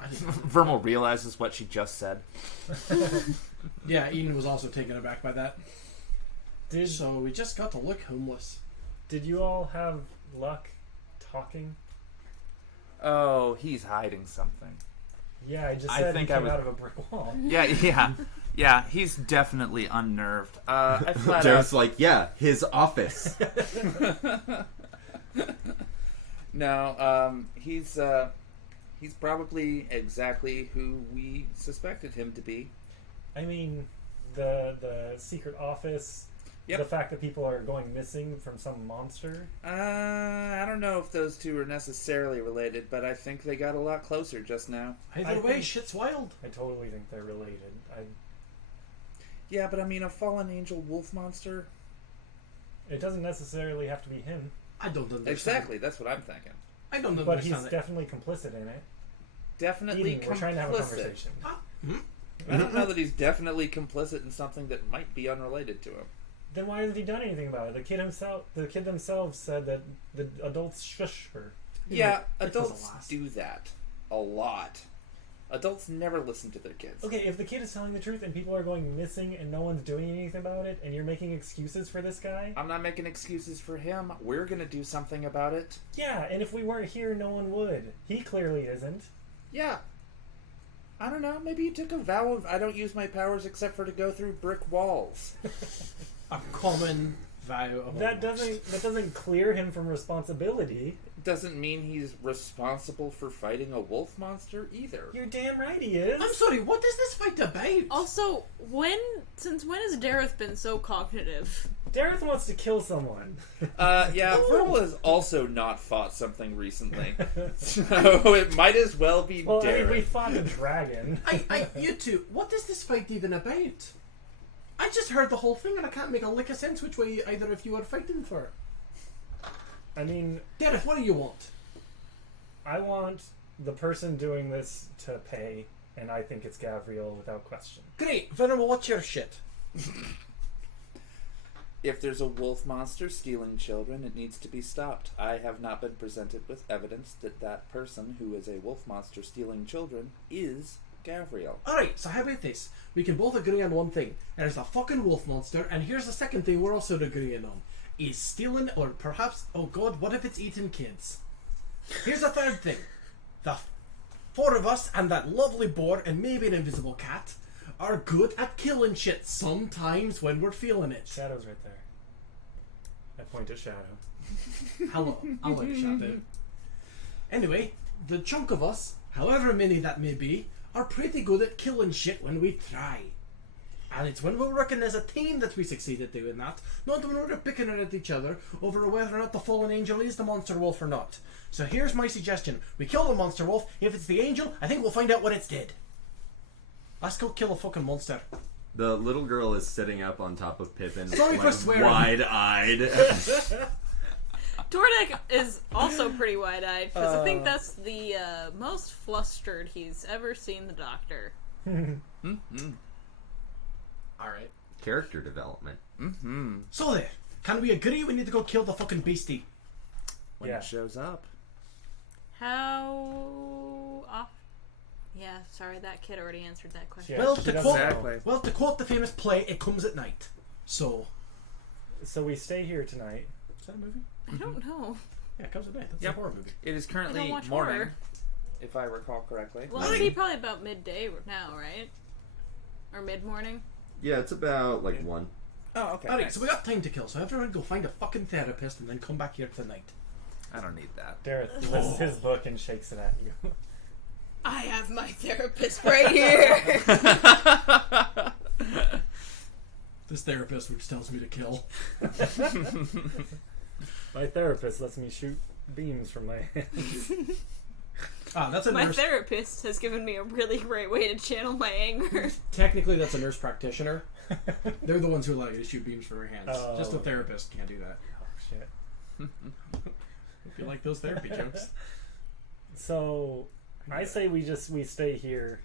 I didn't Vermal realizes what she just said. Yeah, Eden was also taken aback by that. Did So we just got to look homeless. Did you all have luck talking? Oh, he's hiding something. Yeah, I just I said think he I came was- out of a brick wall. Yeah, he's definitely unnerved. I flat Just out... like, yeah, his office. No, he's probably exactly who we suspected him to be. I mean, the secret office. Yep. The fact that people are going missing from some monster. I don't know if those two are necessarily related, but I think they got a lot closer just now. Either way, shit's wild. I totally think they're related. Yeah, but I mean, a fallen angel wolf monster? It doesn't necessarily have to be him, I don't understand. Exactly, that's what I'm thinking. I don't but he's understand it. definitely complicit in it. Definitely Eden, we're trying to have a conversation. I don't know that he's definitely complicit in something that might be unrelated to him. Then why hasn't he done anything about it? The kid themselves said that the adults shush her. Yeah, it doesn't adults last. do that a lot. Adults never listen to their kids. Okay, if the kid is telling the truth and people are going missing and no one's doing anything about it, and you're making excuses for this guy, I'm not making excuses for him. We're gonna do something about it. yeah, and if we weren't here, no one would. He clearly isn't. Yeah. I don't know, maybe you took a vow of I don't use my powers except for to go through brick walls. A common vow of That almost. doesn't clear him from responsibility. Doesn't mean he's responsible for fighting a wolf monster either. You're damn right he is. I'm sorry, what is this fight about? Also, since when has Dareth been so cognitive? Dareth wants to kill someone. Yeah, Verbal has also not fought something recently. So it might as well be Well, I mean, we Dareth. fought a dragon. You two, what is this fight even about? I just heard the whole thing and I can't make a lick of sense which way either of you are fighting for. I mean, Dareth, what do you want? I want the person doing this to pay, and I think it's Gavriel without question. Great, Venerable, what's your shit? If there's a wolf monster stealing children, it needs to be stopped. I have not been presented with evidence that that person who is a wolf monster stealing children is Gavriel. Alright, so how about this? We can both agree on one thing. There's a fucking wolf monster, and here's the second thing we're also agreeing on. Is stealing, or perhaps, oh god, what if it's eating kids? Here's the third thing. The four of us and that lovely boar and maybe an invisible cat are good at killing shit sometimes when we're feeling it. Shadow's right there. I point at Shadow. Hello, I like Shadow. Anyway, the chunk of us, however many that may be, are pretty good at killing shit when we try. And it's when we're working as a team that we succeed at doing that, not when we're picking it at each other over whether or not the fallen angel is the monster wolf or not. So here's my suggestion. We kill the monster wolf. If it's the angel, I think we'll find out what it's did. Let's go kill a fucking monster. The little girl is sitting up on top of Pippin, Sorry for like, swearing. wide-eyed. Tordek is also pretty wide-eyed because I think that's the most flustered he's ever seen the doctor. Alright. character development. Mm-hmm. So there, can we agree we need to go kill the fucking beastie? When Yeah. it shows up. How off? Yeah, sorry, that kid already answered that question. Yeah, Well, she to doesn't quote, know. Exactly. well, to quote the famous play, it comes at night. So, So we stay here tonight. is that a movie? I don't know. Yeah, it comes at night. That's Yep. a horror movie. It is I currently don't watch morning, horror. if I recall correctly. Well, it'd be probably about midday now, right? Or mid-morning. Yeah, it's about like 1. Oh, okay. Alright, nice. so we got time to kill, so everyone go find a fucking therapist and then come back here tonight. I don't need that. Dareth lists his book and shakes it at you. I have my therapist right here. This therapist which tells me to kill. My therapist lets me shoot beams from my hands. That's a My nurse. therapist has given me a really great way to channel my anger. Technically, that's a nurse practitioner. They're the ones who allow you to shoot beams from your hands. Oh. Just a therapist can't do that. Oh shit. If you like those therapy jokes. So I say we stay here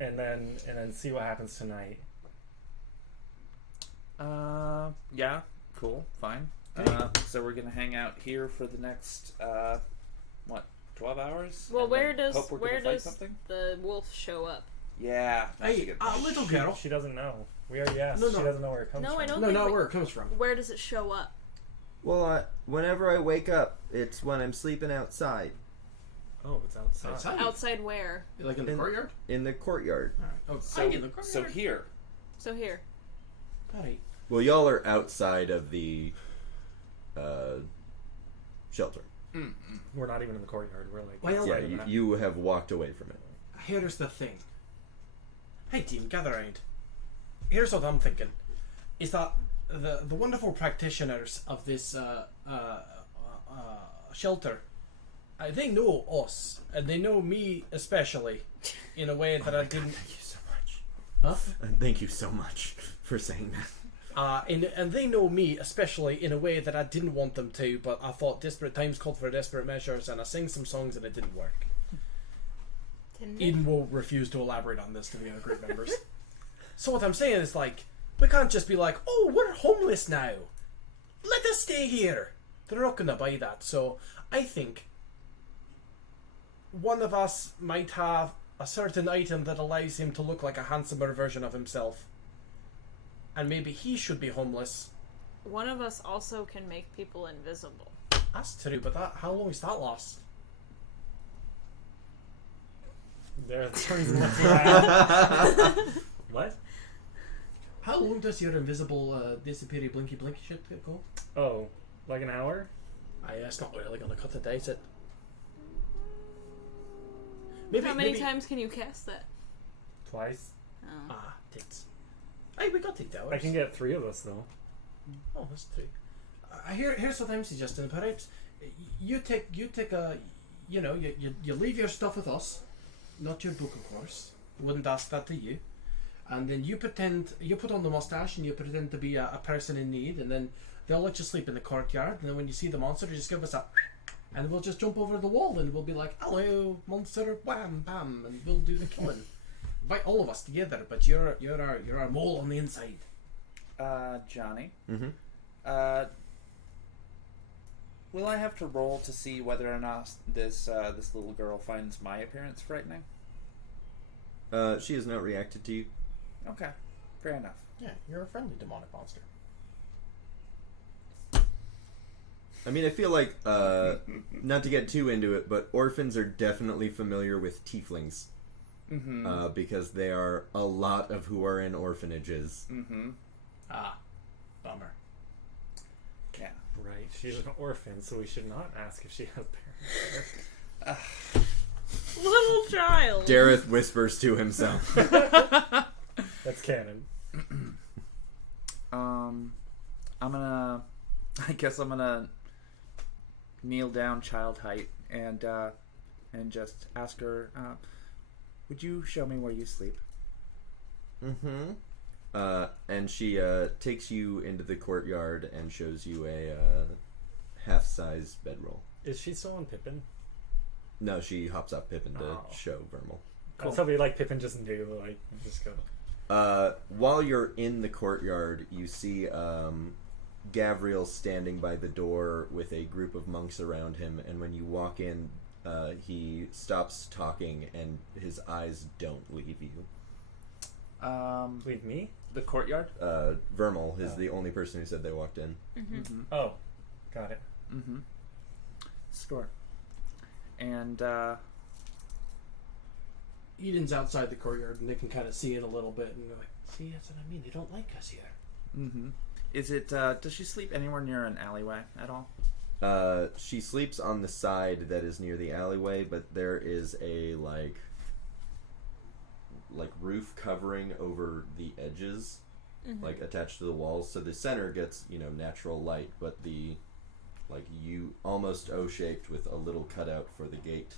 and then see what happens tonight. Yeah, cool, fine. Okay. So we're gonna hang out here for the next, 12 hours? Well, And where then does hope we're gonna fight something? the wolf show up? Yeah, that's a Hey, good point. little girl. She doesn't know. We already asked. No, She no. doesn't know where it comes No, from. I don't No, think not we- where it comes from. Where does it show up? Well, whenever I wake up, it's when I'm sleeping outside Oh, it's outside. Outside? Outside where? Like in the In- courtyard? in the courtyard. Oh, So, in the courtyard. so here. So here. Alright. Well, y'all are outside of the shelter. We're not even in the courtyard. We're like Well, Yeah, outside of that. you have walked away from it. Here's the thing. Hey team, gather round. Here's what I'm thinking. Is that the wonderful practitioners of this shelter, they know us, and they know me especially, in a way that I didn't... Thank you so much. Huh? Thank you so much for saying that. And they know me especially in a way that I didn't want them to, but I thought desperate times called for desperate measures, and I sang some songs and it didn't work. Didn't it? Eden will refuse to elaborate on this to the other group members. So what I'm saying is, like, we can't just be like, oh, we're homeless now. Let us stay here. They're not going to buy that. So I think one of us might have a certain item that allows him to look like a handsomer version of himself. And maybe he should be homeless. One of us also can make people invisible. That's true, but how long is that last? There turns and looks around. What? How long does your invisible disappear blinky blinky shit go? Oh, like an hour? It's not really going to cut the dice it. Maybe, How many maybe- times can you cast that? Twice. Oh. Tits. Hey, we got 8 hours. I can get 3 of us though. Oh, that's 3. Here's what I'm suggesting. Perhaps you take a, you leave your stuff with us, not your book, of course. Wouldn't ask that to you. And then you put on the mustache and you pretend to be a person in need, and then they'll let you sleep in the courtyard. And then when you see the monster, you just give us a, and we'll just jump over the wall and we'll be like, "Hello, monster, wham, bam," and we'll do the killing. Invite all of us together, but you're our mole on the inside. Johnny. Mm-hmm. Will I have to roll to see whether or not this little girl finds my appearance frightening? She has not reacted to you. Okay, fair enough. Yeah, you're a friendly demonic monster. I mean, I feel like, not to get too into it, but orphans are definitely familiar with tieflings. Mm-hmm. Because they are a lot of who are in orphanages. Mm-hmm. Bummer. Yeah. Right. She's an orphan, so we should not ask if she has parents. Little child. Dareth whispers to himself. That's canon. I guess I'm gonna kneel down child height and just ask her, would you show me where you sleep? Mm-hmm. And she takes you into the courtyard and shows you a half-size bedroll. Is she still on Pippin? No, she hops off Pippin to Oh. show Vermal. That's something like Pippin just knew. Like, just go. While you're in the courtyard, you see Gavriel standing by the door with a group of monks around him, and when you walk in, he stops talking and his eyes don't leave you. Leave me? The courtyard? Vermal is the only person who said they walked in. Oh, got it. Score. And, Eden's outside the courtyard, and they can kind of see it a little bit, and they're like, see, that's what I mean. They don't like us here. Is it, does she sleep anywhere near an alleyway at all? She sleeps on the side that is near the alleyway, but there is a, like roof covering over the edges, like attached to the walls, so the center gets, natural light, but the, almost O-shaped with a little cutout for the gate,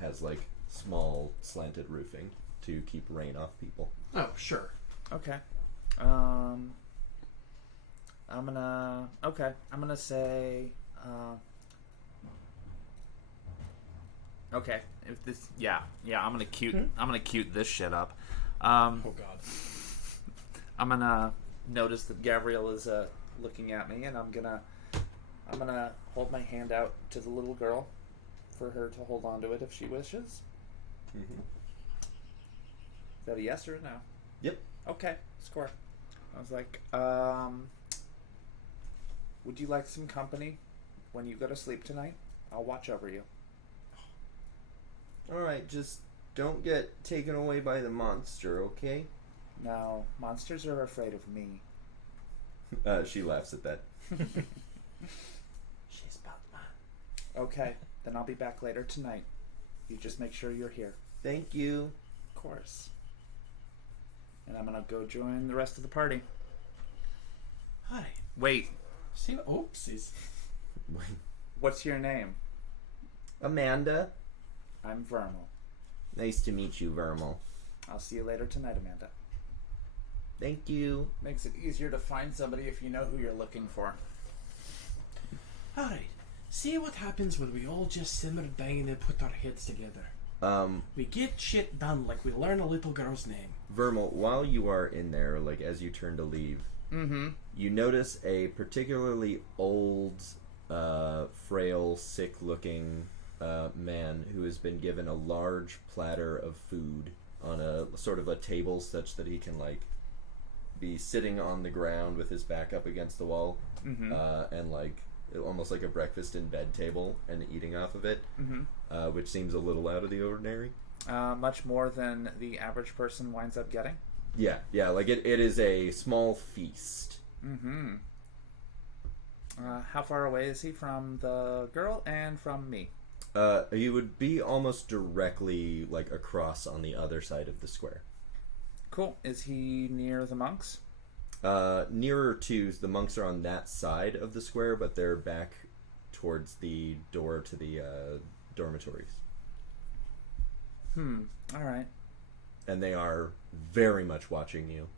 has, small slanted roofing to keep rain off people. Oh, sure. Okay. I'm gonna say, okay, if this, I'm gonna cute this shit up. Oh god. I'm gonna notice that Gabrielle is, looking at me, and I'm gonna hold my hand out to the little girl for her to hold on to it if she wishes. Is that a yes or a no? Yep. Okay, score. I was like, would you like some company when you go to sleep tonight? I'll watch over you. Alright, just don't get taken away by the monster, okay? No, monsters are afraid of me. She laughs at that. She's Batman. Okay, then I'll be back later tonight. You just make sure you're here. Thank you. Of course. And I'm gonna go join the rest of the party. Hi. Wait, See, oopsies. what's your name? Amanda. I'm Vermal. Nice to meet you, Vermal. I'll see you later tonight, Amanda. Thank you. Makes it easier to find somebody if you know who you're looking for. Alright. See what happens when we all just simmer down and put our heads together. We get shit done like we learn a little girl's name. Vermal, while you are in there, as you turn to leave, you notice a particularly old, frail, sick-looking man who has been given a large platter of food on a sort of a table such that he can, be sitting on the ground with his back up against the wall, and, almost like a breakfast in bed table, and eating off of it, which seems a little out of the ordinary. Much more than the average person winds up getting. Yeah, it is a small feast. How far away is he from the girl and from me? He would be almost directly, across on the other side of the square. Cool. Is he near the monks? Nearer to, the monks are on that side of the square, but they're back towards the door to the dormitories. Alright. And they are very much watching you.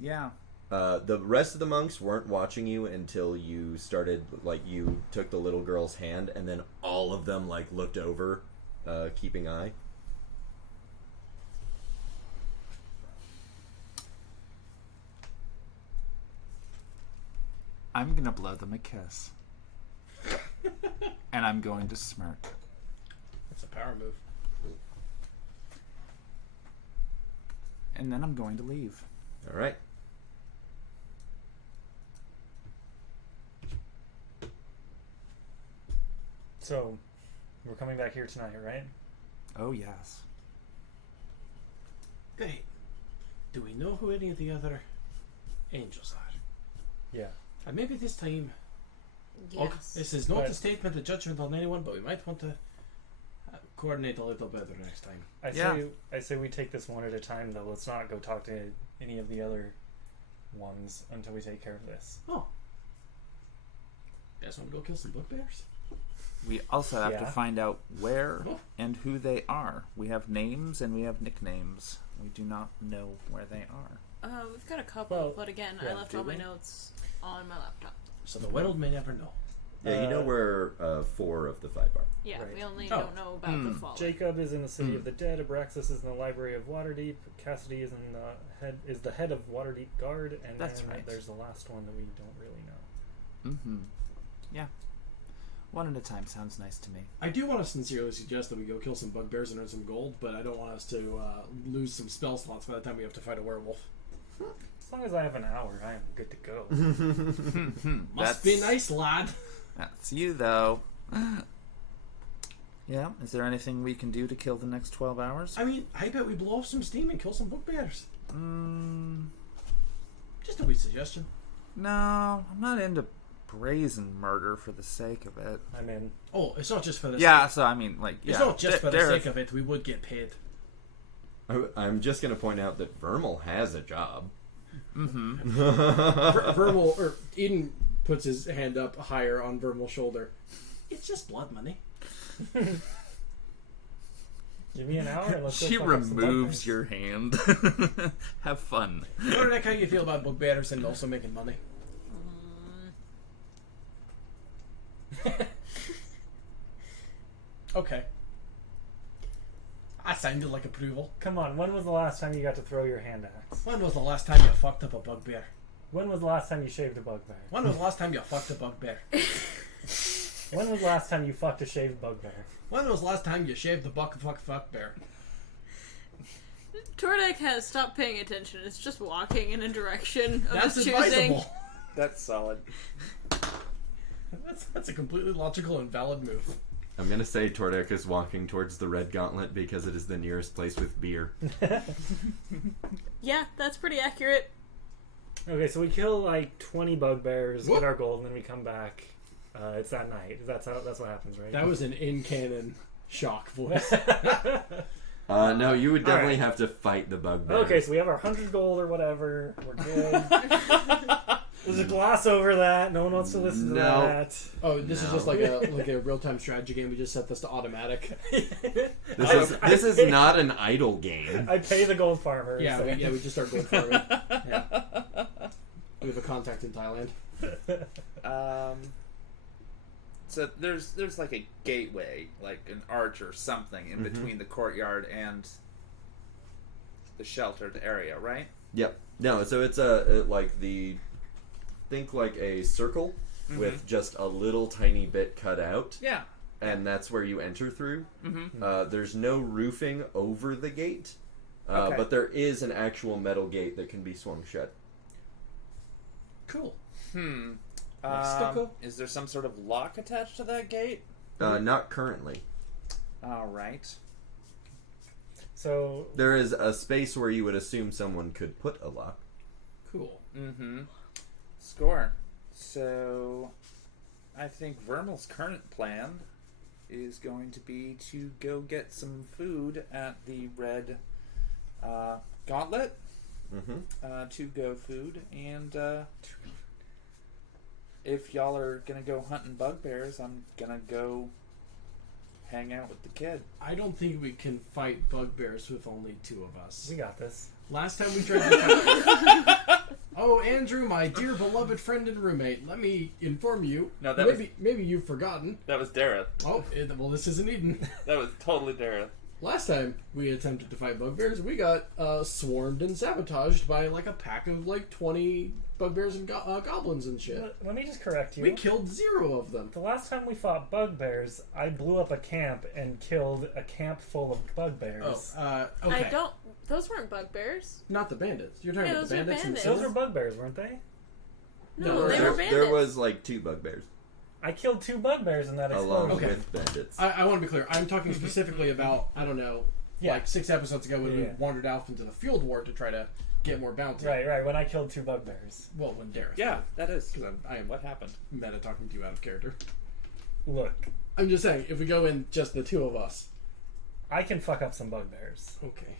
Yeah. The rest of the monks weren't watching you until you started, you took the little girl's hand, and then all of them, looked over, keeping eye. I'm gonna blow them a kiss. And I'm going to smirk. That's a power move. And then I'm going to leave. Alright. So, we're coming back here tonight, right? Oh, yes. Great. Do we know who any of the other angels are? Yeah. And maybe this time, Yes. this is not But- a statement of judgment on anyone, but we might want to coordinate a little better next time. I say we take this one at a time, though. Let's not go talk to any of the other ones until we take care of this. Oh. Guys want to go kill some bugbears? We also have to Yeah. find out where Oh. and who they are. We have names and we have nicknames. We do not know where they are. We've got a couple, Well, but again, yeah, I left do all my we? notes on my laptop. So the world may never know. Yeah, you know where 4 of the 5 are. Yeah, Right. we only Oh. don't know about the fallen. Jacob is in the City of the Dead. Abraxas is in the Library of Waterdeep. Cassidy is the head of Waterdeep Guard, and That's then right. there's the last one that we don't really know. Mm-hmm. Yeah. One at a time sounds nice to me. I do want to sincerely suggest that we go kill some bugbears and earn some gold, but I don't want us to lose some spell slots by the time we have to fight a werewolf. As long as I have an hour, I am good to go. Must be nice, lad. That's you, though. Yeah. Is there anything we can do to kill the next 12 hours? I mean, I bet we blow off some steam and kill some bugbears. Mm, Just a wee suggestion. no, I'm not into brazen murder for the sake of it. I'm in. Oh, it's not just for the Yeah, so I mean, like, It's yeah. not just for the Dareth- sake of it. We would get paid. I'm just going to point out that Vermal has a job. Mhm. Vermal, or Eden puts his hand up higher on Vermal's shoulder. It's just blood money. Give me an hour and let's go She fuck up some removes bugbears. your hand. Have fun. What how you feel about bugbears and also making money? Okay. I sounded like approval. Come on, when was the last time you got to throw your hand axe? When was the last time you fucked up a bugbear? When was the last time you shaved a bugbear? When was the last time you fucked a bugbear? When was the last time you fucked a shaved bugbear? When was the last time you shaved the fuck bear? Tordek has stopped paying attention. It's just walking in a direction of That's his choosing. advisable. That's solid. That's a completely logical and valid move. I'm going to say Tordek is walking towards the Red Gauntlet because it is the nearest place with beer. Yeah, that's pretty accurate. Okay, so we kill like 20 bugbears, Whoop. get our gold, and then we come back. It's that night. That's what happens, right? That was an in-canon shock voice. No, you would definitely Alright. have to fight the bugbear. Okay, so we have our 100 gold or whatever. We're good. There's a gloss over that. No one wants to listen to No. that. Oh, this is No. just like a real-time strategy game. We just set this to automatic. This is not an idle game. I pay the gold farmer. Yeah, so- we just start gold farming. Yeah. We have a contact in Thailand. So there's like a gateway, like an arch or something in between the courtyard and the sheltered area, right? Yep. No, so it's think like a circle with just a little tiny bit cut out, Yeah. and that's where you enter through. Mm-hmm. There's no roofing over the gate, Okay. but there is an actual metal gate that can be swung shut. Cool. Like stucco? Is there some sort of lock attached to that gate? Not currently. All right. So There is a space where you would assume someone could put a lock. Cool. Mm-hmm. Score. So, I think Vermal's current plan is going to be to go get some food at the Red Gauntlet. Mm-hmm. To-go food, and if y'all are gonna go hunting bugbears, I'm gonna go hang out with the kid. I don't think we can fight bugbears with only 2 of us. we got this. Last time we tried to Oh, Andrew, my dear beloved friend and roommate, let me inform you. No, that maybe you've forgotten. That was Dareth. Oh, well, this isn't Eden. That was totally Dareth. Last time we attempted to fight bugbears, we got swarmed and sabotaged by like a pack of like 20 bugbears and goblins and shit. Let me just correct you. We killed 0 of them. The last time we fought bugbears, I blew up a camp and killed a camp full of bugbears. Oh, okay. I don't. Those weren't bugbears. Not the bandits. You're talking Yeah, about the those are bandits and bandits. Those were bugbears, weren't they? No, they there, were bandits. there was like 2 bugbears I killed 2 bugbears in that along explosion. Okay. with bandits. I want to be clear. I'm talking specifically about, I don't know, Yeah. like 6 episodes ago when Yeah. we wandered off into the field war to try to get more bounty. Right, when I killed 2 bugbears. Well, when Dareth. Yeah, that is. Because I am What happened? meta talking to you out of character. Look, I'm just saying, if we go in just the 2 of us. I can fuck up some bugbears. Okay.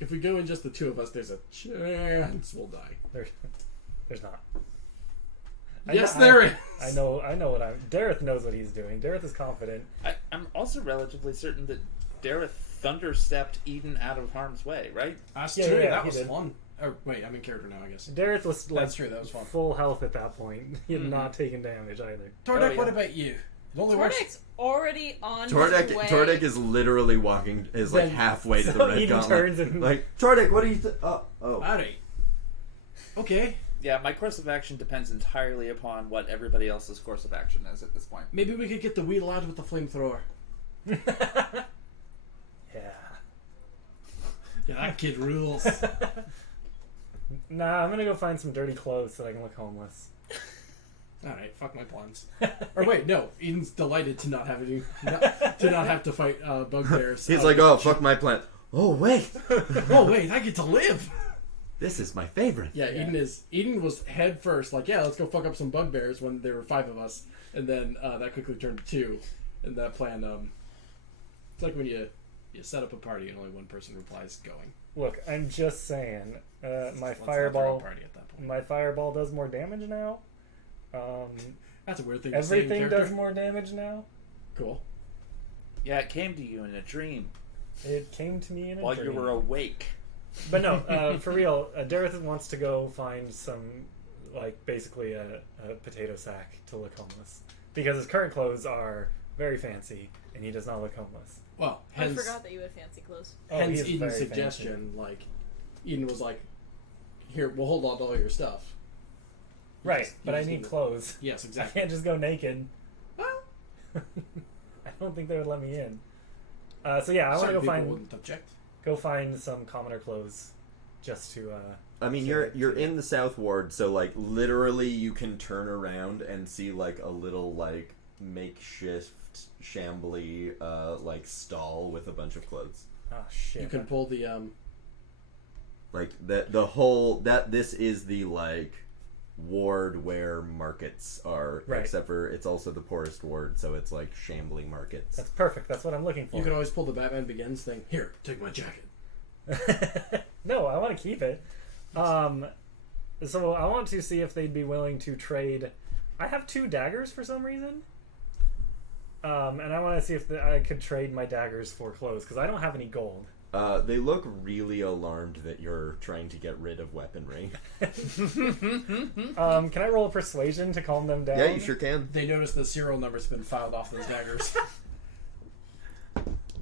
If we go in just the 2 of us, there's a chance we'll die. There's not. Yes, there is. I know what I'm... Dareth knows what he's doing. Dareth is confident. I'm also relatively certain that Dareth thunderstepped Eden out of harm's way, right? That's Yeah, true. yeah, That he was did. fun. Oh, wait, I'm in character now, I guess. Dareth was like That's true, that was fun. full health at that point. He had not taken damage either. Tordek, yeah. what about you? It only works. Tordek's already on Tordek his way. Tordek is literally walking is like Then- halfway to so the red Eden gauntlet. turns and- Like Tordek, what do you? Oh. Howdy. Okay, Yeah, my course of action depends entirely upon what everybody else's course of action is at this point. maybe we could get the wheel out with the flamethrower. Yeah. Yeah, that kid rules. Nah, I'm gonna go find some dirty clothes so I can look homeless. Alright, fuck my plans. Or wait, no, Eden's delighted to not have to fight bugbears. He's like, oh fuck my plant. Oh wait, Oh wait, I get to live! this is my favorite. Yeah, Eden was head first, like, yeah, let's go fuck up some bugbears when there were 5 of us. And then that quickly turned to 2. And that plan, it's like when you set up a party and only one person replies going. Look, I'm just saying, my Let's not throw a fireball, party at that point. my fireball does more damage now. That's a weird thing to say in Everything character. does more damage now. Cool. Yeah, it came to you in a dream It came to me in a while dream. you were awake. But no, for real, Dareth wants to go find some, like, basically a potato sack to look homeless. Because his current clothes are very fancy, and he does not look homeless. Well, I hence, forgot that you had fancy clothes. Oh, he hence is Eden's very suggestion, like, Eden was like, here, we'll hold on to all your stuff. Right, Yes, but I yes, need yes. clothes. Yes, I exactly. can't just go naked. Well, I don't think they would let me in. So yeah, I want to certain go people find wouldn't object. some commoner clothes, just to. I mean, Sure. you're in the South Ward, so like literally you can turn around and see like a little like makeshift shambly like stall with a bunch of clothes. Oh shit! You can pull the Like the whole that this is the like ward where markets are, Right. except for it's also the poorest ward, so it's like shambling markets. That's perfect. That's what I'm looking for. you can always pull the Batman Begins thing. Here, take my jacket. No, I want to keep it. So I want to see if they'd be willing to trade. I have 2 daggers for some reason. And I want to see if I could trade my daggers for clothes because I don't have any gold. They look really alarmed that you're trying to get rid of weaponry. Can I roll a persuasion to calm them down? Yeah, you sure can. They notice the serial number's been filed off those daggers.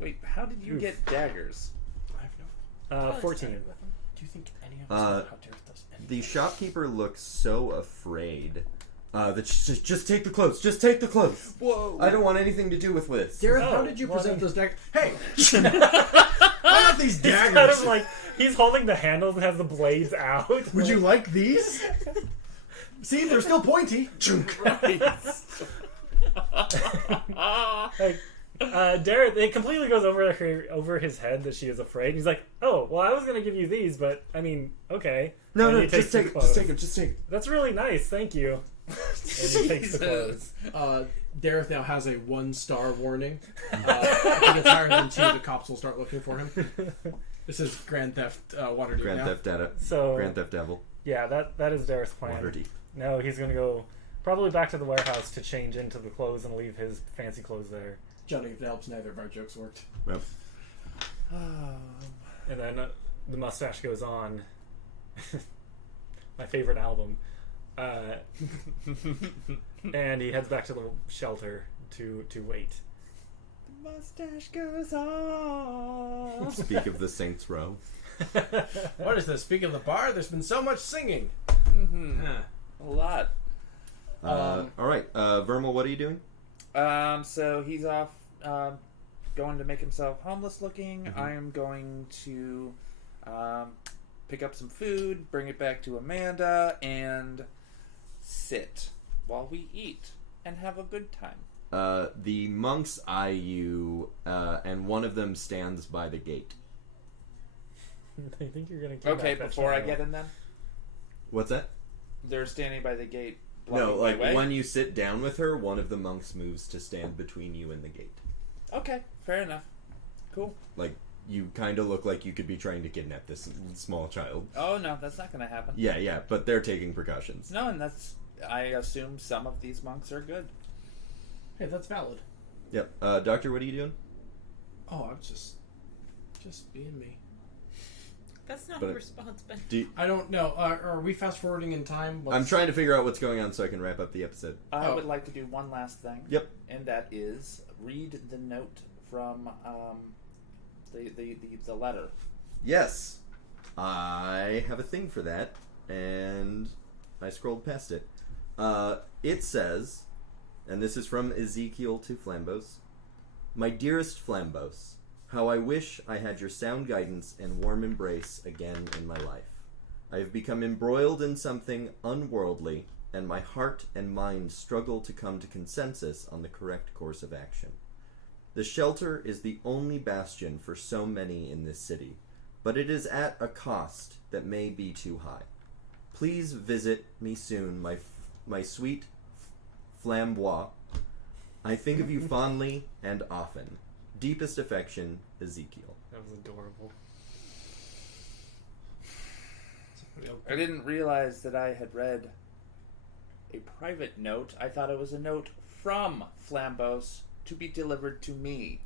Wait, how did you Oof. get daggers? I have no. Probably 14. started with them. Do you think any of us know how Dareth does anything? The shopkeeper looks so afraid that just take the clothes. Just take the clothes. Whoa! I don't want anything to do with this. Dareth, Oh, how did you well, present then- those daggers? Hey! Why not these He's daggers? kind of like he's holding the handles and has the blades out. Would you like these? See, they're still pointy. Like, Dareth, it completely goes over his head that she is afraid. He's like, "Oh, well, I was gonna give you these, but I mean, okay." No, And no, he takes just the take it. clothes. Just take it. Just take it. That's really nice, thank you. And he takes the clothes. Dareth now has a 1-star warning. If he gets higher than 2, the cops will start looking for him. This is Grand Theft Waterdeep Grand now. Theft Data. So Grand Theft Devil. yeah, that is Dareth's plan. Waterdeep. No, he's gonna go probably back to the warehouse to change into the clothes and leave his fancy clothes there. Johnny, if it helps, neither of our jokes worked. Yep. And then the mustache goes on. My favorite album. And he heads back to the shelter to wait. Mustache goes on. Speak of the Saints Row. What is this? Speak of the bar, there's been so much singing. Mm-hmm. Huh. A lot. All right, Vermal, what are you doing? So he's off going to make himself homeless looking. I am going to pick up some food, bring it back to Amanda, and sit while we eat and have a good time. The monks eye you, and one of them stands by the gate. I think you're gonna kidnap Okay, that before I child. get in then? What's that? They're standing by the gate. No, blocking like my way? when you sit down with her, one of the monks moves to stand between you and the gate. Okay, fair enough. Cool. Like, you kind of look like you could be trying to kidnap this small child. Oh no, that's not gonna happen. Yeah, but they're taking precautions. No, and that's. I assume some of these monks are good. Hey, that's valid. Yep. Doctor, what are you doing? Oh, I'm just being me. That's not But a response, Ben. I don't know. Are we fast forwarding in time? I'm trying to figure out what's going on so I can wrap up the episode. I would like to do one last thing. Yep. And that is read the note from the letter. Yes, I have a thing for that, and I scrolled past it. It says, and this is from Ezekiel to Flambos, "My dearest Flambos, how I wish I had your sound guidance and warm embrace again in my life. I have become embroiled in something unworldly, and my heart and mind struggle to come to consensus on the correct course of action. The shelter is the only bastion for so many in this city, but it is at a cost that may be too high. Please visit me soon, my sweet Flambois. I think of you fondly and often. Deepest affection, Ezekiel." That was adorable. I didn't realize that I had read a private note. I thought it was a note from Flambos to be delivered to me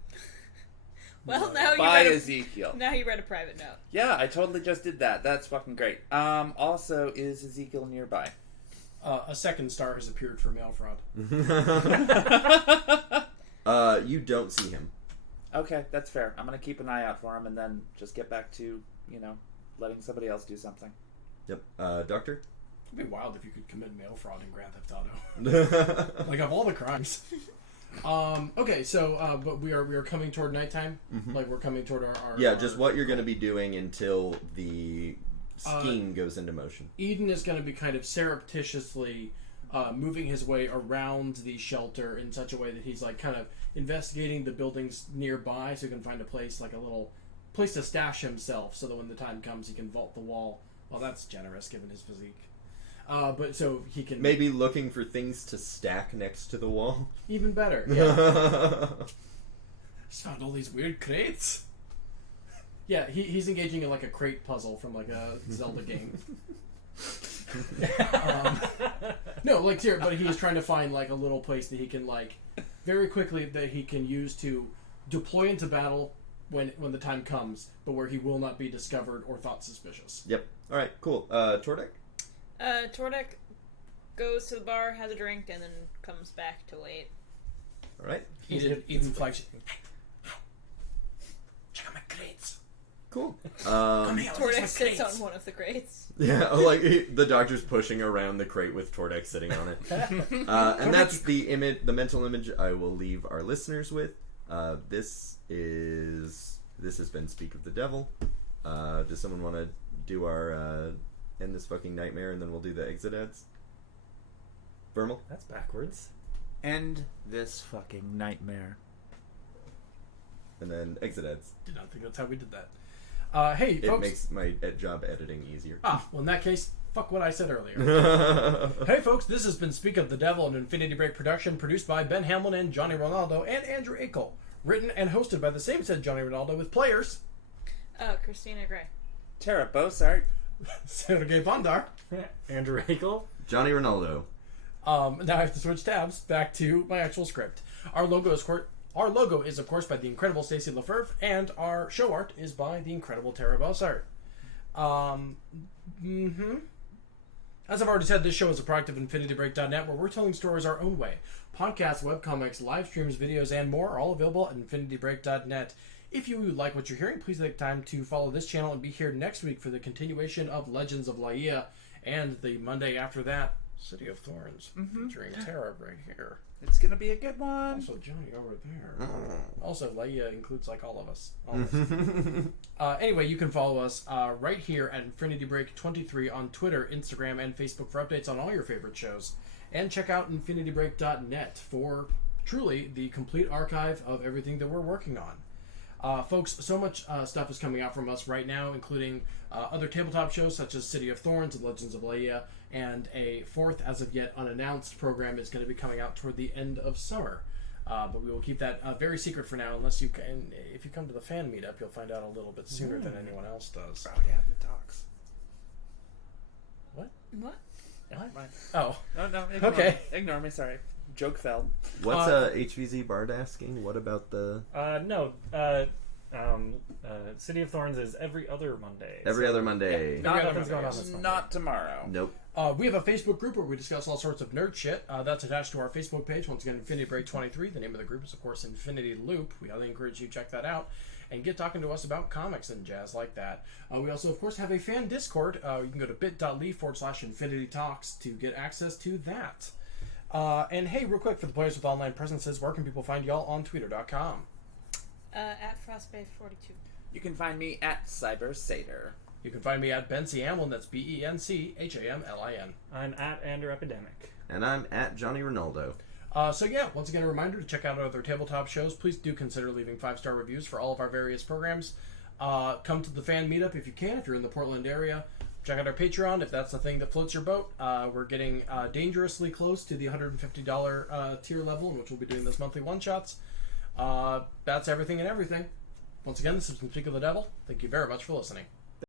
Well, now you by read Ezekiel. now you read a private note. Yeah, I totally just did that. That's fucking great. Also, is Ezekiel nearby? A second star has appeared for mail fraud. You don't see him. Okay, that's fair. I'm gonna keep an eye out for him and then just get back to, letting somebody else do something. Yep. Doctor? It'd be wild if you could commit mail fraud in Grand Theft Auto. Like, of all the crimes. Okay, so, but we are coming toward nighttime? Mhm. Like, we're coming toward our Yeah, just what you're going to be doing until the scheme goes into motion. Eden is going to be kind of surreptitiously moving his way around the shelter in such a way that he's, like, kind of investigating the buildings nearby so he can find a place, like a little place to stash himself so that when the time comes he can vault the wall. Well, that's generous given his physique. But so he can... Maybe looking for things to stack next to the wall. Even better, yeah. Just found all these weird crates. Yeah, he's engaging in like a crate puzzle from like a Zelda game. No, like here, but he's trying to find like a little place that he can like very quickly that he can use to deploy into battle when the time comes, but where he will not be discovered or thought suspicious. Yep. All right. Cool. Tordek. Tordek goes to the bar, has a drink, and then comes back to wait. All right. Eden flags. Check out my crates. Cool. Tordek sits on one of the crates. Yeah, like the doctor's pushing around the crate with Tordek sitting on it. And that's the image, the mental image I will leave our listeners with. This has been Speak of the Devil. Does someone want to do our end this fucking nightmare and then we'll do the exit ads? Vermal? That's backwards. End this fucking nightmare. And then exit ads. Did not think that's how we did that. Hey, It folks. makes my job editing easier. Well, in that case, fuck what I said earlier. Hey, folks, this has been Speak of the Devil, an Infinity Break production produced by Ben Hamlin and Johnny Rinaldo and Andrew Eakle. Written and hosted by the same said Johnny Rinaldo with players Christina Gray. Terra Bosart. Sergey Bondar. Andrew Eakle. Johnny Rinaldo. Now I have to switch tabs back to my actual script. Our logo is, of course, by the incredible Stacey Lefevre, and our show art is by the incredible Terra Bosart. As I've already said, this show is a product of InfinityBreak.net, where we're telling stories our own way. Podcasts, webcomics, live streams, videos, and more are all available at InfinityBreak.net. If you like what you're hearing, please take time to follow this channel and be here next week for the continuation of Legends of Laia, and the Monday after that, City of Thorns, featuring Terra right here. It's gonna be a good one. Also, Johnny over there. Also, Laia includes like all of us. Anyway, you can follow us right here at Infinity Break 23 on Twitter, Instagram, and Facebook for updates on all your favorite shows. And check out InfinityBreak.net for truly the complete archive of everything that we're working on. Folks, so much stuff is coming out from us right now, including other tabletop shows such as City of Thorns and Legends of Laia, and a fourth, as of yet unannounced, program is going to be coming out toward the end of summer. But we will keep that very secret for now, unless you can. If you come to the fan meetup, you'll find out a little bit sooner than anyone else does. Oh yeah, the dogs. What? What? Oh. No, Okay. Ignore me, sorry. Joke fell. What's HVZ Bard asking? What about the... No. City of Thorns is every other Monday. Every other Monday. Not Nothing's going on this Monday. Not tomorrow. Nope. We have a Facebook group where we discuss all sorts of nerd shit. That's attached to our Facebook page. Once again, Infinity Break 23. The name of the group is, of course, Infinity Loop. We highly encourage you to check that out and get talking to us about comics and jazz like that. We also, of course, have a fan Discord. You can go to bit.ly/Infinity Talks to get access to that. And hey, real quick, for the players with online presences, where can people find y'all on Twitter.com? At Frostbay42. You can find me at Cyber Satyr. You can find me at Bency Hamlin. That's BenChamlin. I'm at Ander Epidemic. And I'm at Johnny Rinaldo. So yeah, once again, a reminder to check out our other tabletop shows. Please do consider leaving 5-star reviews for all of our various programs. Come to the fan meetup if you can, if you're in the Portland area. Check out our Patreon if that's the thing that floats your boat. We're getting dangerously close to the $150 tier level, in which we'll be doing those monthly one-shots. That's everything and everything. Once again, this has been Speak of the Devil. Thank you very much for listening.